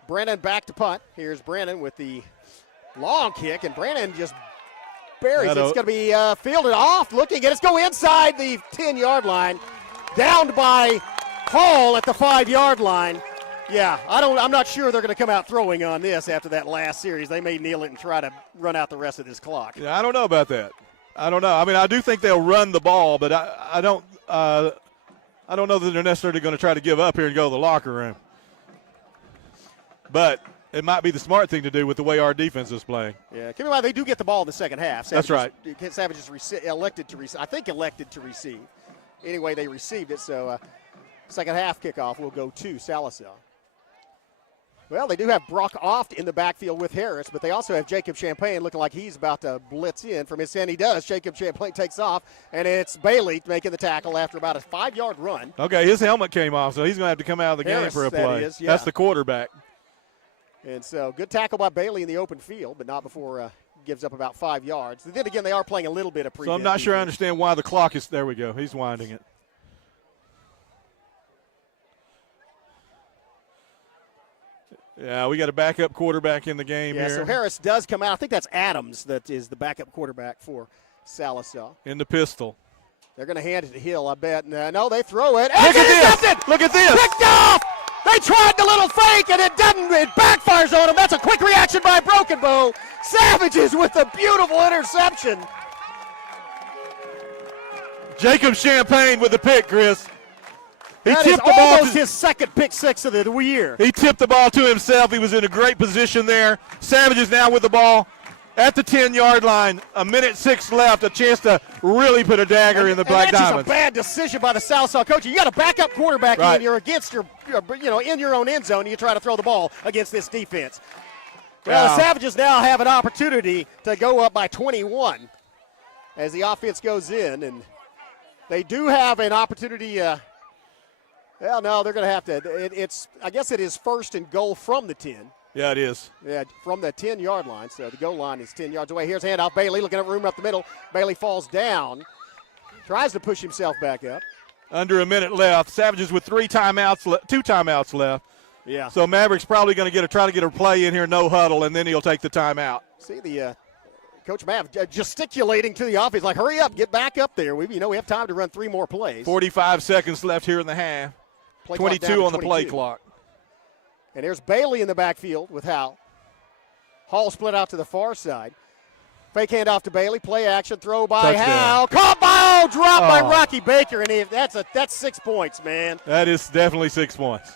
Brennan back to punt. Here's Brennan with the Long kick, and Brandon just buries it. It's going to be fielded off, looking at it. Go inside the 10-yard line. Downed by Hall at the 5-yard line. Yeah, I'm not sure they're going to come out throwing on this after that last series. They may kneel it and try to run out the rest of this clock. Yeah, I don't know about that. I don't know. I mean, I do think they'll run the ball, but I don't know that they're necessarily going to try to give up here and go to the locker room. But it might be the smart thing to do with the way our defense is playing. Yeah, keep in mind they do get the ball in the second half. That's right. Savages elected to receive. Anyway, they received it, so second half kickoff will go to Sallisaw. Well, they do have Brock Oft in the backfield with Harris, but they also have Jacob Champagne looking like he's about to blitz in from his end. He does. Jacob Champagne takes off, and it's Bailey making the tackle after about a 5-yard run. Okay, his helmet came off, so he's going to have to come out of the game for a play. That's the quarterback. And so good tackle by Bailey in the open field, but not before gives up about 5 yards. And then again, they are playing a little bit of prevent. So I'm not sure I understand why the clock is – there we go. He's winding it. Yeah, we got a backup quarterback in the game here. Yeah, so Harris does come out. I think that's Adams that is the backup quarterback for Sallisaw. In the pistol. They're going to hand it to Hill, I bet. No, they throw it. Look at this. Look at this. Picked off. They tried the little fake, and it doesn't. It backfires on them. That's a quick reaction by Broken Bow. Savages with a beautiful interception. Jacob Champagne with the pick, Chris. He that tipped is the ball almost his second pick six of the year. He tipped the ball to himself. He was in a great position there. Savages now with the ball at the 10-yard line. 1:06 left. A chance to really put a dagger in the Black Diamonds. That's just a bad decision by the Sallisaw coach. You got a backup quarterback in. You're against in your own end zone. And you try to throw the ball against this defense. Well, the Savages now have an opportunity to go up by 21 as the offense goes in, and they do have an opportunity. Well, no, they're going to have to. I guess it is first and goal from the 10. Yeah, it is. Yeah, from the 10-yard line. So the goal line is 10 yards away. Here's handoff. Bailey looking at room up the middle. Bailey falls down. Tries to push himself back up. Under a minute left. Savages with 2 timeouts left. Yeah. So Maverick's probably going to try to get a play in here, no huddle, and then he'll take the timeout. See the Coach Mav gesticulating to the offense, like, hurry up, get back up there. We have time to run 3 more plays. 45 seconds left here in the half. 22 on the play clock. And there's Bailey in the backfield with Howell. Hall split out to the far side. Fake handoff to Bailey. Play action. Throw by Howell. Caught by dropped by Rocky Baker. And that's 6 points, man. That is definitely 6 points.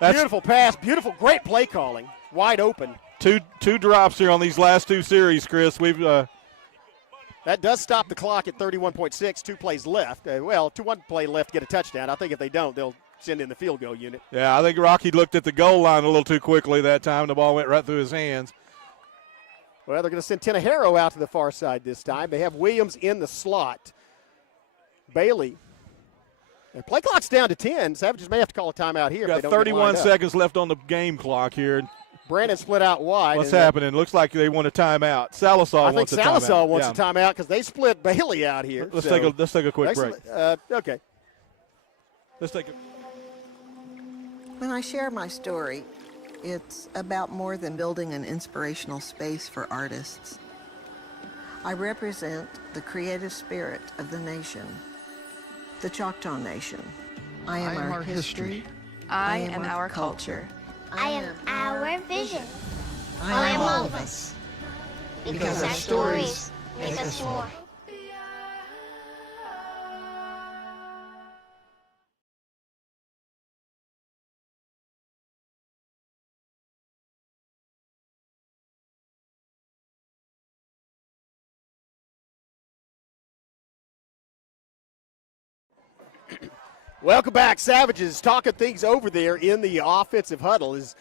Beautiful pass. Beautiful. Great play calling. Wide open. Two drops here on these last 2 series, Chris. That does stop the clock at 31.6. 2 plays left. 1 play left to get a touchdown. I think if they don't, they'll send in the field goal unit. Yeah, I think Rocky looked at the goal line a little too quickly that time. The ball went right through his hands. Well, they're going to send Tenahero out to the far side this time. They have Williams in the slot. Bailey. And play clock's down to 10. Savages may have to call a timeout here. Got 31 seconds left on the game clock here. Brandon split out wide. What's happening? Looks like they want a timeout. Sallisaw wants a timeout. I think Sallisaw wants a timeout because they split Bailey out here. Let's take a quick break. Okay. Let's take a. When I share my story, it's about more than building an inspirational space for artists. I represent the creative spirit of the nation, the Choctaw Nation. I am our history. I am our culture. I am our vision. I am all of us. Because our stories make us more. Welcome back, Savages. Talking things over there in the offensive huddle is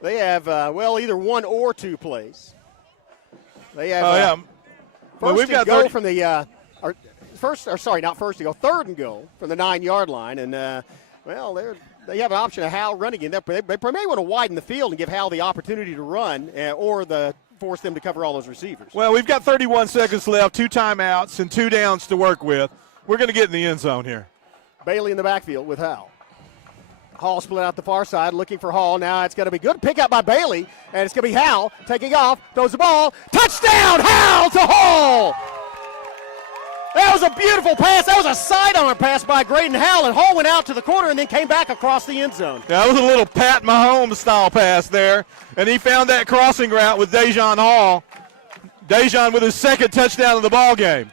they have either 1 or 2 plays. They have first and goal from the third and goal from the 9-yard line, and they have an option of Hal running in there. They may want to widen the field and give Hal the opportunity to run, or force them to cover all those receivers. Well, we've got 31 seconds left, 2 timeouts, and 2 downs to work with. We're going to get in the end zone here. Bailey in the backfield with Howell. Hall split out the far side, looking for Hall. Now it's going to be good pick up by Bailey, and it's going to be Howell taking off, throws the ball, touchdown, Howell to Hall! That was a beautiful pass. That was a sidearm pass by Graydon Howell, and Hall went out to the corner and then came back across the end zone. Yeah, that was a little Pat Mahomes style pass there, and he found that crossing route with Dejon Hall. Dejon with his second touchdown of the ball game.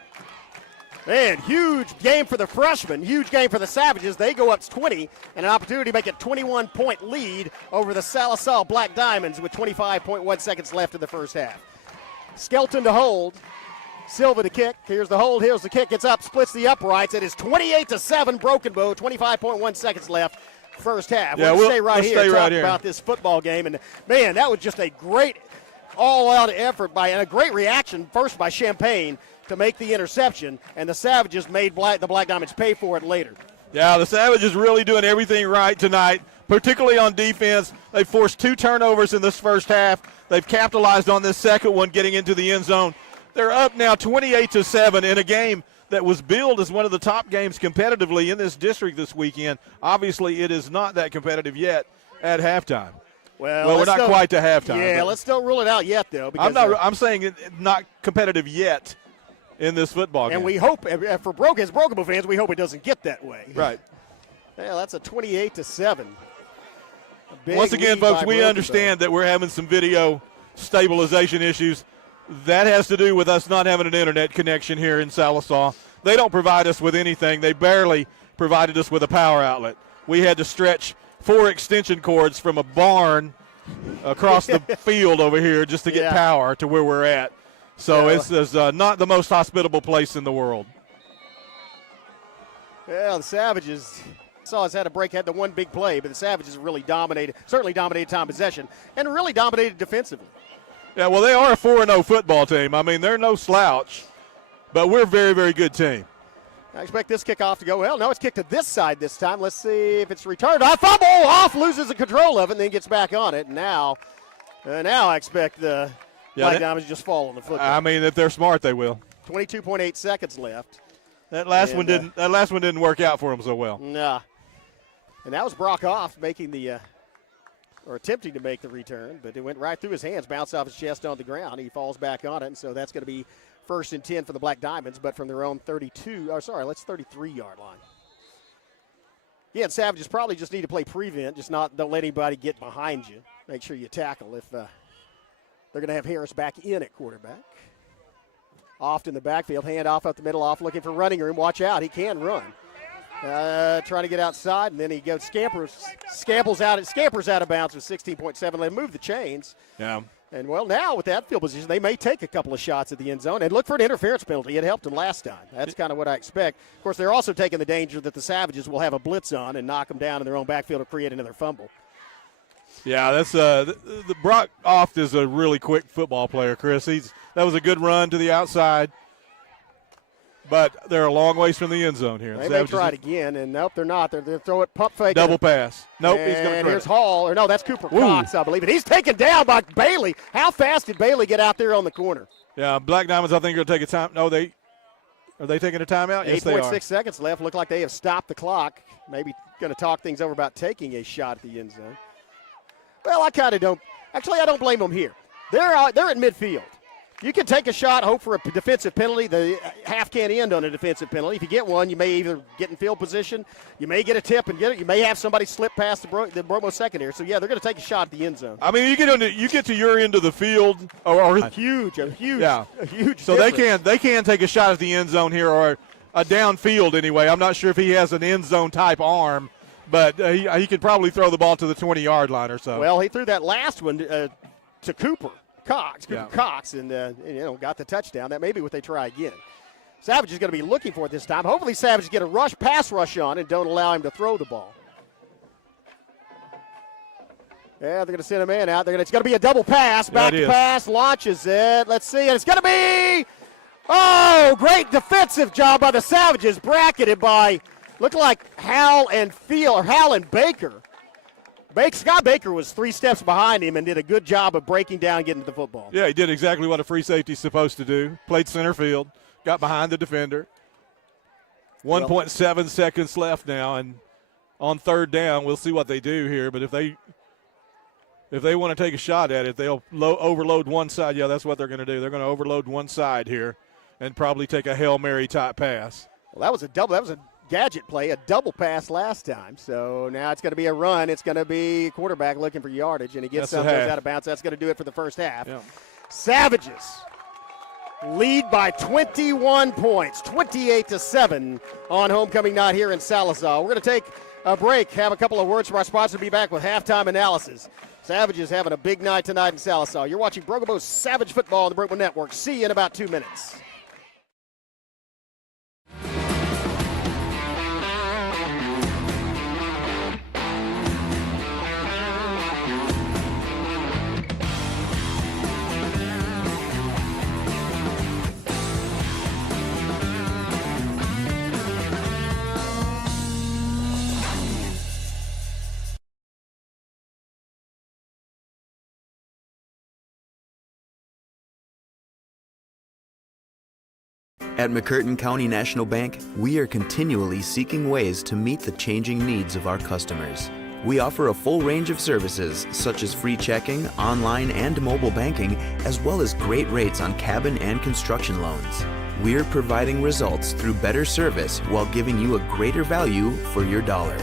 Man, huge game for the freshman, huge game for the Savages. They go up 20 and an opportunity to make a 21-point lead over the Sallisaw Black Diamonds with 25.1 seconds left in the first half. Skelton to hold. Silva to kick. Here's the hold. Here's the kick. It's up. Splits the uprights. It is 28-7. Broken Bow. 25.1 seconds left. First half. Yeah, we'll stay right here. Stay and right talk here about this football game. And man, that was just a great all-out effort and a great reaction. First by Champaign to make the interception, and the Savages made the Black Diamonds pay for it later. Yeah, the Savages really doing everything right tonight, particularly on defense. They forced 2 turnovers in this first half. They've capitalized on this second one, getting into the end zone. They're up now 28-7 in a game that was billed as one of the top games competitively in this district this weekend. Obviously, it is not that competitive yet at halftime. Well, we're not quite to halftime. Yeah, let's don't rule it out yet, though. Because I'm saying not competitive yet in this football game. And we hope, as Broken Bow fans, we hope it doesn't get that way. Right. Yeah, that's a 28-7. Once again, folks, we understand that we're having some video stabilization issues. That has to do with us not having an internet connection here in Sallisaw. They don't provide us with anything. They barely provided us with a power outlet. We had to stretch 4 extension cords from a barn across the field over here just to get power to where we're at. So it's not the most hospitable place in the world. Well, the Savages had a break, had the one big play, but the Savages really certainly dominated time possession, and really dominated defensively. Yeah, well, they are a 4-0 football team. I mean, they're no slouch, but we're a very, very good team. I expect this kickoff to go well. No, it's kicked to this side this time. Let's see if it's returned. Fumble off, loses the control of it, and then gets back on it. And now I expect the Black Diamonds just fall on the football. I mean, if they're smart, they will. 22.8 seconds left. That last one didn't work out for them so well. Nah. And that was Brock Off making attempting to make the return, but it went right through his hands, bounced off his chest on the ground. He falls back on it, and so that's going to be 1st and 10 for the Black Diamonds, but from their own 33-yard line. Yeah, Savages probably just need to play prevent, don't let anybody get behind you. Make sure you tackle if they're going to have Harris back in at quarterback. Off in the backfield, hand off up the middle, off looking for running room. Watch out, he can run. Trying to get outside, and then he goes scampers out of bounds with 16.7. They move the chains. Yeah. And, well, now with that field position, they may take a couple of shots at the end zone and look for an interference penalty. It helped them last time. That's kind of what I expect. Of course, they're also taking the danger that the Savages will have a blitz on and knock them down in their own backfield or create another fumble. Yeah, that's the Brock Oft is a really quick football player, Chris. That was a good run to the outside. But they're a long ways from the end zone here. They may try it again, and nope, they're not. They're throw it pump fake. Double pass. Nope, and he's going to here's Hall. Or no, that's Cooper Cox, I believe. And he's taken down by Bailey. How fast did Bailey get out there on the corner? Yeah, Black Diamonds, I think, are going to take a time. No, are they taking a timeout? Yes, they are. 8.6 seconds left. Look like they have stopped the clock. Maybe going to talk things over about taking a shot at the end zone. Well, I kind of don't. Actually, I don't blame them here. They're at midfield. You can take a shot, hope for a defensive penalty. The half can't end on a defensive penalty. If you get one, you may either get in field position, you may get a tip and get it. You may have somebody slip past the Bromo secondary. So, yeah, they're going to take a shot at the end zone. I mean, you get to your end of the field. Or a huge So difference. they can take a shot at the end zone here, or a downfield anyway. I'm not sure if he has an end zone type arm, but he could probably throw the ball to the 20-yard line or so. Well, he threw that last one to Cooper Cox, and got the touchdown. That may be what they try again. Savage is going to be looking for it this time. Hopefully Savage get a pass rush on and don't allow him to throw the ball. Yeah, they're going to send a man out. It's going to be a double pass. Back to pass, launches it. Let's see, and it's going to be, great defensive job by the Savages, bracketed by, looked like Howell and Baker. Scott Baker was 3 steps behind him and did a good job of breaking down, getting to the football. Yeah, he did exactly what a free safety's supposed to do. Played center field, got behind the defender. 1.7 seconds left now, and on third down. We'll see what they do here, but if they want to take a shot at it, they'll overload one side. Yeah, that's what they're going to do. They're going to overload one side here and probably take a Hail Mary type pass. Well, that was a gadget play, a double pass last time. So now it's going to be a run. It's going to be quarterback looking for yardage, and he gets some, goes out of bounds. That's going to do it for the first half. Yeah. Savages lead by 21 points, 28-7 on homecoming night here in Sallisaw. We're going to take a break, have a couple of words from our sponsor, be back with halftime analysis. Savages having a big night tonight in Sallisaw. You're watching Broken Savage Football on the Broken Network. See you in about 2 minutes. At McCurtain County National Bank, we are continually seeking ways to meet the changing needs of our customers. We offer a full range of services such as free checking, online and mobile banking, as well as great rates on cabin and construction loans. We're providing results through better service while giving you a greater value for your dollar.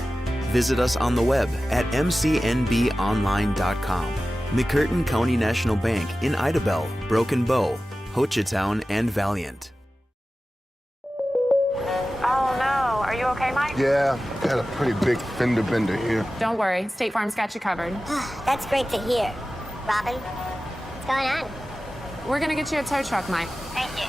Visit us on the web at mcnbonline.com. McCurtain County National Bank in Idabel, Broken Bow, Hochatown, and Valiant. Oh no, are you okay, Mike? Yeah, got a pretty big fender bender here. Don't worry, State Farm's got you covered. That's great to hear. Robin, what's going on? We're gonna get you a tow truck, Mike. Thank you.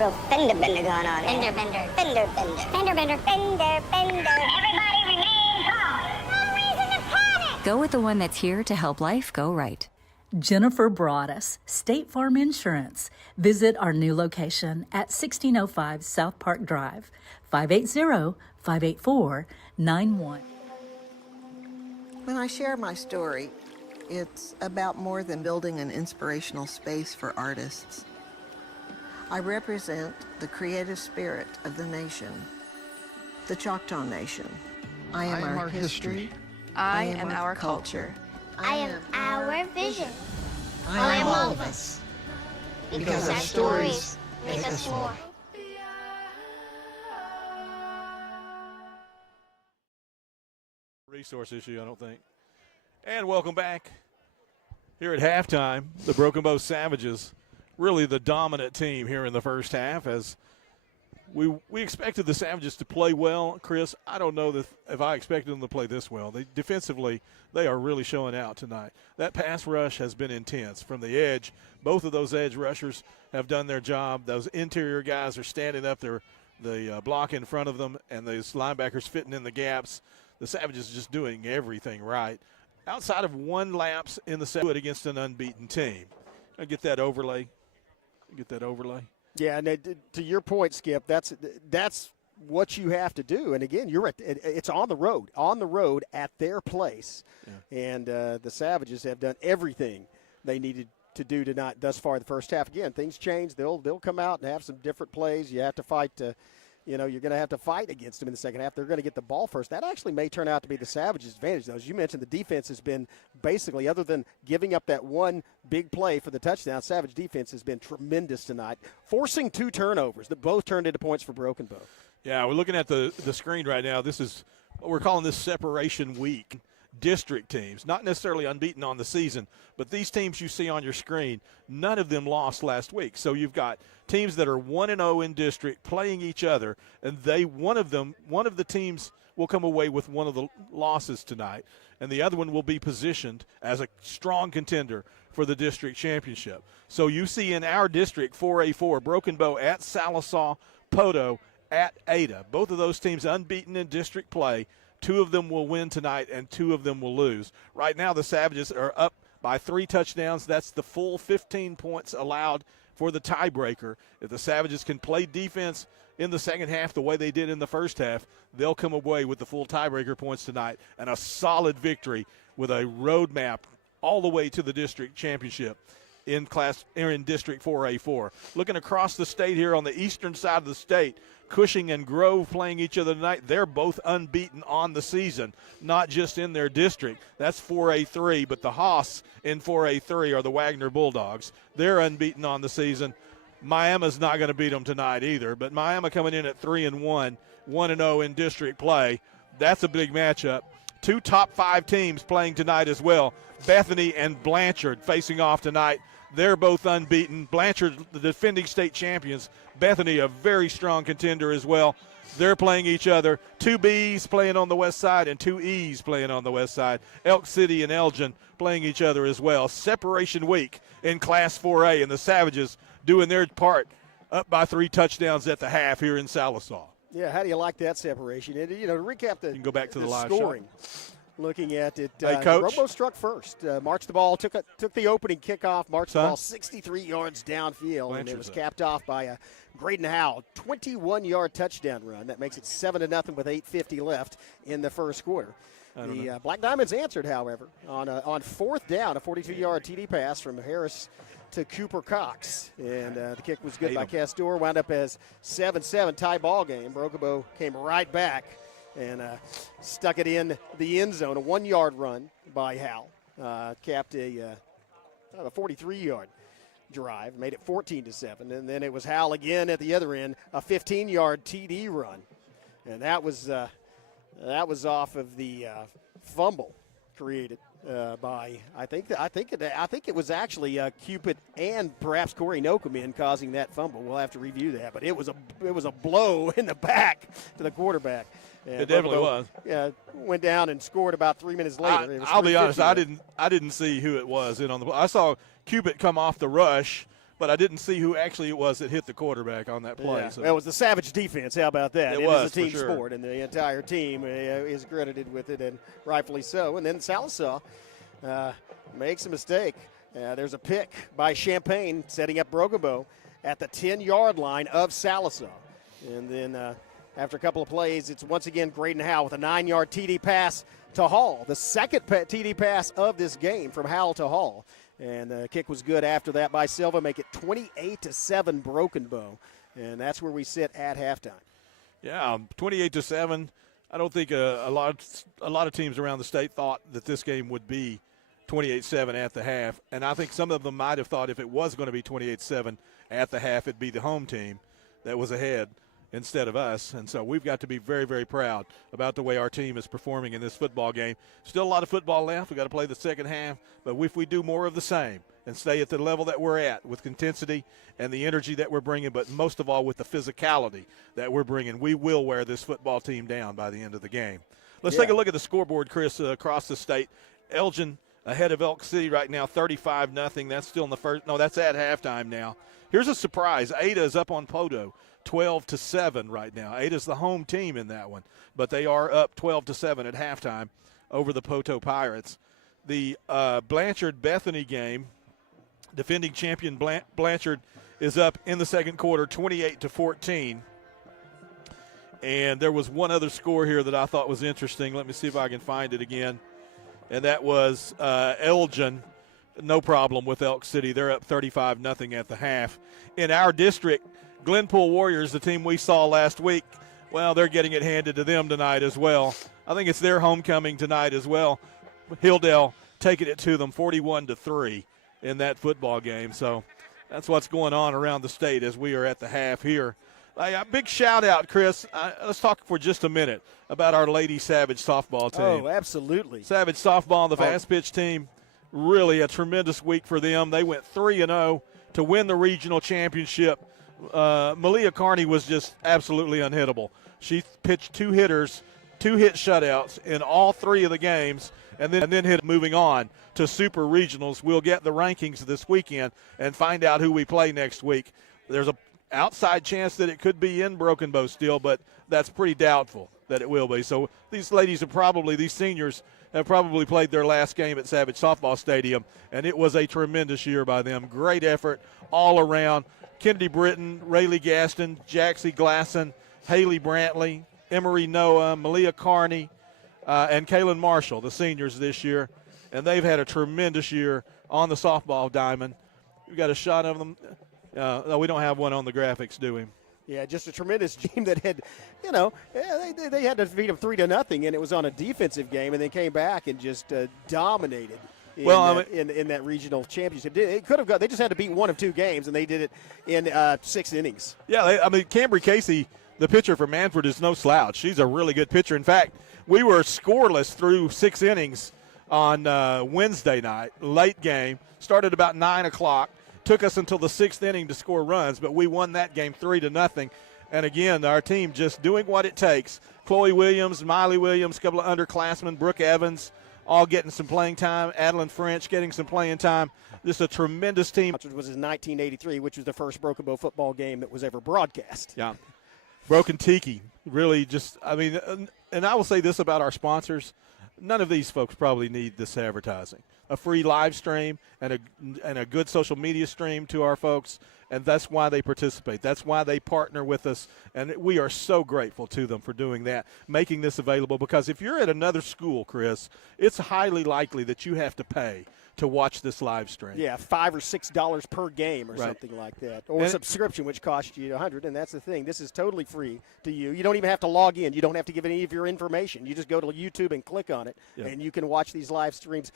Real fender bender going on. Fender bender. Fender bender. Fender bender. Fender bender. Everybody remain calm. No reason to panic. Go with the one that's here to help life go right. Jennifer Broadus, State Farm Insurance. Visit our new location at 1605 South Park Drive, 580-584-91. When I share my story, it's about more than building an inspirational space for artists. I represent the creative spirit of the nation, the Choctaw Nation. I am our history. I am our culture. I am our vision. I am all of us. Because our stories make us more. Resource issue, I don't think. And welcome back. Here at halftime, the Broken Bow Savages, really the dominant team here in the first half, as we expected the Savages to play well. Chris, I don't know if I expected them to play this well. Defensively, they are really showing out tonight. That pass rush has been intense. From the edge, both of those edge rushers have done their job. Those interior guys are standing up there, the block in front of them, and those linebackers fitting in the gaps. The Savages just doing everything right. Outside of one lapse in the second against an unbeaten team. I get that overlay. Yeah, and to your point, Skip, that's what you have to do. And again, it's on the road at their place. Yeah. And the Savages have done everything they needed to do tonight thus far in the first half. Again, things change. They'll come out and have some different plays. You have to fight you're going to have to fight against them in the second half. They're going to get the ball first. That actually may turn out to be the Savages' advantage, though. As you mentioned, the defense has been basically, other than giving up that one big play for the touchdown, Savage defense has been tremendous tonight, forcing 2 turnovers that both turned into points for Broken Bow. Yeah, we're looking at the screen right now. This is what we're calling this separation week. District teams, not necessarily unbeaten on the season, but these teams you see on your screen, none of them lost last week. So you've got teams that are 1-0 in district playing each other, and one of the teams will come away with one of the losses tonight, and the other one will be positioned as a strong contender for the district championship. So you see in our district 4A4, Broken Bow at Sallisaw, Poto at Ada. Both of those teams unbeaten in district play. 2 of them will win tonight, and 2 of them will lose. Right now, the Savages are up by 3 touchdowns. That's the full 15 points allowed for the tiebreaker. If the Savages can play defense in the second half the way they did in the first half, they'll come away with the full tiebreaker points tonight and a solid victory with a roadmap all the way to the district championship. in District 4A4. Looking across the state here on the eastern side of the state, Cushing and Grove playing each other tonight. They're both unbeaten on the season, not just in their district. That's 4A3, but the Haas in 4A3 are the Wagner Bulldogs. They're unbeaten on the season. Miami's not going to beat them tonight either, but Miami coming in at 3-1, 1-0 in district play. That's a big matchup. Two top 5 teams playing tonight as well. Bethany and Blanchard facing off tonight. They're both unbeaten. Blanchard, the defending state champions. Bethany, a very strong contender as well. They're playing each other. 2 B's playing on the west side and 2 E's playing on the west side. Elk City and Elgin playing each other as well. Separation week in Class 4A, and the Savages doing their part, up by 3 touchdowns at the half here in Sallisaw. Yeah, how do you like that separation? And, to recap the, you can go back to the live scoring. shot. Looking at it, hey, Coach. Robo struck first, marched the ball, took the opening kickoff, marched the ball 63 yards downfield, and it was capped off by a Graydon Howell 21-yard touchdown run. That makes it 7-0 with 8:50 left in the first quarter. The Black Diamonds answered, however, on fourth down, a 42-yard TD pass from Harris to Cooper Cox. And the kick was good by Castor, wound up as 7-7 tie ball game. Brokobo came right back and stuck it in the end zone. A 1-yard run by Hal. Capped a 43-yard drive, made it 14-7. And then it was Hal again at the other end, a 15-yard TD run. And that was off of the fumble created by I think it was actually Cupid and perhaps Corey Nokomin causing that fumble. We'll have to review that, but it was a blow in the back to the quarterback. And it definitely was. Yeah, went down and scored about 3 minutes later. I'll be honest, I didn't see who it was in on the. I saw Cupid come off the rush, but I didn't see who actually it was that hit the quarterback on that play. Yeah. So. Well, it was the Savage defense. How about that? It was a team for sure. sport, and the entire team is credited with it, and rightfully so. And then Sallisaw makes a mistake. There's a pick by Champaign setting up Brokobo at the 10-yard line of Sallisaw. And then after a couple of plays, it's once again Graydon Howell with a 9-yard TD pass to Hall. The second TD pass of this game from Howell to Hall. And the kick was good after that by Silva, make it 28-7 Broken Bow. And that's where we sit at halftime. Yeah, 28-7. I don't think a lot of teams around the state thought that this game would be 28-7 at the half. And I think some of them might have thought if it was going to be 28-7 at the half, it'd be the home team that was ahead instead of us. And so we've got to be very, very proud about the way our team is performing in this football game. Still a lot of football left. We've got to play the second half. But if we do more of the same and stay at the level that we're at with intensity and the energy that we're bringing, but most of all with the physicality that we're bringing, we will wear this football team down by the end of the game. Let's take a look at the scoreboard, Chris, across the state. Elgin ahead of Elk City right now, 35-0. That's still in the first. No, that's at halftime now. Here's a surprise. Ada is up on Poto, 12-7 right now. Ada's the home team in that one, but they are up 12-7 at halftime over the Poto Pirates. The Blanchard-Bethany game, defending champion Blanchard is up in the second quarter, 28-14. And there was one other score here that I thought was interesting. Let me see if I can find it again. And that was Elgin. No problem with Elk City. They're up 35-0 at the half. In our district, Glenpool Warriors, the team we saw last week, well, they're getting it handed to them tonight as well. I think it's their homecoming tonight as well. Hilldale taking it to them 41-3 in that football game. So that's what's going on around the state as we are at the half here. A big shout out, Chris. Let's talk for just a minute about our Lady Savage softball team. Oh, absolutely. Savage softball, the fast pitch team, really a tremendous week for them. They went 3-0 to win the regional championship. Malia Carney was just absolutely unhittable. She pitched 2 hitters, 2 hit shutouts in all 3 of the games, and then hit moving on to super regionals. We'll get the rankings this weekend and find out who we play next week. There's a outside chance that it could be in Broken Bow still, but that's pretty doubtful that it will be. So these seniors have probably played their last game at Savage Softball Stadium, and it was a tremendous year by them. Great effort all around. Kennedy Britton, Rayleigh Gaston, Jaxie Glasson, Haley Brantley, Emery Noah, Malia Carney, and Kaylin Marshall, the seniors this year. And they've had a tremendous year on the softball diamond. We got a shot of them. No, we don't have one on the graphics, do we? Yeah, just a tremendous team that had, they had to defeat them 3-0, and it was on a defensive game, and they came back and just dominated. In that regional championship, it could have got. They just had to beat one of 2 games, and they did it in 6 innings. Yeah, Cambry Casey, the pitcher for Manford, is no slouch. She's a really good pitcher. In fact, we were scoreless through 6 innings on Wednesday night, late game. Started about 9 o'clock. Took us until the 6th inning to score runs, but we won that game 3-0. And again, our team just doing what it takes. Chloe Williams, Miley Williams, a couple of underclassmen, Brooke Evans, all getting some playing time. Adeline French getting some playing time. Just a tremendous team. Which was in 1983, which was the first Broken Bow football game that was ever broadcast. Yeah. Broken Tiki, really just, and I will say this about our sponsors. None of these folks probably need this advertising. A free live stream and a good social media stream to our folks, and that's why they participate. That's why they partner with us, and we are so grateful to them for doing that, making this available, because if you're at another school, Chris, it's highly likely that you have to pay to watch this live stream. Yeah, $5 or $6 per game or something like that, or subscription, which costs you $100. And that's the thing. This is totally free to you. You don't even have to log in. You don't have to give any of your information. You just go to YouTube and click on it, and you can watch these live streams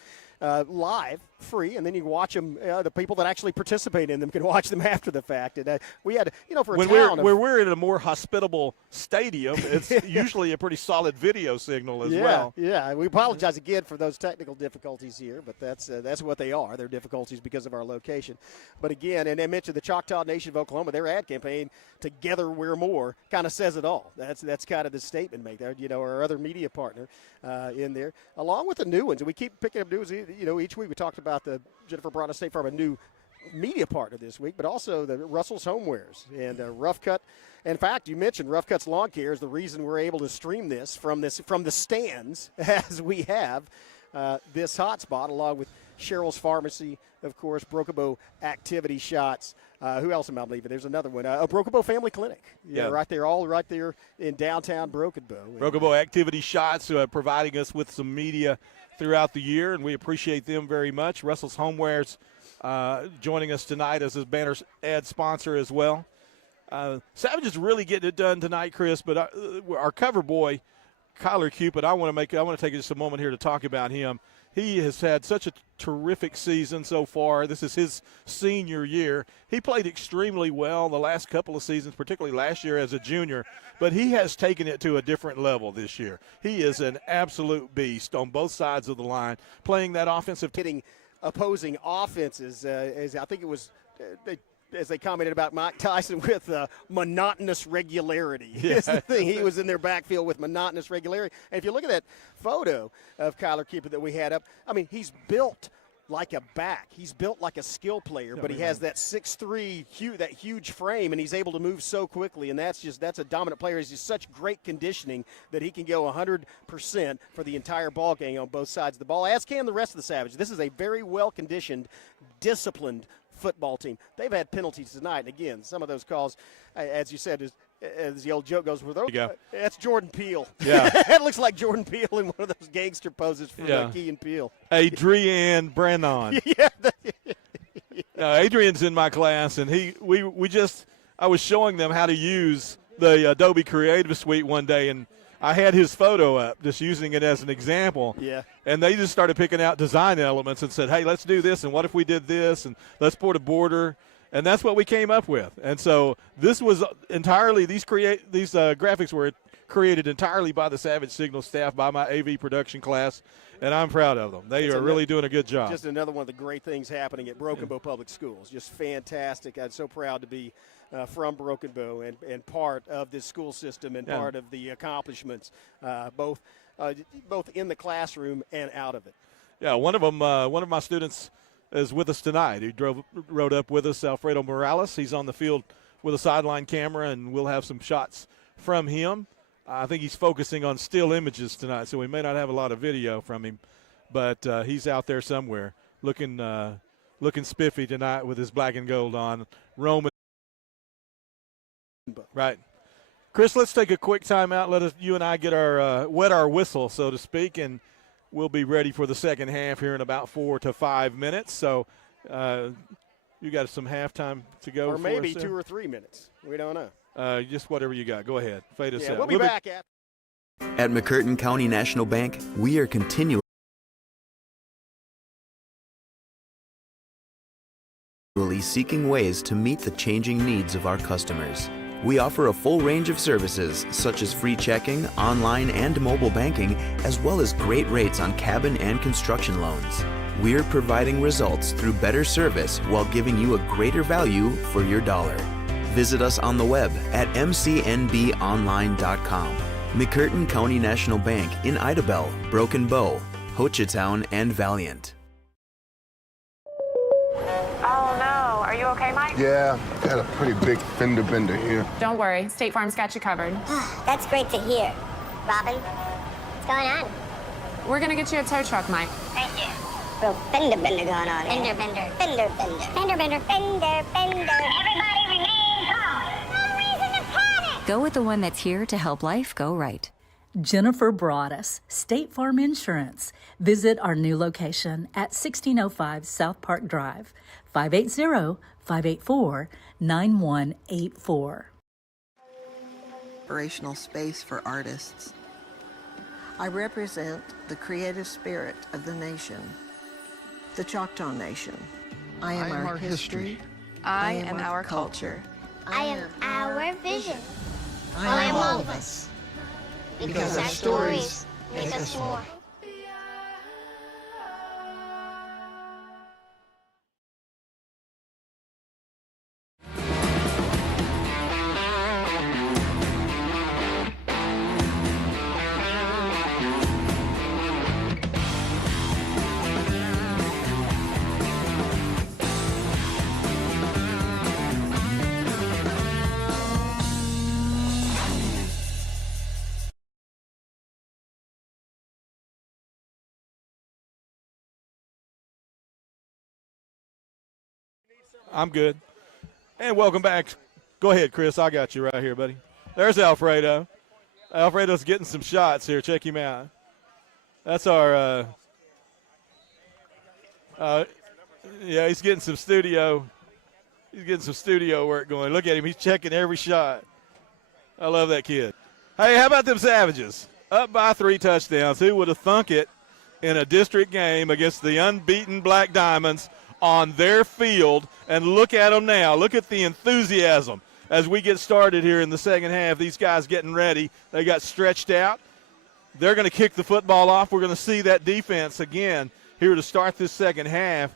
live, free, and then you can watch them. The people that actually participate in them can watch them after the fact. And we had, for a town where we're in a more hospitable stadium, it's usually a pretty solid video signal as well. Yeah, we apologize again for those technical difficulties here, but that's what they are. They're difficulties because of our location. But again, and I mentioned the Choctaw Nation of Oklahoma, their ad campaign, Together We're More, kind of says it all. That's kind of the statement made there, our other media partner in there, along with the new ones. And we keep picking up news, each week we talked about the Jennifer brought us State Farm, a new media partner this week, but also the Russell's Homewares and Rough Cut. In fact, you mentioned Rough Cut's Lawn Care is the reason we're able to stream this from the stands as we have this hotspot, along with Cheryl's Pharmacy, of course, Broken Bow Activity Shots. Who else am I leaving? There's another one. Broken Bow Family Clinic. Yeah, all right there in downtown Broken Bow. Broken Bow Activity Shots providing us with some media throughout the year, and we appreciate them very much. Russell's Homewares joining us tonight as a banner ad sponsor as well. Savage is really getting it done tonight, Chris, but our cover boy, Kyler Cupid, I want to take just a moment here to talk about him. He has had such a terrific season so far. This is his senior year. He played extremely well the last couple of seasons, particularly last year as a junior, but he has taken it to a different level this year. He is an absolute beast on both sides of the line, playing that offensive. Hitting opposing offenses, as I think it was as they commented about Mike Tyson, with monotonous regularity. Yeah. Is the thing. He was in their backfield with monotonous regularity. And if you look at that photo of Kyler Cooper that we had up, he's built like a back. He's built like a skill player, but he has that 6'3", that huge frame, and he's able to move so quickly, and that's a dominant player. He's just such great conditioning that he can go 100% for the entire ball game on both sides of the ball, as can the rest of the Savage. This is a very well-conditioned, disciplined football team. They've had penalties tonight, and again, some of those calls, as you said, as the old joke goes, that's Jordan Peele. Yeah. That looks like Jordan Peele in one of those gangster poses for Key and Peele. Adrienne Brennan. Yeah. Adrian's in my class, and I was showing them how to use the Adobe Creative Suite one day, and I had his photo up, just using it as an example. Yeah. And they just started picking out design elements and said, hey, let's do this, and what if we did this, and let's put a border. And that's what we came up with. And so this was entirely, these graphics were created entirely by the Savage Signal staff, by my AV production class, and I'm proud of them. They are really doing a good job. Just another one of the great things happening at Broken Bow Public Schools. Just fantastic. I'm so proud to be from Broken Bow and part of this school system and part of the accomplishments, both in the classroom and out of it. Yeah, one of my students is with us tonight. He rode up with us, Alfredo Morales. He's on the field with a sideline camera, and we'll have some shots from him. I think he's focusing on still images tonight, so we may not have a lot of video from him, but he's out there somewhere looking spiffy tonight with his black and gold on. Roman. Right. Chris, let's take a quick timeout. Let you and I get our wet our whistle, so to speak, and we'll be ready for the second half here in about 4 to 5 minutes. So You got some halftime to go. Or maybe for us 2 or 3 minutes. We don't know. Just whatever you got. Go ahead. Fade us out. We'll be back At McCurtain County National Bank, we are continually seeking ways to meet the changing needs of our customers. We offer a full range of services such as free checking, online and mobile banking, as well as great rates on cabin and construction loans. We're providing results through better service while giving you a greater value for your dollar. Visit us on the web at mcnbonline.com. McCurtain County National Bank in Idabel, Broken Bow, Hochatown, and Valiant. Oh no, are you okay, Mike? Yeah, got a pretty big fender bender here. Don't worry, State Farm's got you covered. That's great to hear. Robin, what's going on? We're gonna get you a tow truck, Mike. Thank you. Real fender bender going on. Fender bender. Fender bender. Fender bender. Fender bender. Everybody remain calm. No reason to panic. Go with the one that's here to help life go right. Jennifer Broadus, State Farm Insurance. Visit our new location at 1605 South Park Drive, 580-584-9184. Inspirational space for artists. I represent the creative spirit of the nation, the Choctaw Nation. I am our history. I am our culture. I am our vision. I am all of us. Because our stories make us more. I'm good. And welcome back. Go ahead, Chris. I got you right here, buddy. There's Alfredo. Alfredo's getting some shots here. Check him out. That's our yeah, he's getting some studio. He's getting some studio work going. Look at him. He's checking every shot. I love that kid. Hey, how about them Savages? Up by 3 touchdowns. Who would have thunk it in a district game against the unbeaten Black Diamonds on their field? And look at them now. Look at the enthusiasm as we get started here in the second half. These guys getting ready. They got stretched out. They're going to kick the football off. We're going to see that defense again here to start this second half.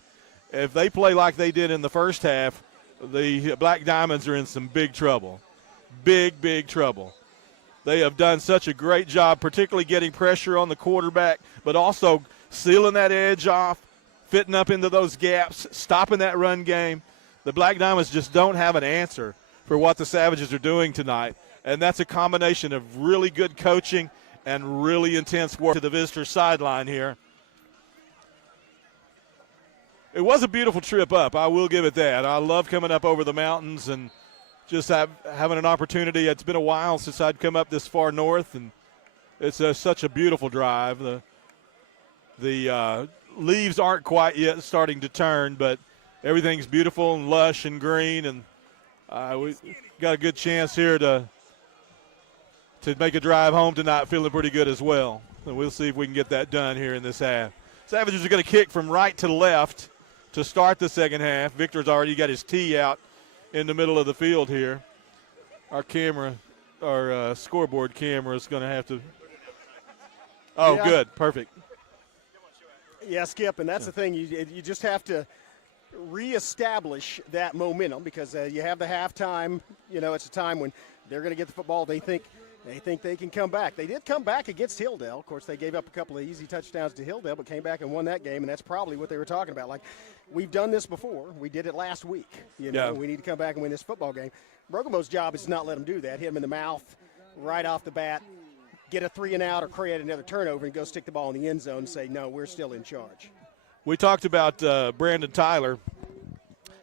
If they play like they did in the first half, the Black Diamonds are in some big trouble. Big, big trouble. They have done such a great job, particularly getting pressure on the quarterback, but also sealing that edge off, fitting up into those gaps, stopping that run game. The Black Diamonds just don't have an answer for what the Savages are doing tonight, and that's a combination of really good coaching and really intense work to the visitor sideline here. It was a beautiful trip up, I will give it that. I love coming up over the mountains and just having an opportunity. It's been a while since I'd come up this far north, and it's such a beautiful drive. The leaves aren't quite yet starting to turn, but everything's beautiful and lush and green, and we got a good chance here to make a drive home tonight, feeling pretty good as well. And we'll see if we can get that done here in this half. Savages are going to kick from right to left to start the second half. Victor's already got his tee out in the middle of the field here. Our scoreboard camera is going to have to. Oh, yeah. Good, perfect. Yeah, Skip, and that's the thing. You just have to reestablish that momentum because you have the halftime. You know, it's a time when they're going to get the football. They think they can come back. They did come back against Hilldale. Of course, they gave up a couple of easy touchdowns to Hilldale, but came back and won that game, and that's probably what they were talking about. Like, we've done this before. We did it last week. You know, we need to come back and win this football game. Broken Bow's job is to not let them do that. Hit them in the mouth right off the bat, get a 3-and-out or create another turnover and go stick the ball in the end zone and say, no, we're still in charge. We talked about Brandon Tyler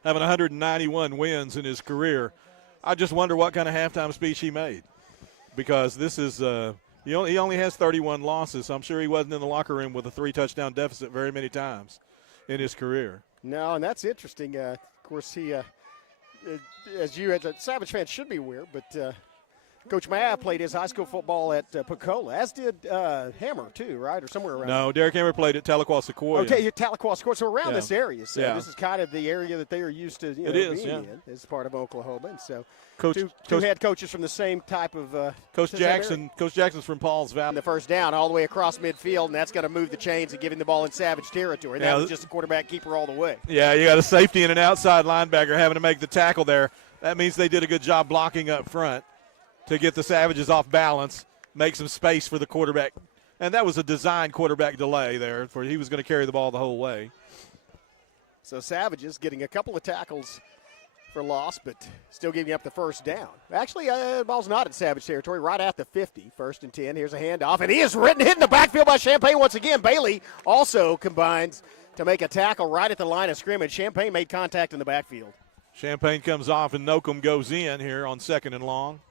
having 191 wins in his career. I just wonder what kind of halftime speech he made, because this is he only has 31 losses. So I'm sure he wasn't in the locker room with a 3-touchdown deficit very many times in his career. No, and that's interesting. course, he, as you, as a Savage fan, should be aware, but Coach Mav played his high school football at Pecola, as did Hammer, too, right? Or somewhere around. No, Derek Hammer played at Tahlequah Sequoia. Okay, Tahlequah Sequoia, so around this area. So yeah. this is kind of the area that they are used to being in as part of Oklahoma. And so two head coaches from the same type of Coach Jackson. Coach Jackson's from Pauls Valley. The first down all the way across midfield, and that's going to move the chains and give him the ball in Savage territory. That was just a quarterback keeper all the way. Yeah, you got a safety and an outside linebacker having to make the tackle there. That means they did a good job blocking up front to get the Savages off balance, make some space for the quarterback. And that was a design quarterback delay there, for he was going to carry the ball the whole way. So Savages getting a couple of tackles for loss, but still giving up the first down. Actually, the ball's not in Savage territory, right at the 50, 1st and 10. Here's a handoff, and he is hit in the backfield by Champagne once again. Bailey also combines to make a tackle right at the line of scrimmage. Champagne made contact in the backfield. Champagne comes off, and Nocum goes in here on 2nd and long.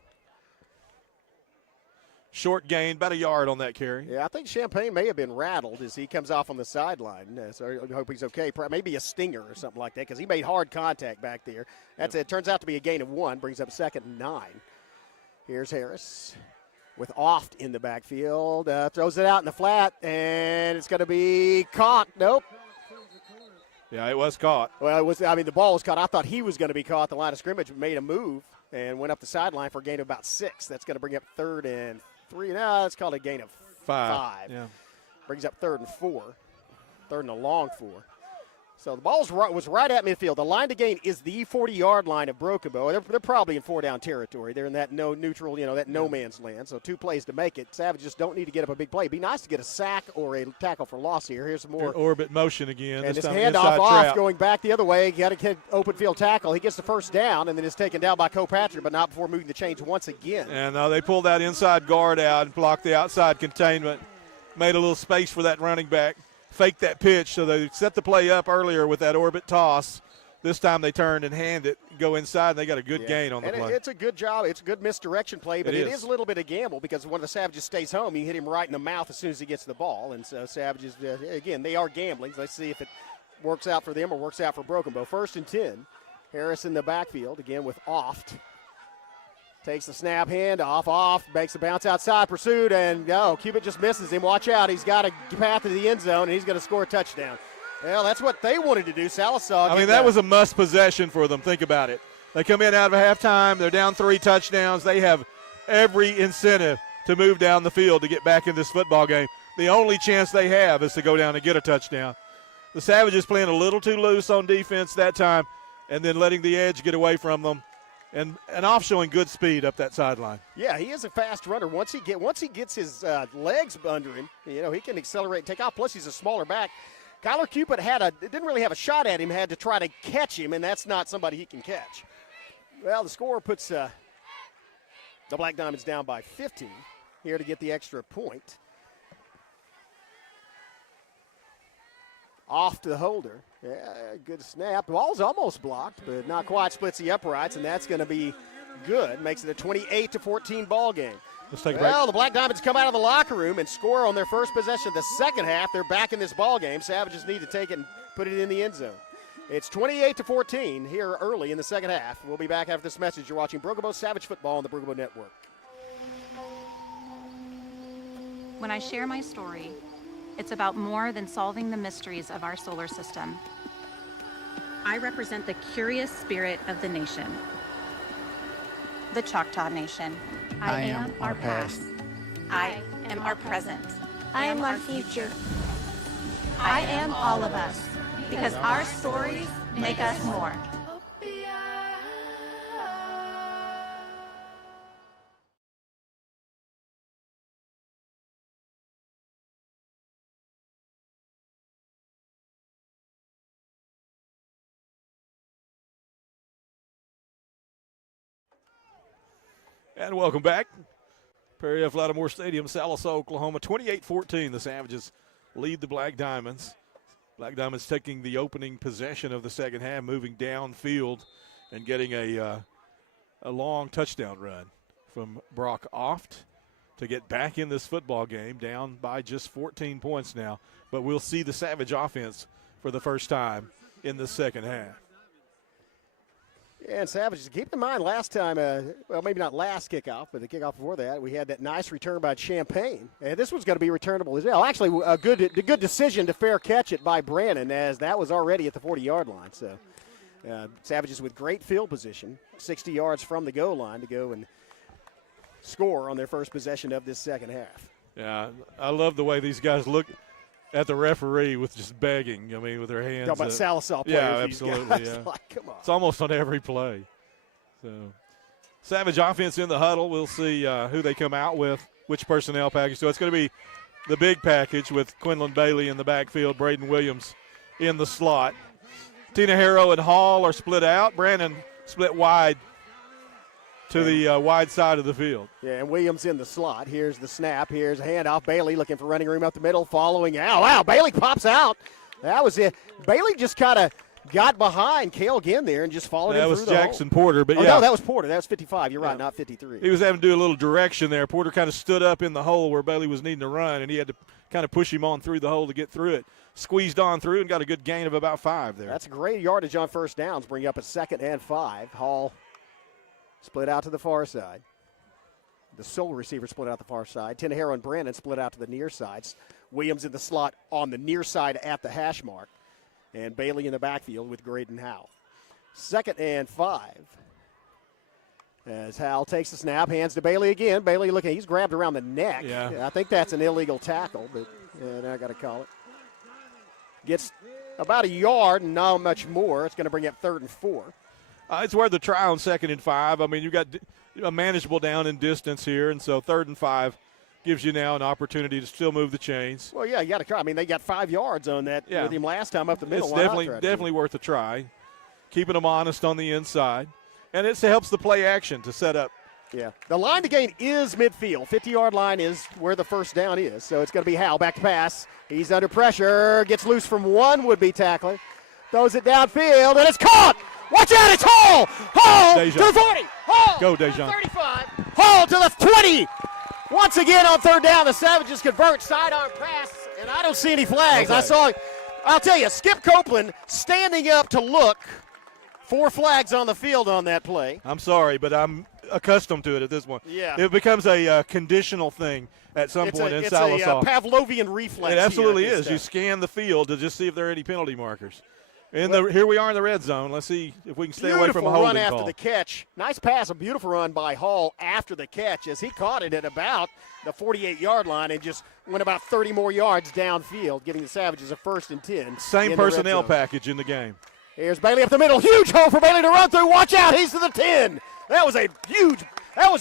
Short gain, about a yard on that carry. Yeah, I think Champagne may have been rattled as he comes off on the sideline. So I hope he's okay. Maybe a stinger or something like that because he made hard contact back there. It turns out to be a gain of 1, brings up 2nd and 9. Here's Harris with Oft in the backfield. Throws it out in the flat, and it's going to be caught. Nope. Yeah, it was caught. Well, the ball was caught. I thought he was going to be caught at the line of scrimmage, but made a move and went up the sideline for a gain of about 6. That's going to bring up 3rd and 3. No, it's called a gain of 5. Yeah. Brings up 3rd and 4. 3rd and a long 4. So the ball was right at midfield. The line to gain is the 40-yard line of Broken Bow. They're probably in 4-down territory. They're in that no neutral, that no man's land. So 2 plays to make it. Savages don't need to get up a big play. It'd be nice to get a sack or a tackle for loss here. Here's some more. Orbit motion again. And this handoff off going back the other way. Got to get open field tackle. He gets the first down and then is taken down by Copatrick, but not before moving the chains once again. And they pulled that inside guard out and blocked the outside containment. Made a little space for that running back. Faked that pitch, so they set the play up earlier with that orbit toss. This time they turned and hand it, go inside, and they got a good gain on the play. It's a good job. It's a good misdirection play, but it is a little bit of gamble because when the Savages stays home, you hit him right in the mouth as soon as he gets the ball. And so Savages, again, they are gambling. Let's see if it works out for them or works out for Broken Bow. 1st and 10. Harris in the backfield, again with Oft. Takes the snap, handoff, off, makes a bounce outside, pursued, and Cubit just misses him. Watch out, he's got a path to the end zone, and he's going to score a touchdown. Well, that's what they wanted to do. Sallisaw. That was a must possession for them. Think about it. They come in out of halftime. They're down 3 touchdowns. They have every incentive to move down the field to get back in this football game. The only chance they have is to go down and get a touchdown. The Savages playing a little too loose on defense that time and then letting the edge get away from them. And Off showing good speed up that sideline. Yeah, he is a fast runner. Once he gets his legs under him, he can accelerate and take off. Plus, he's a smaller back. Kyler Cupid didn't really have a shot at him, had to try to catch him, and that's not somebody he can catch. Well, the score puts the Black Diamonds down by 15 here to get the extra point. Off to the holder. Yeah, good snap. The ball's almost blocked, but not quite. Splits the uprights, and that's going to be good. Makes it a 28-14 ball game. Let's take a break. The Black Diamonds come out of the locker room and score on their first possession of the second half. They're back in this ball game. Savages need to take it and put it in the end zone. It's 28-14 here early in the second half. We'll be back after this message. You're watching Broken Bow Savage Football on the Broken Bow Network. When I share my story, it's about more than solving the mysteries of our solar system. I represent the curious spirit of the nation, the Choctaw Nation. I am our past. I am our present. I am our future. I am all of us, because our stories make us more. And welcome back. Perry F. Lattimore Stadium, Sallisaw, Oklahoma. 28-14, the Savages lead the Black Diamonds. Black Diamonds taking the opening possession of the second half, moving downfield and getting a long touchdown run from Brock Oft to get back in this football game, down by just 14 points now. But we'll see the Savage offense for the first time in the second half. And Savages, keep in mind last time, well, maybe not last kickoff, but the kickoff before that, we had that nice return by Champagne. And this one's going to be returnable as well. Actually, a good decision to fair catch it by Brannon, as that was already at the 40-yard line. So Savages with great field position, 60 yards from the goal line to go and score on their first possession of this second half. Yeah, I love the way these guys look at the referee with just begging. I mean, with their hands. Talk about Sallisaw players. Yeah, absolutely. Yeah. Like, come on. It's almost on every play. So, Savage offense in the huddle. We'll see who they come out with, which personnel package. So it's going to be the big package with Quinlan Bailey in the backfield, Braden Williams in the slot. Tina Harrow and Hall are split out. Brandon split wide to the wide side of the field. Yeah, and Williams in the slot. Here's the snap. Here's a handoff. Bailey looking for running room up the middle, following. Oh, wow, Bailey pops out. That was it. Bailey just kind of got behind Cale again there and just followed him through the hole. That was Jackson Porter. But no, that was Porter. That was 55. You're right, not 53. He was having to do a little direction there. Porter kind of stood up in the hole where Bailey was needing to run, and he had to kind of push him on through the hole to get through it. Squeezed on through and got a good gain of about 5 there. That's great yardage on first downs, bring up a 2nd and 5. Hall split out to the far side. The sole receiver split out the far side. Tinahero and Brandon split out to the near sides. Williams in the slot on the near side at the hash mark. And Bailey in the backfield with Graydon Howe. 2nd and 5. As Howell takes the snap, hands to Bailey again. Bailey looking, he's grabbed around the neck. Yeah. I think that's an illegal tackle, but now I got to call it. Gets about a yard and not much more. It's going to bring up 3rd and 4. It's worth a try on 2nd and 5. I mean, you've got a manageable down in distance here, and so 3rd and 5 gives you now an opportunity to still move the chains. Well, yeah, you got to try. I mean, they got 5 yards on that with him last time up the middle. It's definitely worth a try. Keeping them honest on the inside. And it helps the play action to set up. Yeah. The line to gain is midfield. 50-yard line is where the first down is. So it's going to be Howell back to pass. He's under pressure. Gets loose from one would-be tackler. Throws it downfield, and it's caught. Watch out, it's Hall! Hall Deja. to the 40. Hall Go, Dejan. 35. Hall to the 20. Once again on 3rd down, the Savages convert sidearm pass, and I don't see any flags. Okay. I'll tell you, Skip Copeland standing up to look. 4 flags on the field on that play. I'm sorry, but I'm accustomed to it at this point. Yeah. It becomes a conditional thing at some point in Sallisaw. It's a Pavlovian reflex. It absolutely here is. You scan the field to just see if there are any penalty markers. Here we are in the red zone. Let's see if we can stay away from a holding run after call. the catch. Nice pass, a beautiful run by Hall after the catch as he caught it at about the 48-yard line and just went about 30 more yards downfield, getting the Savages a 1st and 10. Same personnel package in the game. Here's Bailey up the middle. Huge hole for Bailey to run through. Watch out. He's to the 10. That was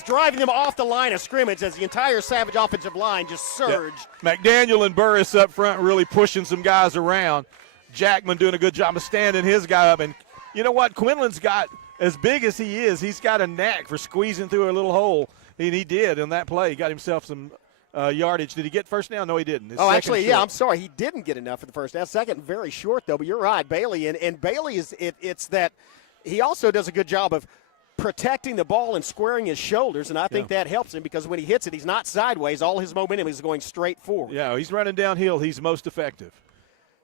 driving them off the line of scrimmage as the entire Savage offensive line just surged. Yeah. McDaniel and Burris up front really pushing some guys around. Jackman doing a good job of standing his guy up. And you know what? Quinlan's got, as big as he is, he's got a knack for squeezing through a little hole. And he did in that play. He got himself some yardage. Did he get first down? No, he didn't. Actually, I'm sorry. He didn't get enough for the first down. 2nd, very short, though. But you're right, Bailey. And Bailey, it's that he also does a good job of protecting the ball and squaring his shoulders, and I think that helps him because when he hits it, he's not sideways. All his momentum is going straight forward. Yeah, he's running downhill. He's most effective.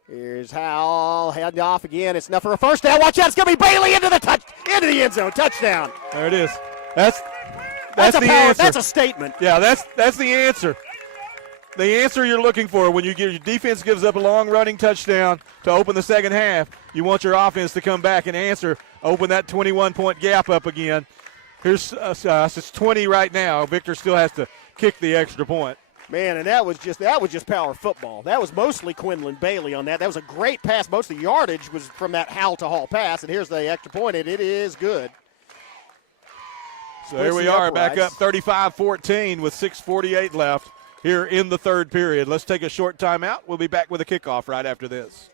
Here's Howell heading off again. It's enough for a first down. Watch out! It's going to be Bailey into the end zone. Touchdown. There it is. That's the answer. That's a statement. Yeah, that's the answer. The answer you're looking for when your defense gives up a long running touchdown to open the second half, you want your offense to come back and answer, open that 21-point gap up again. Here's it's 20 right now. Victor still has to kick the extra point. Man, and that was just power football. That was mostly Quinlan Bailey on that. That was a great pass. Most of the yardage was from that Howell to Hall pass, and here's the extra point, and it is good. So here we are, back up 35-14 with 6:48 left here in the 3rd period. Let's take a short timeout. We'll be back with a kickoff right after this.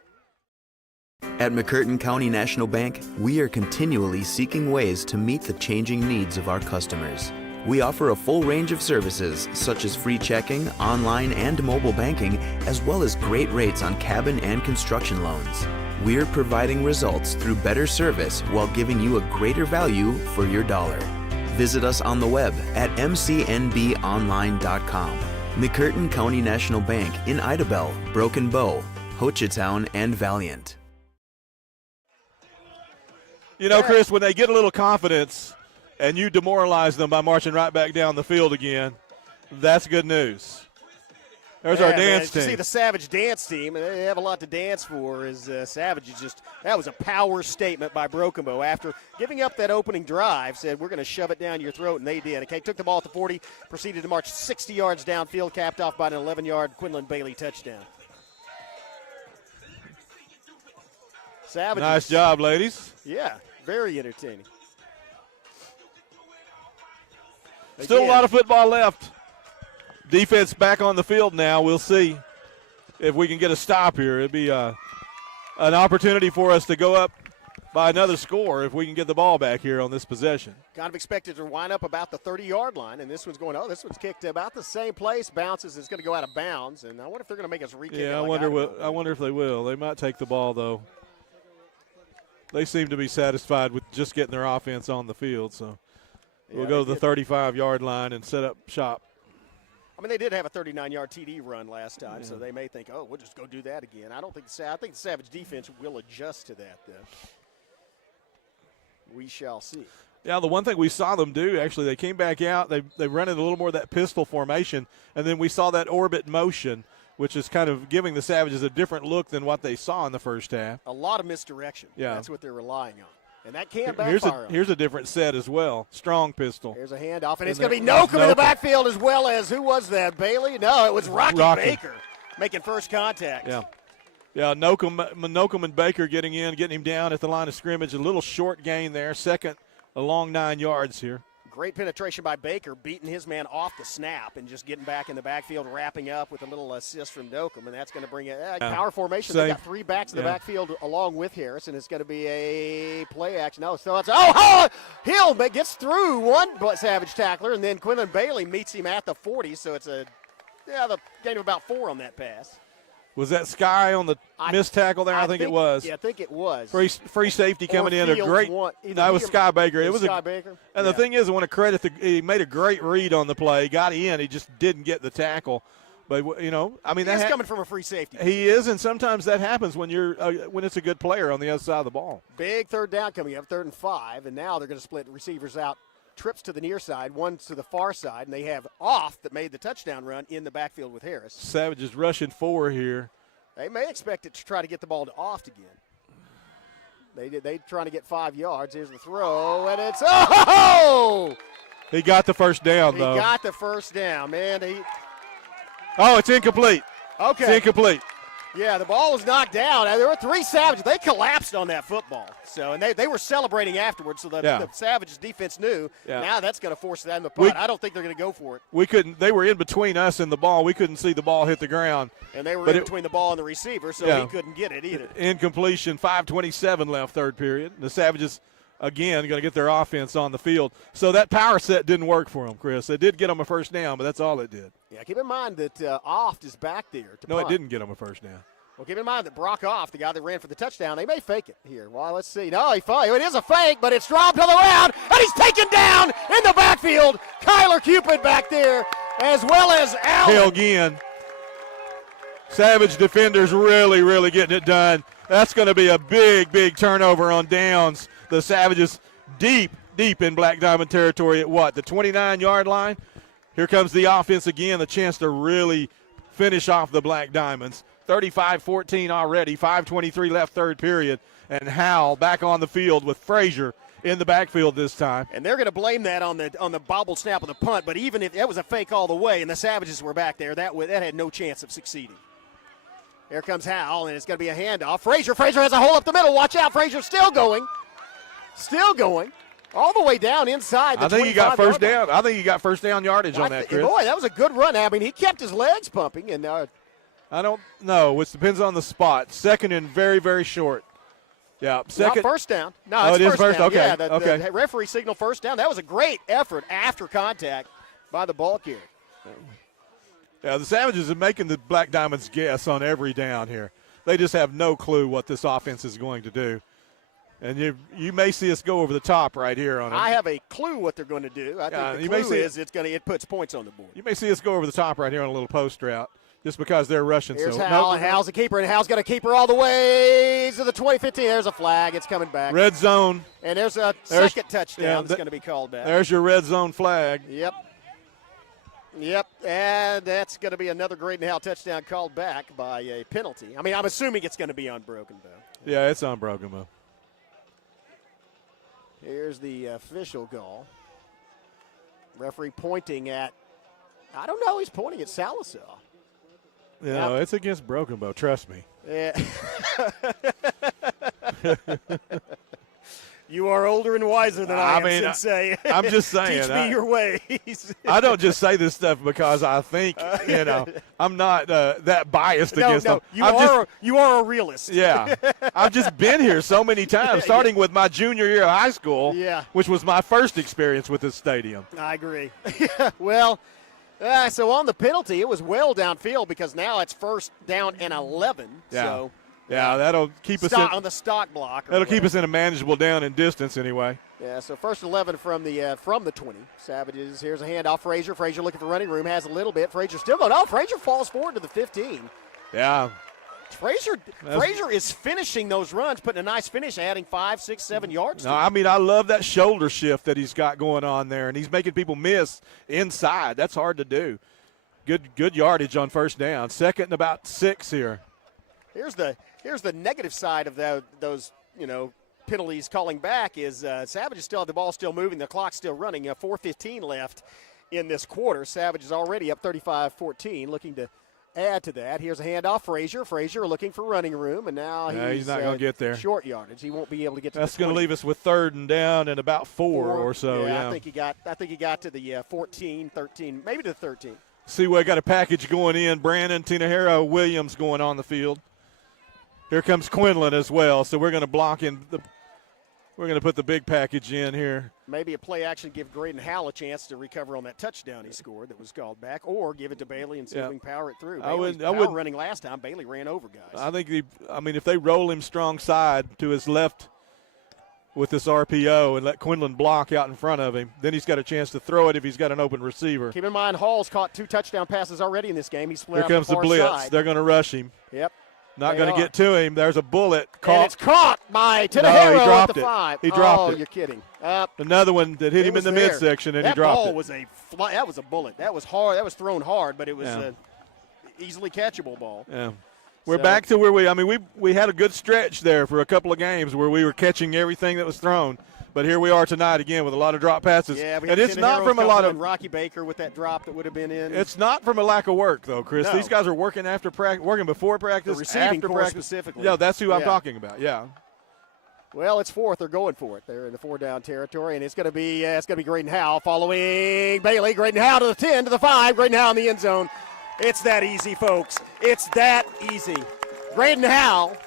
At McCurtain County National Bank, we are continually seeking ways to meet the changing needs of our customers. We offer a full range of services such as free checking, online and mobile banking, as well as great rates on cabin and construction loans. We're providing results through better service while giving you a greater value for your dollar. Visit us on the web at mcnbonline.com. McCurtain County National Bank in Idabel, Broken Bow, Hochatown, and Valiant. You know, Chris, when they get a little confidence and you demoralize them by marching right back down the field again, that's good news. There's our dance team. You see the Savage dance team, and they have a lot to dance for. Savage is that was a power statement by Brokenbow after giving up that opening drive. Said we're going to shove it down your throat, and they did. Okay, took the ball at the 40, proceeded to march 60 yards downfield, capped off by an 11-yard Quinlan Bailey touchdown. Savage. Nice job, ladies. Yeah, very entertaining. Still a lot of football left. Defense back on the field now. We'll see if we can get a stop here. It'd be an opportunity for us to go up by another score if we can get the ball back here on this possession. Kind of expected to wind up about the 30-yard line, and this one's kicked about the same place, bounces, it's going to go out of bounds, and I wonder if they're going to make us re-kick it. Yeah, I wonder if they will. They might take the ball, though. They seem to be satisfied with just getting their offense on the field, so we'll go to the 35-yard line and set up shop. I mean, they did have a 39-yard TD run last time, so they may think, we'll just go do that again. I think the Savage defense will adjust to that, though. We shall see. Yeah, the one thing we saw them do, actually, they came back out. They run in a little more of that pistol formation, and then we saw that orbit motion, which is kind of giving the Savages a different look than what they saw in the first half. A lot of misdirection. Yeah. That's what they're relying on. And that can backfire. Here's a different set as well. Strong pistol. Here's a handoff, and it's going to be Nocum in the backfield as well as, who was that, Bailey? No, it was Rocky Baker making first contact. Yeah. Yeah, Nocum and Baker getting him down at the line of scrimmage. A little short gain there. Second, a long 9 yards here. Great penetration by Baker, beating his man off the snap and just getting back in the backfield, wrapping up with a little assist from Nocum, and that's going to bring it. Power formation. They got 3 backs in the backfield along with Harris, and it's going to be a play action. No, so it's Hill gets through one Savage tackler, and then Quinlan Bailey meets him at the 40. So it's the gain of about 4 on that pass. Was that Sky on the missed tackle there? I think it was. Yeah, I think it was. Free safety coming in. It was Sky Baker. It was Sky Baker. And the thing is, I want to credit he made a great read on the play. Got in. He just didn't get the tackle. But he's coming from a free safety. He is, and sometimes that happens when when it's a good player on the other side of the ball. Big third down coming up, 3rd and 5, and now they're going to split receivers out. Trips to the near side, one to the far side, and they have Off that made the touchdown run in the backfield with Harris. Savage is rushing 4 here. They may expect it to try to get the ball to Off again. They trying to get 5 yards. Here's the throw, and it's He got the first down, though. He got the first down, man. It's incomplete. Okay. It's incomplete. Yeah, the ball was knocked down. There were 3 Savages. They collapsed on that football. So, and they were celebrating afterwards, so the Savages defense knew. Yeah. Now that's going to force them to punt. I don't think they're going to go for it. They were in between us and the ball. We couldn't see the ball hit the ground. And they were in between the ball and the receiver, so he couldn't get it either. Incompletion, 5:27 left third period. The Savages, again, going to get their offense on the field. So that power set didn't work for them, Chris. It did get them a first down, but that's all it did. Yeah, keep in mind that Oft is back there to punt. It didn't get them a first down. Well, keep in mind that Brock Off, the guy that ran for the touchdown, they may fake it here. Well, let's see. No, it is a fake, but it's dropped on the ground, and he's taken down in the backfield. Kyler Cupid back there, as well as Allen. Hill again. Savage defenders really, really getting it done. That's going to be a big, big turnover on downs. The Savages deep in Black Diamond territory at the 29-yard line. Here comes the offense again, the chance to really finish off the Black Diamonds. 35-14 already, 5:23 left third period, and Howell back on the field with Frazier in the backfield this time. And they're going to blame that on the bobbled snap of the punt, but even if that was a fake all the way and the Savages were back there, that had no chance of succeeding. Here comes Howell, and it's going to be a handoff. Frazier has a hole up the middle. Watch out, Frazier still going. All the way down inside the 25-yard line. I think he got first down. I think he got first down yardage on that, Chris. Boy, that was a good run. I mean, he kept his legs pumping, and I don't know. It depends on the spot. Second and very, very short. Yeah, second. Not first down. No, it's first down. Okay. Yeah, okay. The referee signaled first down. That was a great effort after contact by the ball carrier. Yeah, the Savages are making the Black Diamonds guess on every down here. They just have no clue what this offense is going to do. And you may see us go over the top right here on it. I have a clue what they're going to do. I think the clue is it puts points on the board. You may see us go over the top right here on a little post route. just because they're rushing. Here's so Hal, and Hal's the keeper, and Hal's got to keep her all the way to the 20-15. There's a flag. It's coming back. Red zone. And there's a second touchdown that's going to be called back. There's your red zone flag. Yep. And that's going to be another Graydon Hal touchdown called back by a penalty. I mean, I'm assuming it's going to be unbroken, though. Yeah, it's unbroken, Mo. Here's the official call. Referee pointing at, I don't know, he's pointing at Sallisaw. No, it's against Broken Bow, trust me. Yeah. You are older and wiser than I am, Sensei. I'm just saying. Teach me your ways. I don't just say this stuff because I think, I'm not that biased against them. You are a realist. Yeah. I've just been here so many times, starting with my junior year of high school, which was my first experience with this stadium. I agree. Well, so on the penalty, it was well downfield because now it's first down and 11. Yeah. So. Yeah, that'll keep us on the stock block. That'll keep us in a manageable down and distance anyway. Yeah, so first 11 from the 20. Savages, here's a handoff. Frazier looking for running room, has a little bit. Frazier still going. Oh, Frazier falls forward to the 15. Yeah. Frazier is finishing those runs, putting a nice finish, adding 5, 6, 7 yards. No, I mean, I love that shoulder shift that he's got going on there, and he's making people miss inside. That's hard to do. Good yardage on first down. Second and about 6 here. Here's the negative side of those penalties calling back is Savages still have the ball still moving, the clock's still running. 4:15 left in this quarter. Savages already up 35-14, looking to add to that. Here's a handoff. Frazier looking for running room, and now he's not going to get there. Short yardage. He won't be able to get to. That's going to leave us with third and down and about four or so. Yeah, I think he got to the 14, 13, maybe to the 13. See, we got a package going in. Brandon Tinahero Williams going on the field. Here comes Quinlan as well, so we're going to block in. We're going to put the big package in here. Maybe a play action, give Graydon Hal a chance to recover on that touchdown he scored that was called back, or give it to Bailey and see if we can power it through. I would running last time. Bailey ran over guys. I think if they roll him strong side to his left with this RPO and let Quinlan block out in front of him, then he's got a chance to throw it if he's got an open receiver. Keep in mind, Hall's caught 2 touchdown passes already in this game. He's split Here comes the blitz. Side. They're going to rush him. Yep. Not going to get to him. There's a bullet caught. And it's caught by Tinahero at the 5. He dropped it. Oh, you're kidding. Another one that hit him in the midsection, and he dropped it. That was a bullet. That was hard. That was thrown hard, but it was an easily catchable ball. Yeah. We're back to where we had a good stretch there for a couple of games where we were catching everything that was thrown. But here we are tonight again with a lot of drop passes. Yeah, and it's not from a lot of Rocky Baker with that drop that would have been in. It's not from a lack of work, though, Chris. No. These guys are working after practice, working before practice, the receiving after corps practice. Specifically. Yeah, that's who I'm talking about. Yeah. Well, it's fourth. They're going for it. They're in the 4-down territory, and it's going to be Graydon Hal following Bailey. Graydon Hal to the 10, to the 5. Graydon Hal in the end zone. It's that easy, folks. It's that easy. Graydon Hal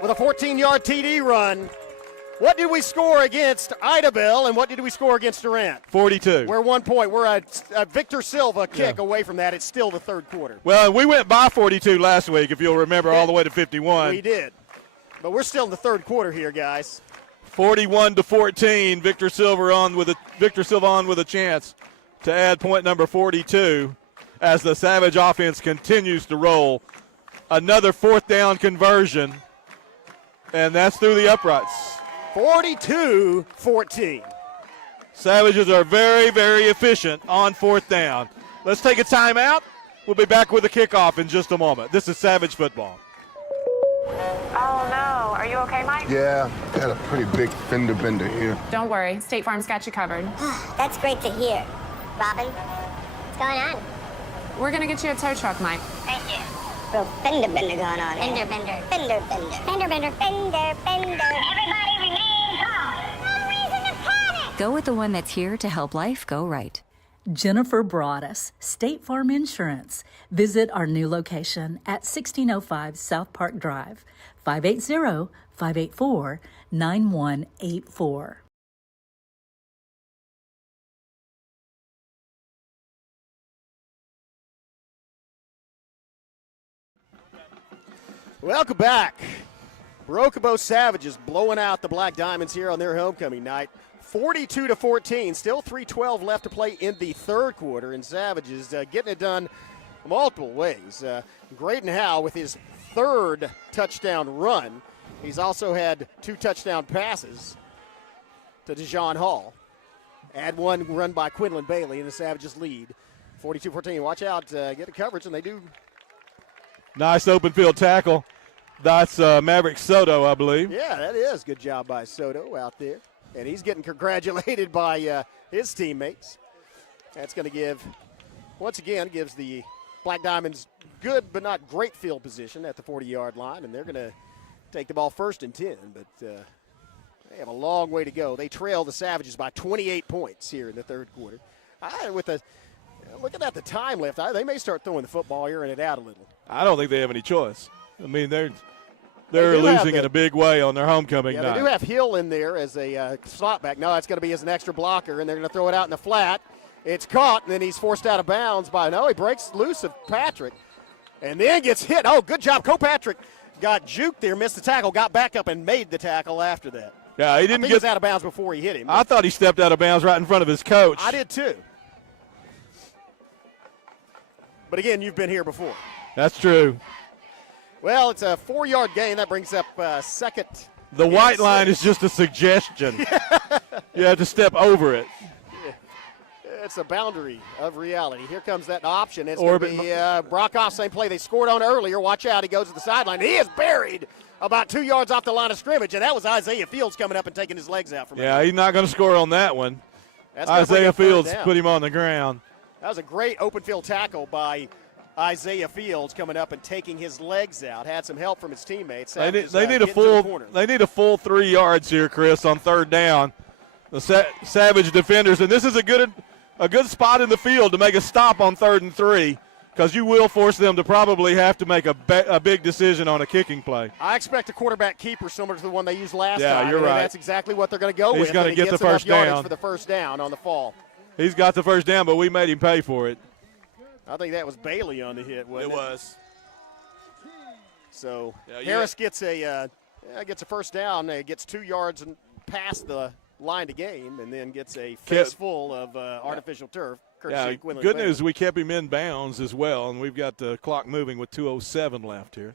with a 14-yard TD run. What did we score against Idabel, and what did we score against Durant? 42. We're 1 point. We're a Victor Silva kick away from that. It's still the third quarter. Well, we went by 42 last week, if you'll remember, all the way to 51. We did. But we're still in the third quarter here, guys. 41-14. Victor Silva on with a chance to add point number 42 as the Savage offense continues to roll. Another 4th down conversion, and that's through the uprights. 42-14. Savages are very, very efficient on 4th down. Let's take a timeout. We'll be back with the kickoff in just a moment. This is Savage football. Oh, no. Are you okay, Mike? Yeah, got a pretty big fender bender here. Don't worry. State Farm's got you covered. That's great to hear. Robin, what's going on? We're going to get you a tow truck, Mike. Thank you. Real fender bender going on. Fender bender. Fender bender. Fender bender. Fender bender. Everybody remain calm. No reason to panic. Go with the one that's here to help life go right. Jennifer Broadus, State Farm Insurance. Visit our new location at 1605 South Park Drive, 580-584-9184. Welcome back. Brokobo Savages blowing out the Black Diamonds here on their homecoming night. 42-14. Still 3:12 left to play in the third quarter, and Savages getting it done multiple ways. Graydon Howe with his third touchdown run. He's also had 2 touchdown passes to DeJohn Hall. Add one run by Quinlan Bailey, and the Savages lead 42-14. Watch out, get the coverage, and they do. Nice open field tackle. That's Maverick Soto, I believe. Yeah, that is. Good job by Soto out there. And he's getting congratulated by his teammates. That's going to give, once again, gives the Black Diamonds good but not great field position at the 40-yard line, and they're going to take the ball 1st and 10, but they have a long way to go. They trail the Savages by 28 points here in the 3rd quarter. Looking at the time left, they may start throwing the football here and it out a little. I don't think they have any choice. I mean, they're losing in a big way on their homecoming night. They do have Hill in there as a slot back. No, it's going to be as an extra blocker, and they're going to throw it out in the flat. It's caught, and then he's forced out of bounds he breaks loose of Patrick and then gets hit. Oh, good job. Patrick got juked there, missed the tackle, got back up and made the tackle after that. Yeah, he didn't he was out of bounds before he hit him. I thought he stepped out of bounds right in front of his coach. I did too. But again, you've been here before. That's true. Well, it's a 4-yard gain. That brings up second. The white line is just a suggestion. You have to step over it. It's a boundary of reality. Here comes that option. It's going to be Brockoff, same play they scored on earlier. Watch out. He goes to the sideline. He is buried about 2 yards off the line of scrimmage, and that was Isaiah Fields coming up and taking his legs out from him. Yeah, he's not going to score on that one. Isaiah Fields put him on the ground. That was a great open field tackle by Isaiah Fields coming up and taking his legs out. Had some help from his teammates. They need a full 3 yards here, Chris, on 3rd down. The Savage defenders, and this is a good spot in the field to make a stop on 3rd and 3, because you will force them to probably have to make a big decision on a kicking play. I expect a quarterback keeper similar to the one they used last time. Yeah, you're right. That's exactly what they're going to go with. He's going to get the first down for the first down on the fall. He's got the first down, but we made him pay for it. I think that was Bailey on the hit, wasn't it? It was. So Harris gets a first down. Gets 2 yards and past the line to gain, and then gets a face full of artificial turf. Good news, we kept him in bounds as well, and we've got the clock moving with 2:07 left here.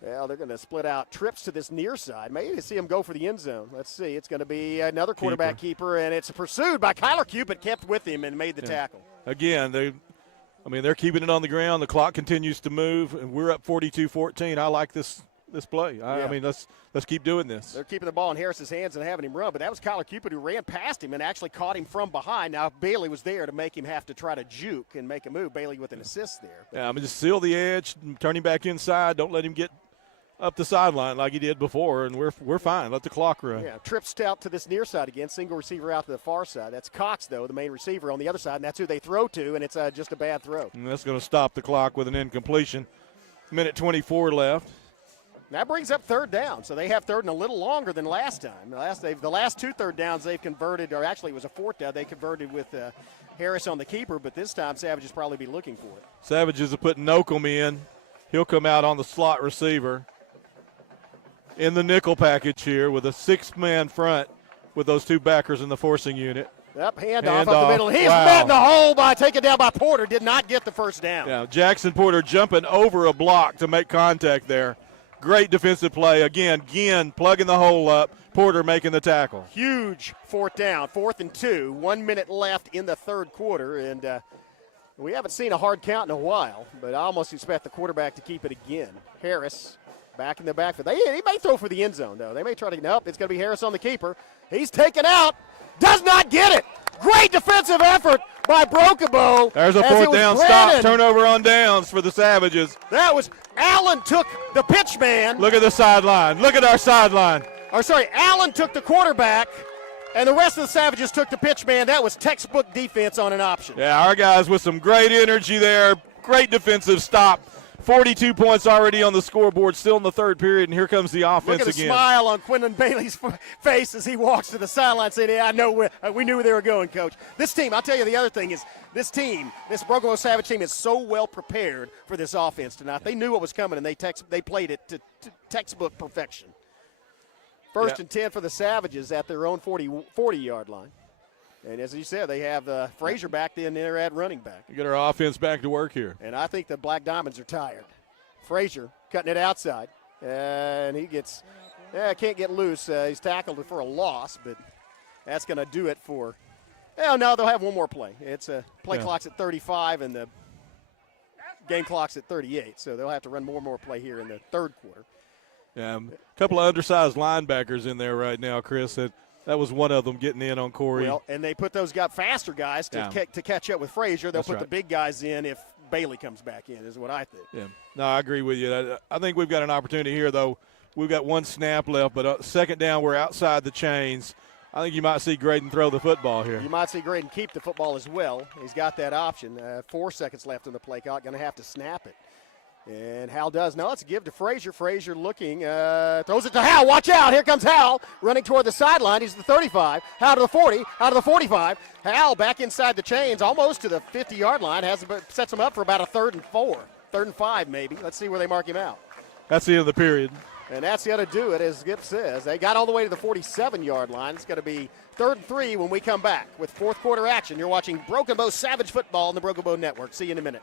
Well, they're going to split out trips to this near side. Maybe see him go for the end zone. Let's see. It's going to be another quarterback keeper, and it's pursued by Kyler Cupid, kept with him and made the tackle. Again, they're keeping it on the ground. The clock continues to move, and we're up 42-14. I like this play. I mean, let's keep doing this. They're keeping the ball in Harris's hands and having him run, but that was Kyler Cupid who ran past him and actually caught him from behind. Now, Bailey was there to make him have to try to juke and make a move. Bailey with an assist there. Just seal the edge, turn him back inside. Don't let him get up the sideline like he did before, and we're fine. Let the clock run. Yeah, trips out to this near side again. Single receiver out to the far side. That's Cox, though, the main receiver on the other side, and that's who they throw to, and it's just a bad throw. And that's going to stop the clock with an incompletion. Minute 24 left. That brings up 3rd down, so they have 3rd and a little longer than last time. The last 2 3rd downs they've converted, or actually it was a 4th down. They converted with Harris on the keeper, but this time Savages probably be looking for it. Savages are putting Nocum in. He'll come out on the slot receiver in the nickel package here with a 6-man front with those 2 backers in the forcing unit. Yep, handoff up the middle. He's met in the hole taken down by Porter. Did not get the first down. Yeah, Jackson Porter jumping over a block to make contact there. Great defensive play. Again, Ginn plugging the hole up. Porter making the tackle. Huge 4th down, 4th and 2. 1 minute left in the 3rd quarter, and we haven't seen a hard count in a while, but I almost expect the quarterback to keep it again. Harris back in the backfield. He may throw for the end zone, though. They may try to – nope, it's going to be Harris on the keeper. He's taken out. Does not get it. Great defensive effort by Brokabo. There's a 4th down stop. Turnover on downs for the Savages. That was – Allen took the pitch man. Look at the sideline. Look at our sideline. Allen took the quarterback, and the rest of the Savages took the pitch man. That was textbook defense on an option. Yeah, our guys with some great energy there. Great defensive stop. 42 points already on the scoreboard, still in the 3rd period, and here comes the offense again. Look at the smile on Quinlan Bailey's face as he walks to the sideline saying, yeah, I know we knew where they were going, Coach. This team, I'll tell you the other thing is, this Brokovo Savage team is so well prepared for this offense tonight. They knew what was coming, and they played it to textbook perfection. First and 10 for the Savages at their own 40-yard line. And as you said, they have Frazier back in there at running back. Get our offense back to work here. And I think the Black Diamonds are tired. Frazier cutting it outside. And he gets, can't get loose. He's tackled for a loss, but that's going to do it for, no, they'll have one more play. It's play clock's at 35 and the game clock's at 38. So they'll have to run more play here in the third quarter. Yeah, a couple of undersized linebackers in there right now, Chris. That was one of them getting in on Corey. Well, and they put those faster guys to catch up with Frazier. They'll put the big guys in if Bailey comes back in, is what I think. Yeah, no, I agree with you. I think we've got an opportunity here, though. We've got one snap left, but second down, we're outside the chains. I think you might see Graydon throw the football here. You might see Graydon keep the football as well. He's got that option. 4 seconds left in the play clock. Going to have to snap it. And Hal does. No, it's a give to Frazier. Frazier looking, throws it to Hal. Watch out. Here comes Hal running toward the sideline. He's the 35. Out to the 40. Out to the 45. Hal back inside the chains, almost to the 50-yard line. Sets him up for about a 3rd and 4. 3rd and 5 maybe. Let's see where they mark him out. That's the end of the period. And that's going to do it, as Skip says. They got all the way to the 47-yard line. It's going to be 3rd and 3 when we come back with fourth quarter action. You're watching Broken Bow Savage Football on the Broken Bow Network. See you in a minute.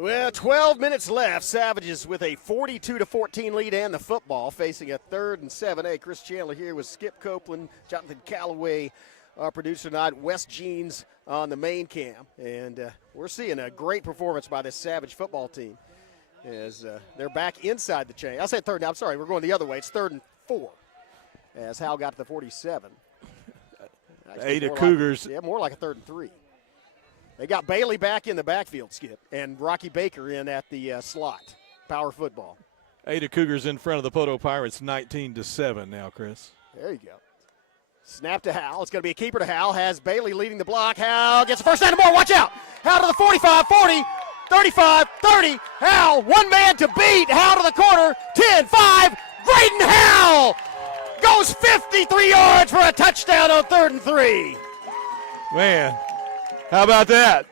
Well, 12 minutes left. Savages with a 42-14 lead and the football, facing a 3rd and 7. Hey, Chris Chandler here with Skip Copeland, Jonathan Callaway, our producer tonight, Wes Jeans on the main cam. And we're seeing a great performance by this Savage football team as they're back inside the chain. I said 3rd. I'm sorry, we're going the other way. It's 3rd and 4 as Hal got to the 47. Ada Cougars. More like a 3rd and 3. They got Bailey back in the backfield, Skip, and Rocky Baker in at the slot. Power football. Ada Cougars in front of the Poto Pirates 19-7 now, Chris. There you go. Snap to Hal. It's going to be a keeper to Hal. Has Bailey leading the block. Hal gets the first down and more. Watch out. Hal to the 45, 40, 35, 30. Hal, one man to beat. Hal to the corner. 10, 5. Graydon Hal goes 53 yards for a touchdown on 3rd and 3. Man. How about that?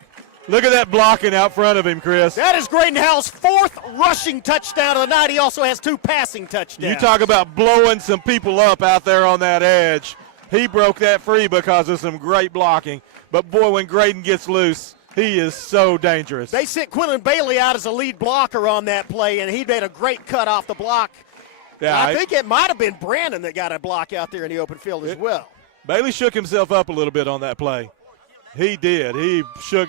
Look at that blocking out front of him, Chris. That is Graydon Howell's 4th rushing touchdown of the night. He also has 2 passing touchdowns. You talk about blowing some people up out there on that edge. He broke that free because of some great blocking. But, boy, when Graydon gets loose, he is so dangerous. They sent Quinlan Bailey out as a lead blocker on that play, and he made a great cut off the block. Yeah, I think it might have been Brandon that got a block out there in the open field as well. Bailey shook himself up a little bit on that play. He did. He shook.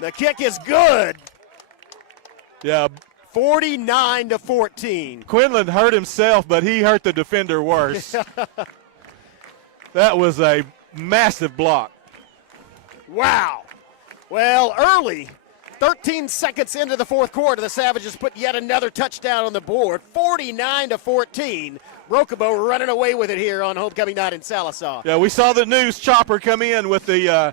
The kick is good. Yeah. 49-14. Quinlan hurt himself, but he hurt the defender worse. That was a massive block. Wow. Well, early, 13 seconds into the fourth quarter, the Savages put yet another touchdown on the board. 49-14. Broken-Bow running away with it here on homecoming night in Sallisaw. Yeah, we saw the news chopper come in with the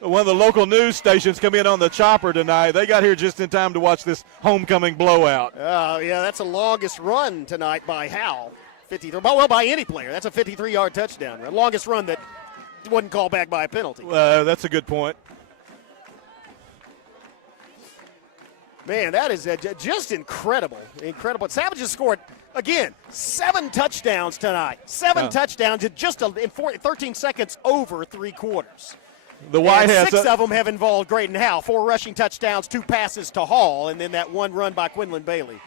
one of the local news stations come in on the chopper tonight. They got here just in time to watch this homecoming blowout. Yeah, that's the longest run tonight by Hal. 53. Well, by any player. That's a 53-yard touchdown. The longest run that wasn't called back by a penalty. That's a good point. Man, that is just incredible. Incredible. Savages scored, again, 7 touchdowns tonight. 7 touchdowns in just in 13 seconds over 3 quarters. The Whiteheads. 6 of them have involved Graydon Howell. 4 rushing touchdowns, 2 passes to Hall, and then that 1 run by Quinlan Bailey.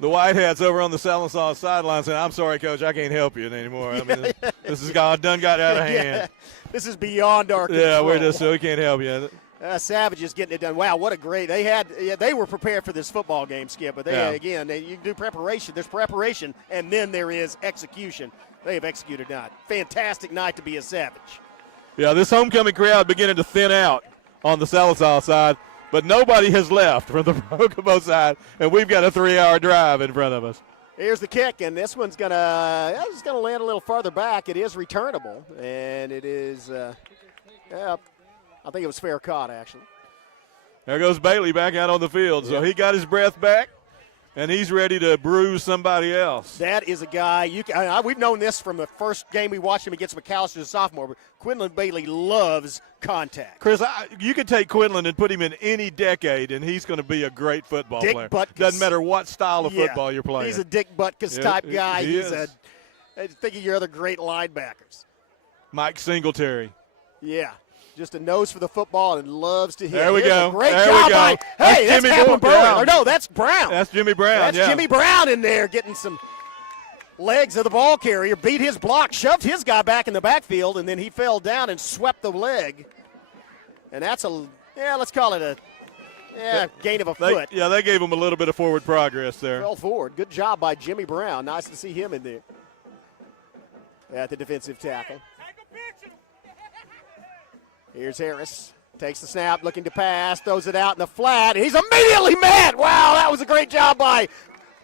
The Whiteheads over on the Sallisaw sideline saying, "I'm sorry, Coach, I can't help you anymore. I mean, this has got out of hand. This is beyond our control. Yeah, we can't help you." Savage is getting it done. Wow, what a great. They were prepared for this football game, Skip, but you do preparation. There's preparation, and then there is execution. They have executed that. Fantastic night to be a Savage. Yeah, this homecoming crowd beginning to thin out on the Sallisaw side, but nobody has left from the Brokobo side, and we've got a 3-hour drive in front of us. Here's the kick, and this one's gonna land a little farther back. It is returnable, and it is. I think it was fair caught, actually. There goes Bailey back out on the field. So he got his breath back, and he's ready to bruise somebody else. That is a guy. We've known this from the first game we watched him against McAllister as a sophomore, but Quinlan Bailey loves contact. Chris, you could take Quinlan and put him in any decade, and he's going to be a great football player. Butkus. Doesn't matter what style of football you're playing. He's a Dick Butkus type guy. Think of your other great linebackers. Mike Singletary. Yeah. Just a nose for the football and loves to hit. There we go. Great job by, hey, that's Jimmy Brown. Or no, that's Brown. That's Jimmy Brown, That's Jimmy Brown in there getting some legs of the ball carrier, beat his block, shoved his guy back in the backfield, and then he fell down and swept the leg. And that's let's call it a gain of a foot. Yeah, they gave him a little bit of forward progress there. Fell forward. Good job by Jimmy Brown. Nice to see him in there at the defensive tackle. Here's Harris. Takes the snap, looking to pass, throws it out in the flat. He's immediately met. Wow, that was a great job by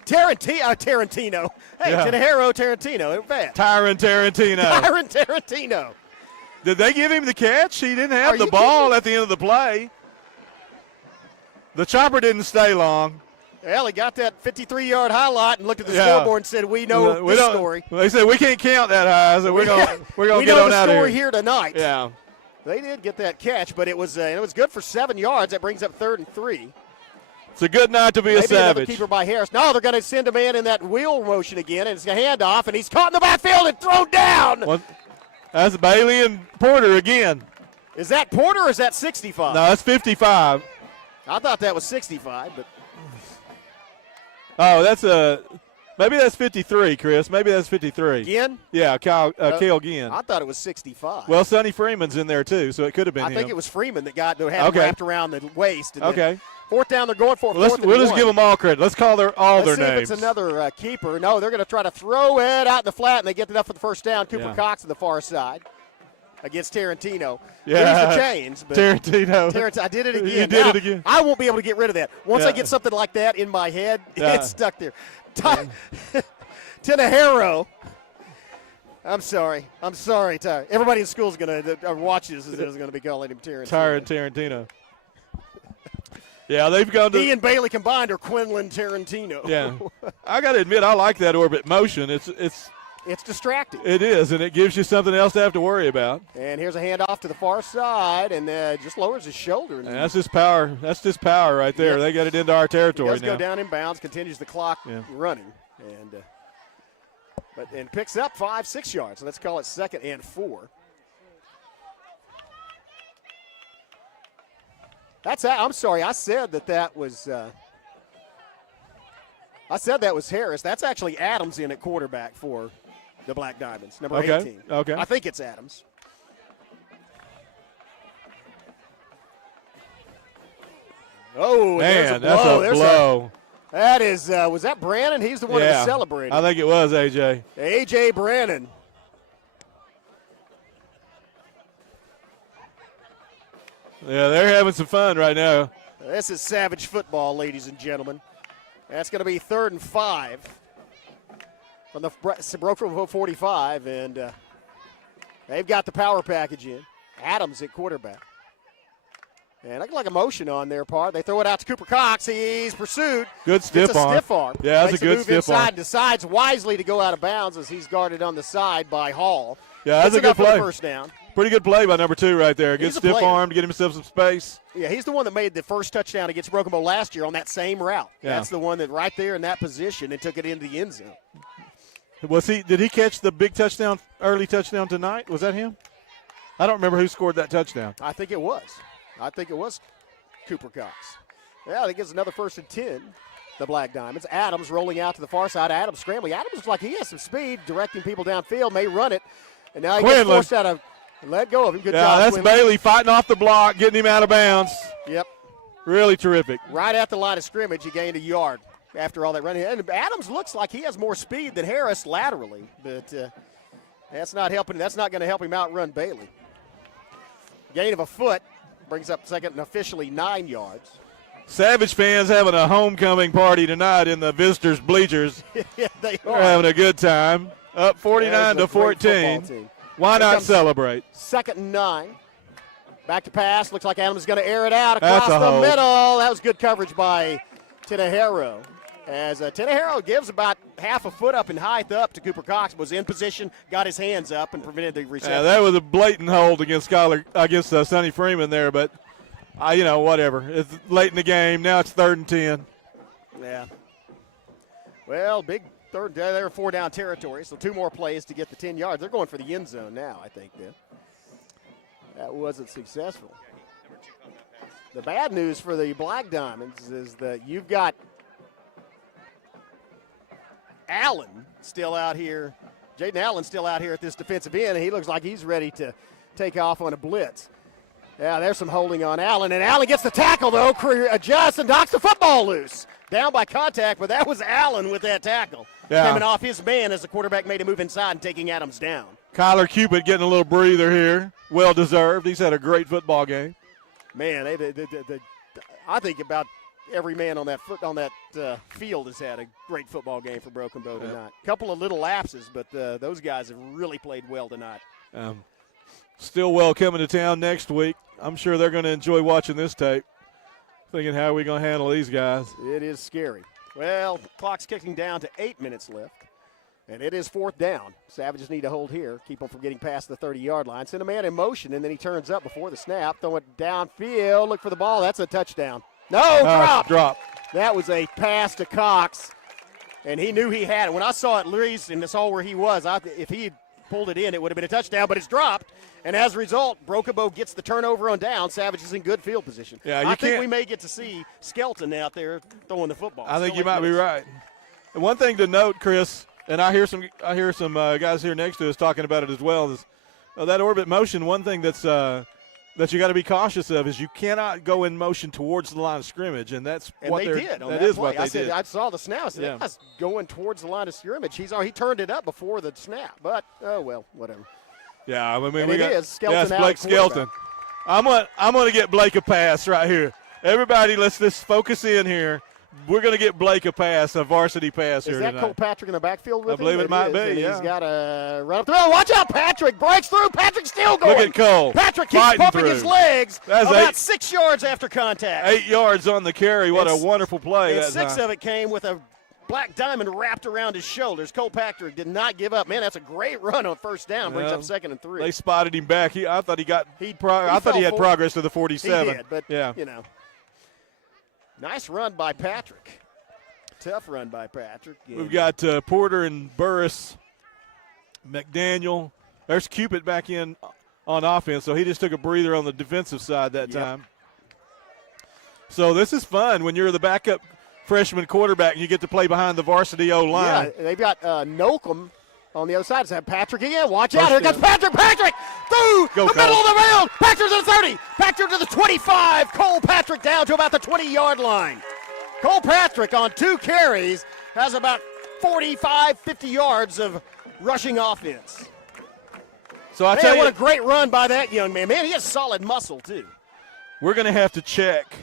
Tarantino. Hey, Tenejero Tarantino. Tyron Tarantino. Did they give him the catch? He didn't have the ball at the end of the play. The chopper didn't stay long. Well, he got that 53-yard highlight and looked at the scoreboard and said, "We know the story." They said we can't count that high, so we're gonna get on out of here. We know the story here tonight. Yeah. They did get that catch, but it was good for 7 yards. That brings up 3rd and 3. It's a good night to be a Savage. Another keeper by Harris. No, they're going to send a man in that wheel motion again, and it's a handoff, and he's caught in the backfield and thrown down. That's Bailey and Porter again. Is that Porter or is that 65? No, that's 55. I thought that was 65, but. Oh, maybe that's 53, Chris. Maybe that's 53. Ginn? Yeah, Cale Ginn. I thought it was 65. Well, Sonny Freeman's in there, too, so it could have been him. I think it was Freeman that had him wrapped around the waist. Okay. 4th down, they're going for it. We'll just give them all credit. Let's call all their names. Let's see if it's another keeper. No, they're going to try to throw it out in the flat, and they get enough for the first down. Cooper Cox on the far side against Tarantino. Yeah. There's the chains. But Tarantino. I did it again. You did it again. I won't be able to get rid of that. Once I get something like that in my head, it's stuck there. Tenejero. I'm sorry, Ty. Everybody in school is going to watch this. Is going to be calling him Tarantino. Yeah, they've gone to. He and Bailey combined are Quinlan Tarantino. Yeah, I got to admit, I like that orbit motion. It's distracting. It is, and it gives you something else to have to worry about. And here's a handoff to the far side, and just lowers his shoulder. And that's just power. That's just power right there. Yep. They got it into our territory now. Go down in bounds, continues the clock running, and picks up 5-6 yards. So let's call it 2nd and 4. I'm sorry. I said that was. I said that was Harris. That's actually Adams in at quarterback for the Black Diamonds, number 18. Okay. I think it's Adams. Oh, man, that's a blow. That is, was that Brannon? He's the one that was celebrating. I think it was A.J. A.J. Brannon. Yeah, they're having some fun right now. This is Savage football, ladies and gentlemen. That's going to be 3rd and 5 from the Brokobo 45, and they've got the power package in. Adams at quarterback. And I like a motion on their part. They throw it out to Cooper Cox. He's pursued. Good stiff arm. Stiff arm. Yeah, that's a good stiff arm. Decides wisely to go out of bounds as he's guarded on the side by Hall. Yeah, that's a good play. First down. Pretty good play by number 2 right there. Good stiff arm to get himself some space. Yeah, he's the one that made the first touchdown against Brokobo last year on that same route. Yeah. That's the one that right there in that position and took it into the end zone. Did he catch the big touchdown, early touchdown tonight? Was that him? I don't remember who scored that touchdown. I think it was Cooper Cox. Yeah, that gives another 1st and 10, the Black Diamonds. Adams rolling out to the far side. Adams scrambling. Adams looks like he has some speed, directing people downfield, may run it. And now he gets forced out of Let go of him. Good Yeah, job. that's Bailey fighting off the block, getting him out of bounds. Yep. Really terrific. Right at the line of scrimmage, he gained a yard after all that running. And Adams looks like he has more speed than Harris laterally, but that's not helping. That's not going to help him outrun Bailey. Gain of a foot brings up second and officially 9 yards. Savage fans having a homecoming party tonight in the visitors' bleachers. Yeah, they They're are. having a good time. Up 49-14. Why not celebrate? Second and 9. Back to pass. Looks like Adams is going to air it out across That's a the hold. middle. That was good coverage by Tinajero. As Tinajero gives about half a foot up in height up to Cooper Cox, was in position, got his hands up, and prevented the reception. Yeah, that was a blatant hold against Sonny Freeman there, but whatever. It's late in the game. Now it's 3rd and 10. Yeah. Well, big third. They're 4-down territory, so 2 more plays to get the 10 yards. They're going for the end zone now, I think. Then that wasn't successful. The bad news for the Black Diamonds is that you've got Allen still out here. Jaden Allen still out here at this defensive end, and he looks like he's ready to take off on a blitz. Yeah, there's some holding on Allen, and Allen gets the tackle, though, adjusts and knocks the football loose. Down by contact, but that was Allen with that tackle. Yeah. Coming off his man as the quarterback made a move inside and taking Adams down. Kyler Cupid getting a little breather here. Well deserved. He's had a great football game. Man, I think about every man on that field has had a great football game for Broken Bow tonight. A couple of little lapses, but those guys have really played well tonight. Stillwell coming to town next week. I'm sure they're going to enjoy watching this tape, thinking how are we going to handle these guys. It is scary. Well, clock's kicking down to 8 minutes left, and it is 4th down. Savages need to hold here, keep them from getting past the 30-yard line. Send a man in motion, and then he turns up before the snap, throw it downfield, look for the ball. That's a touchdown. No, drop. That was a pass to Cox, and he knew he had it. When I saw it, Luis, and saw where he was, if he had pulled it in, it would have been a touchdown, but it's dropped. And as a result, Broken Bow gets the turnover on down. Savage is in good field position. Yeah, I think we may get to see Skelton out there throwing the football. I think you might be right. And one thing to note, Chris, and I hear some guys here next to us talking about it as well, is that orbit motion. One thing that's that you got to be cautious of is you cannot go in motion towards the line of scrimmage, and that's and what they did. That is what they did. did. I saw the snap. I said, that's going towards the line of scrimmage. He turned it up before the snap, but oh well, whatever. Yeah, I mean, and it is Skelton. Yes, Blake Skelton. I'm gonna get Blake a pass right here. Everybody, let's just focus in here. We're going to get Blake a pass, a varsity pass here tonight. Is that Cole Patrick in the backfield with him? I believe it might be, yeah. He's got a run up the middle. Watch out, Patrick breaks through. Patrick's still going. Look at Cole. Patrick keeps pumping his legs. That's about 6 yards after contact. 8 yards on the carry. What a wonderful play. And 6 of it came with a black diamond wrapped around his shoulders. Cole Patrick did not give up. Man, that's a great run on first down. Brings up 2nd and 3. They spotted him back. I thought he had progress to the 47. He did, but, nice run by Patrick. Tough run by Patrick. We've got Porter and Burris, McDaniel. There's Cupid back in on offense, so he just took a breather on the defensive side that time. So this is fun when you're the backup freshman quarterback and you get to play behind the varsity O-line. Yeah, they've got Nolcomb on the other side. It's Patrick again. Watch out. Here comes Patrick. Patrick through the middle of the field. Patrick to the 30. Patrick to the 25. Cole Patrick down to about the 20-yard line. Cole Patrick on 2 carries has about 45, 50 yards of rushing offense. So I tell you, what a great run by that young man. Man, he has solid muscle, too. We're going to have to check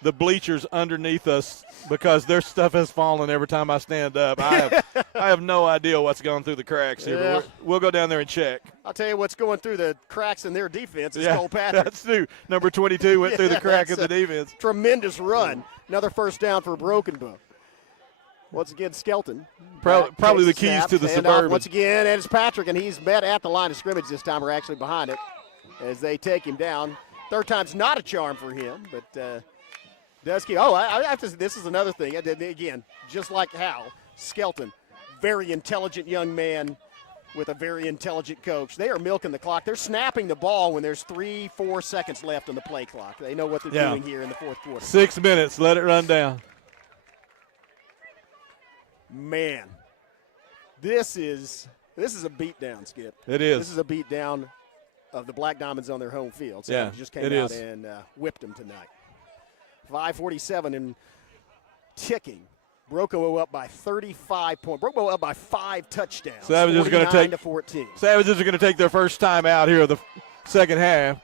the bleachers underneath us because their stuff has fallen every time I stand up. I have no idea what's going through the cracks here, but we'll go down there and check. I'll tell you what's going through the cracks in their defense is Cole Patrick. That's true. Number 22 went through the crack of the defense. Tremendous run. Another first down for Broken Bow. Once again, Skelton. Probably the keys to the Suburban. Once again, and it's Patrick, and he's met at the line of scrimmage this time, or actually behind it, as they take him down. Third time's not a charm for him, but does keep. Oh, I have to. This is another thing. Again, just like Hal, Skelton, very intelligent young man with a very intelligent coach. They are milking the clock. They're snapping the ball when there's 3-4 seconds left on the play clock. They know what they're doing here in the fourth quarter. 6 minutes. Let it run down. Man, this is a beatdown, Skip. It is. This is a beatdown of the Black Diamonds on their home field. So Yeah, just came it out is. and whipped them tonight. 5:47 and ticking. Broco up by 35 points. Broco up by 5 touchdowns. Savages are going to take 14. Savages are going to take their first time out here of the second half.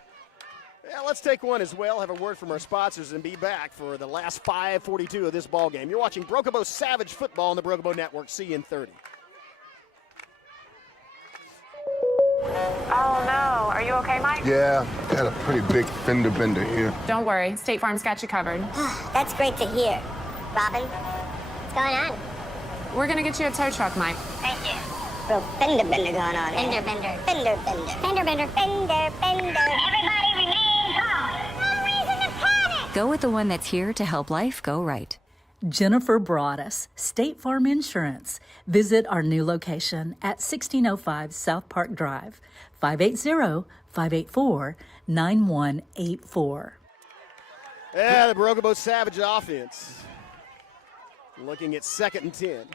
Yeah, let's take one as well. Have a word from our sponsors and be back for the last 5:42 of this ball game. You're watching Brocobo Savage football on the Brocobo Network. See you in 30. Oh no, are you okay, Mike? Yeah, got a pretty big fender bender here. Don't worry, State Farm's got you covered. That's great to hear. Robin, what's going on? We're gonna get you a tow truck, Mike. Thank you. Real fender bender going on. Fender bender. Fender bender. Fender bender. Fender bender. Everybody remain calm. No reason to panic. Go with the one that's here to help life go right. Jennifer Broadus, State Farm Insurance. Visit our new location at 1605 South Park Drive, 580-584-9184. Yeah, the Brocobo Savage offense looking at 2nd and 10.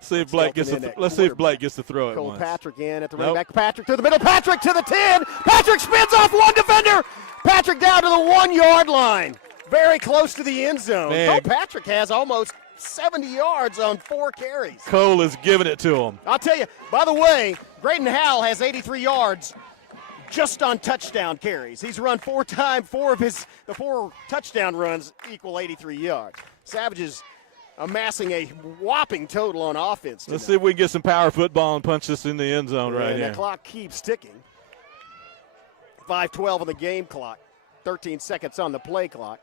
See if Blake gets let's see if Blake gets to throw it Cole once. Patrick in at the running back. Patrick to the middle. Patrick to the 10. Patrick spins off one defender. Patrick down to the 1-yard line. Very close to the end zone. Man. Cole Patrick has almost 70 yards on 4 carries. Cole is giving it to him. I'll tell you, by the way, Graydon Howell has 83 yards just on touchdown carries. He's run 4 times. 4 of the 4 touchdown runs equal 83 yards. Savages amassing a whopping total on offense tonight. Let's see if we can get some power football and punch this in the end zone right and here. the clock keeps ticking. 5:12 on the game clock. 13 seconds on the play clock.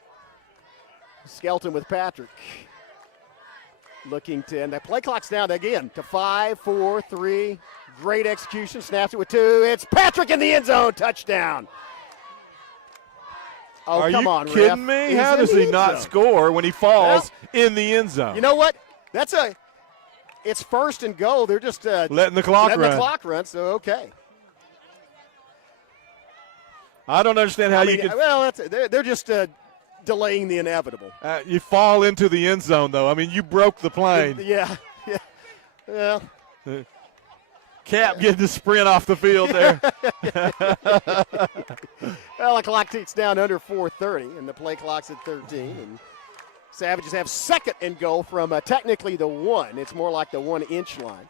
Skelton with Patrick. Looking to, and the play clock's down again to 5, 4, 3. Great execution. Snaps it with 2. It's Patrick in the end zone. Touchdown. Oh, Are come you on, kidding ref. me? He's How in does the he end not zone. score when he falls in the end zone? You know what? It's 1st and goal. They're just letting the clock run. So okay. I don't understand how you can. Well, they're just delaying the inevitable. You fall into the end zone, though. I mean, you broke the plane. Yeah. Well, Cap getting to sprint off the field there. well, the clock ticks down under 4:30, and the play clock's at 13. And Savages have 2nd and goal from technically the 1. It's more like the 1-inch line.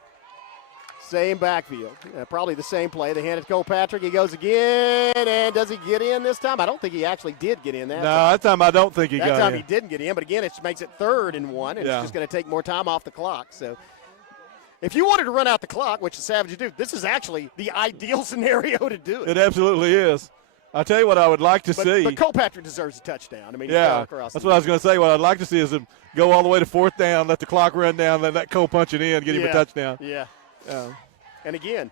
Same backfield. Probably the same play. They hand it to Cole Patrick. He goes again, and does he get in this time? I don't think he actually did get in that time. That time I don't think he got in. That time he didn't get in, but again, it makes it 3rd and 1, and Yeah. it's just going to take more time off the clock. So if you wanted to run out the clock, which the Savages do, this is actually the ideal scenario to do it. It absolutely is. I'll tell you what I would like to see. But Cole Patrick deserves a touchdown. I mean, yeah, across that's what I was going to say. What I'd like to see is him go all the way to 4th down, let the clock run down, then let Cole punch it in, get him a touchdown. Yeah. And again,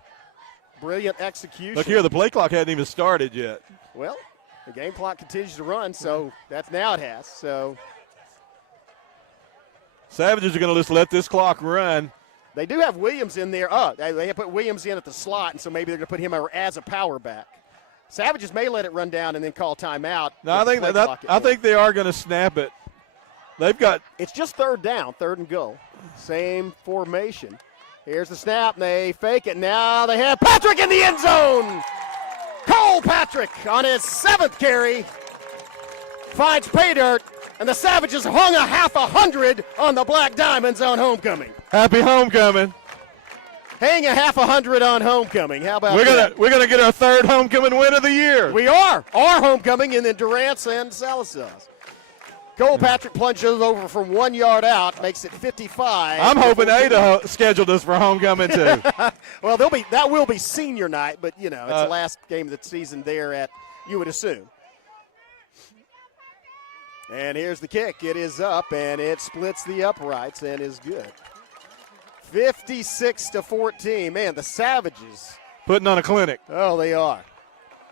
brilliant execution. Look here, the play clock hadn't even started yet. Well, the game clock continues to run, so that's now it has. So Savages are going to just let this clock run. they do have Williams in there. They have put Williams in at the slot, and so maybe they're going to put him as a power back. Savages may let it run down and then call timeout. No, I think they are going to snap it. They've got. It's just 3rd down, 3rd and goal. Same formation. Here's the snap, and they fake it. Now they have Patrick in the end zone. Cole Patrick on his 7th carry finds pay dirt, and the Savages hung a 100 on the Black Diamonds on homecoming. Happy homecoming. Hang a 100 on homecoming. How about that? We're gonna get our 3rd homecoming win of the year. We are. Our homecoming, and then Durant's and Sallisaw's. Cole Patrick plunges over from 1 yard out, makes it 55. I'm hoping Ada scheduled us for homecoming too. Well, that will be senior night, but it's the last game of the season there at, you would assume. And here's the kick. It is up, and it splits the uprights and is good. 56-14. Man, the Savages putting on a clinic. Oh, they are,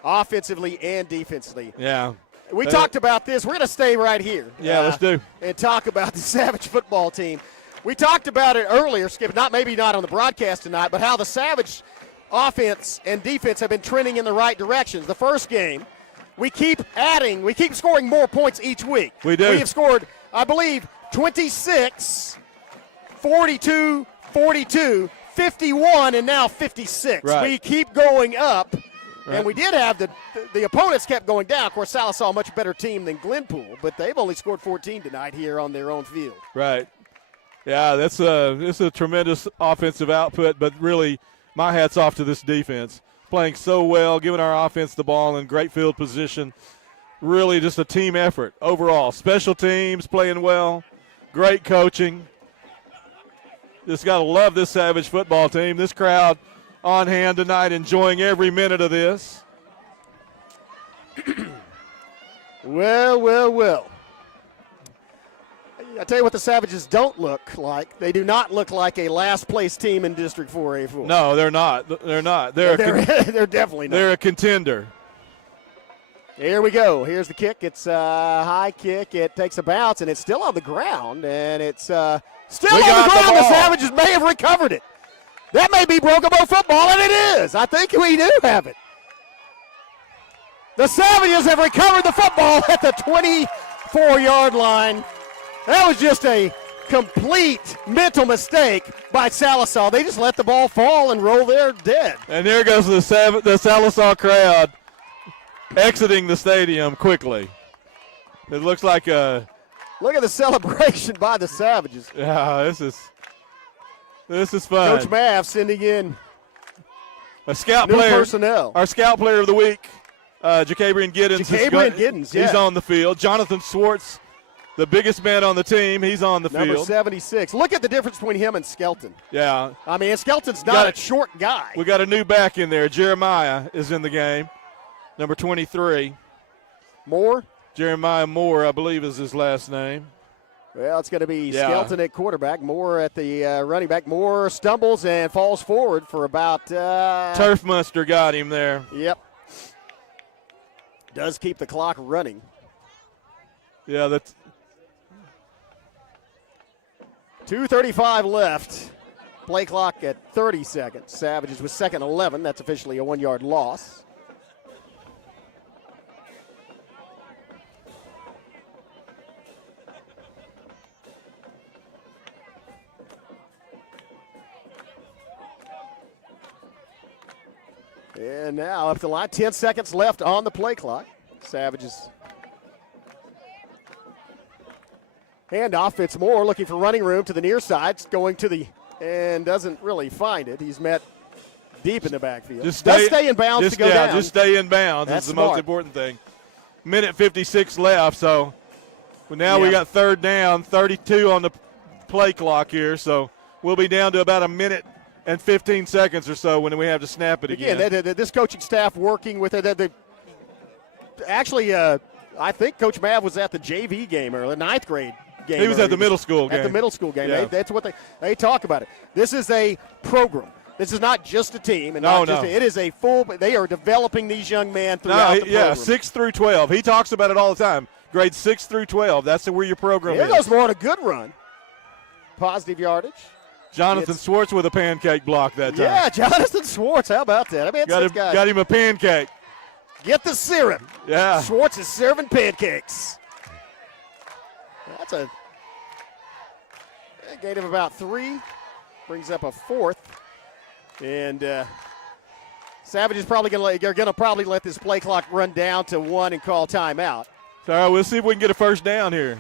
offensively and defensively. Yeah. We talked about this. We're going to stay right here. Yeah, let's do. And talk about the Savage football team. We talked about it earlier, Skip, maybe not on the broadcast tonight, but how the Savage offense and defense have been trending in the right directions. The first game, we keep scoring more points each week. We do. We have scored, I believe, 26, 42, 42, 51 and now 56. Right. We keep going up. Right. And we did have the opponents kept going down. Of course, Sallisaw a much better team than Glenpool, but they've only scored 14 tonight here on their own field. Right. Yeah, it's a tremendous offensive output, but really my hat's off to this defense. Playing so well, giving our offense the ball in great field position. Really just a team effort overall. Special teams playing well, great coaching. Just got to love this Savage football team. This crowd on hand tonight, enjoying every minute of this. Well. I tell you what the Savages don't look like. They do not look like a last-place team in District 4A4. No, they're not. They're not. They're definitely not. They're a contender. Here we go. Here's the kick. It's a high kick. It takes a bounce, and it's still on the ground. And it's still on the ground. The Savages may have recovered it. That may be Brokobo football, and it is. I think we do have it. The Savages have recovered the football at the 24-yard line. That was just a complete mental mistake by Sallisaw. They just let the ball fall and roll there dead. And there goes the Sallisaw crowd exiting the stadium quickly. It looks like a – look at the celebration by the Savages. Yeah, this is fun. Coach Mav sending in a scout new player. Personnel. Our scout player of the week, Jacabrian Giddens. He's on the field. Jonathan Swartz, the biggest man on the team, he's on the field. Number 76. Look at the difference between him and Skelton. Yeah. I mean, Skelton's not a short guy. We got a new back in there. Jeremiah is in the game, number 23. Moore? Jeremiah Moore, I believe, is his last name. Well, it's going to be Skelton at quarterback, Moore at the running back. Moore stumbles and falls forward for about Turf Munster got him there. Yep. Does keep the clock running. Yeah, that's 2:35 left. Play clock at 30 seconds. Savages with second 11. That's officially a 1-yard loss. And now up the line, 10 seconds left on the play clock. Savages. Handoff, it's Moore looking for running room to the near side, going to the, and doesn't really find it. He's met deep in the backfield. Just stay in bounds to go down. Just stay in bounds. That's the most important thing. Minute 56 left, so now we got third down, 32 on the play clock here, so we'll be down to about a minute and 15 seconds or so when we have to snap it again. This coaching staff working with it. Actually, I think Coach Mav was at the JV game or the ninth grade game. He was at the middle school game. At the middle school game. Yeah. That's what they talk about it. This is a program. This is not just a team. And it is a full – they are developing these young men throughout the program. 6 through 12. He talks about it all the time. Grades 6 through 12. That's where your program is. Here goes more on a good run. Positive yardage. Jonathan Swartz with a pancake block that time. Yeah, Jonathan Swartz. How about that? I mean, got him a pancake. Get the syrup. Yeah. Swartz is serving pancakes. That's a gain of about 3. Brings up a 4th. And Savage is probably going to let this play clock run down to 1 and call timeout. All right, we'll see if we can get a first down here.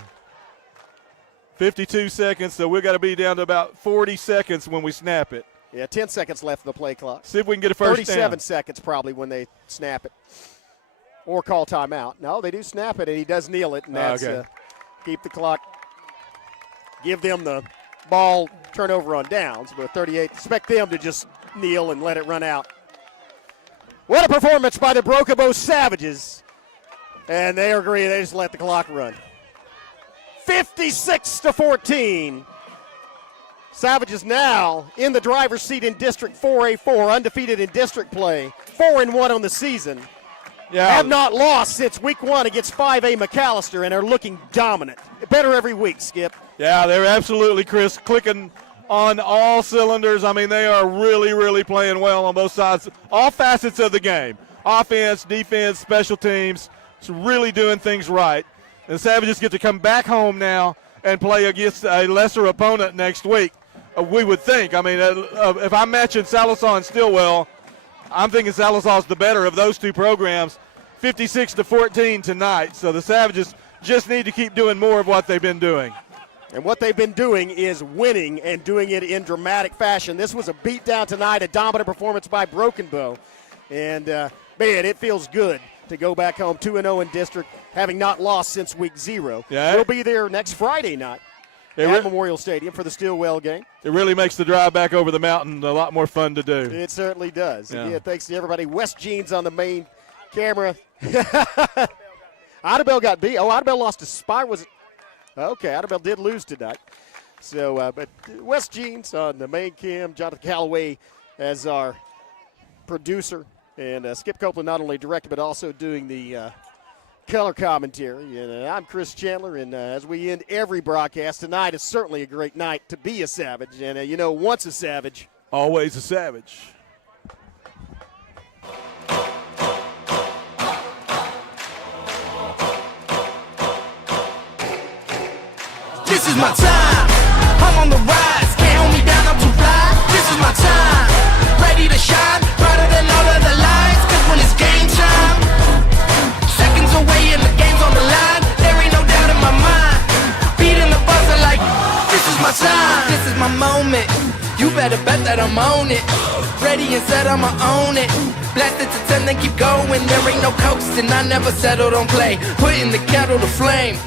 52 seconds, so we've got to be down to about 40 seconds when we snap it. Yeah, 10 seconds left in the play clock. See if we can get a first 37 down. seconds probably when they snap it. Or call timeout. No, they do snap it, and he does kneel it, and that's keep the clock. Give them the ball turnover on downs, but 38, expect them to just kneel and let it run out. What a performance by the Brokobo Savages. And they agree, they just let the clock run. 56-14. Savages now in the driver's seat in District 4A4, undefeated in district play, 4-1 on the season. Yeah. Have not lost since week 1 against 5A McAllister and are looking dominant. Better every week, Skip. Yeah, they're absolutely, Chris, clicking on all cylinders. I mean, they are really, really playing well on both sides, all facets of the game. Offense, defense, special teams, it's really doing things right. And the Savages get to come back home now and play against a lesser opponent next week. We would think. I mean, if I'm matching Sallisaw and Stillwell, I'm thinking Sallisaw's the better of those two programs, 56-14 tonight. So the Savages just need to keep doing more of what they've been doing. And what they've been doing is winning and doing it in dramatic fashion. This was a beatdown tonight, a dominant performance by Broken Bow. And, man, it feels good to go back home 2-0 in district, having not lost since week 0. Yeah. We'll be there next Friday night at Memorial Stadium for the Stillwell game. It really makes the drive back over the mountain a lot more fun to do. It certainly does. Yeah. Again, thanks to everybody. West Jeans on the main camera. Idabel got beat. Oh, Idabel lost to Spire. Was it? Okay, Idabel did lose tonight. So, but West Jeans on the main cam. Jonathan Calloway as our producer. And Skip Copeland not only directed but also doing the color commentary. And I'm Chris Chandler, and as we end every broadcast, tonight is certainly a great night to be a Savage. And, once a Savage, always a Savage. This is my time. I'm on the rise. Can't hold me down, I'm too fly. This is my time. Ready to shine, brighter than all of the lights. 'Cause when it's game time, seconds away and the game's on the line. There ain't no doubt in my mind. Beating the buzzer like, this is my time. This is my moment. You better bet that I'm on it. Ready and set, I'ma own it. Blast it to 10, then keep going. There ain't no coasting. I never settled on play. Putting the kettle to flame.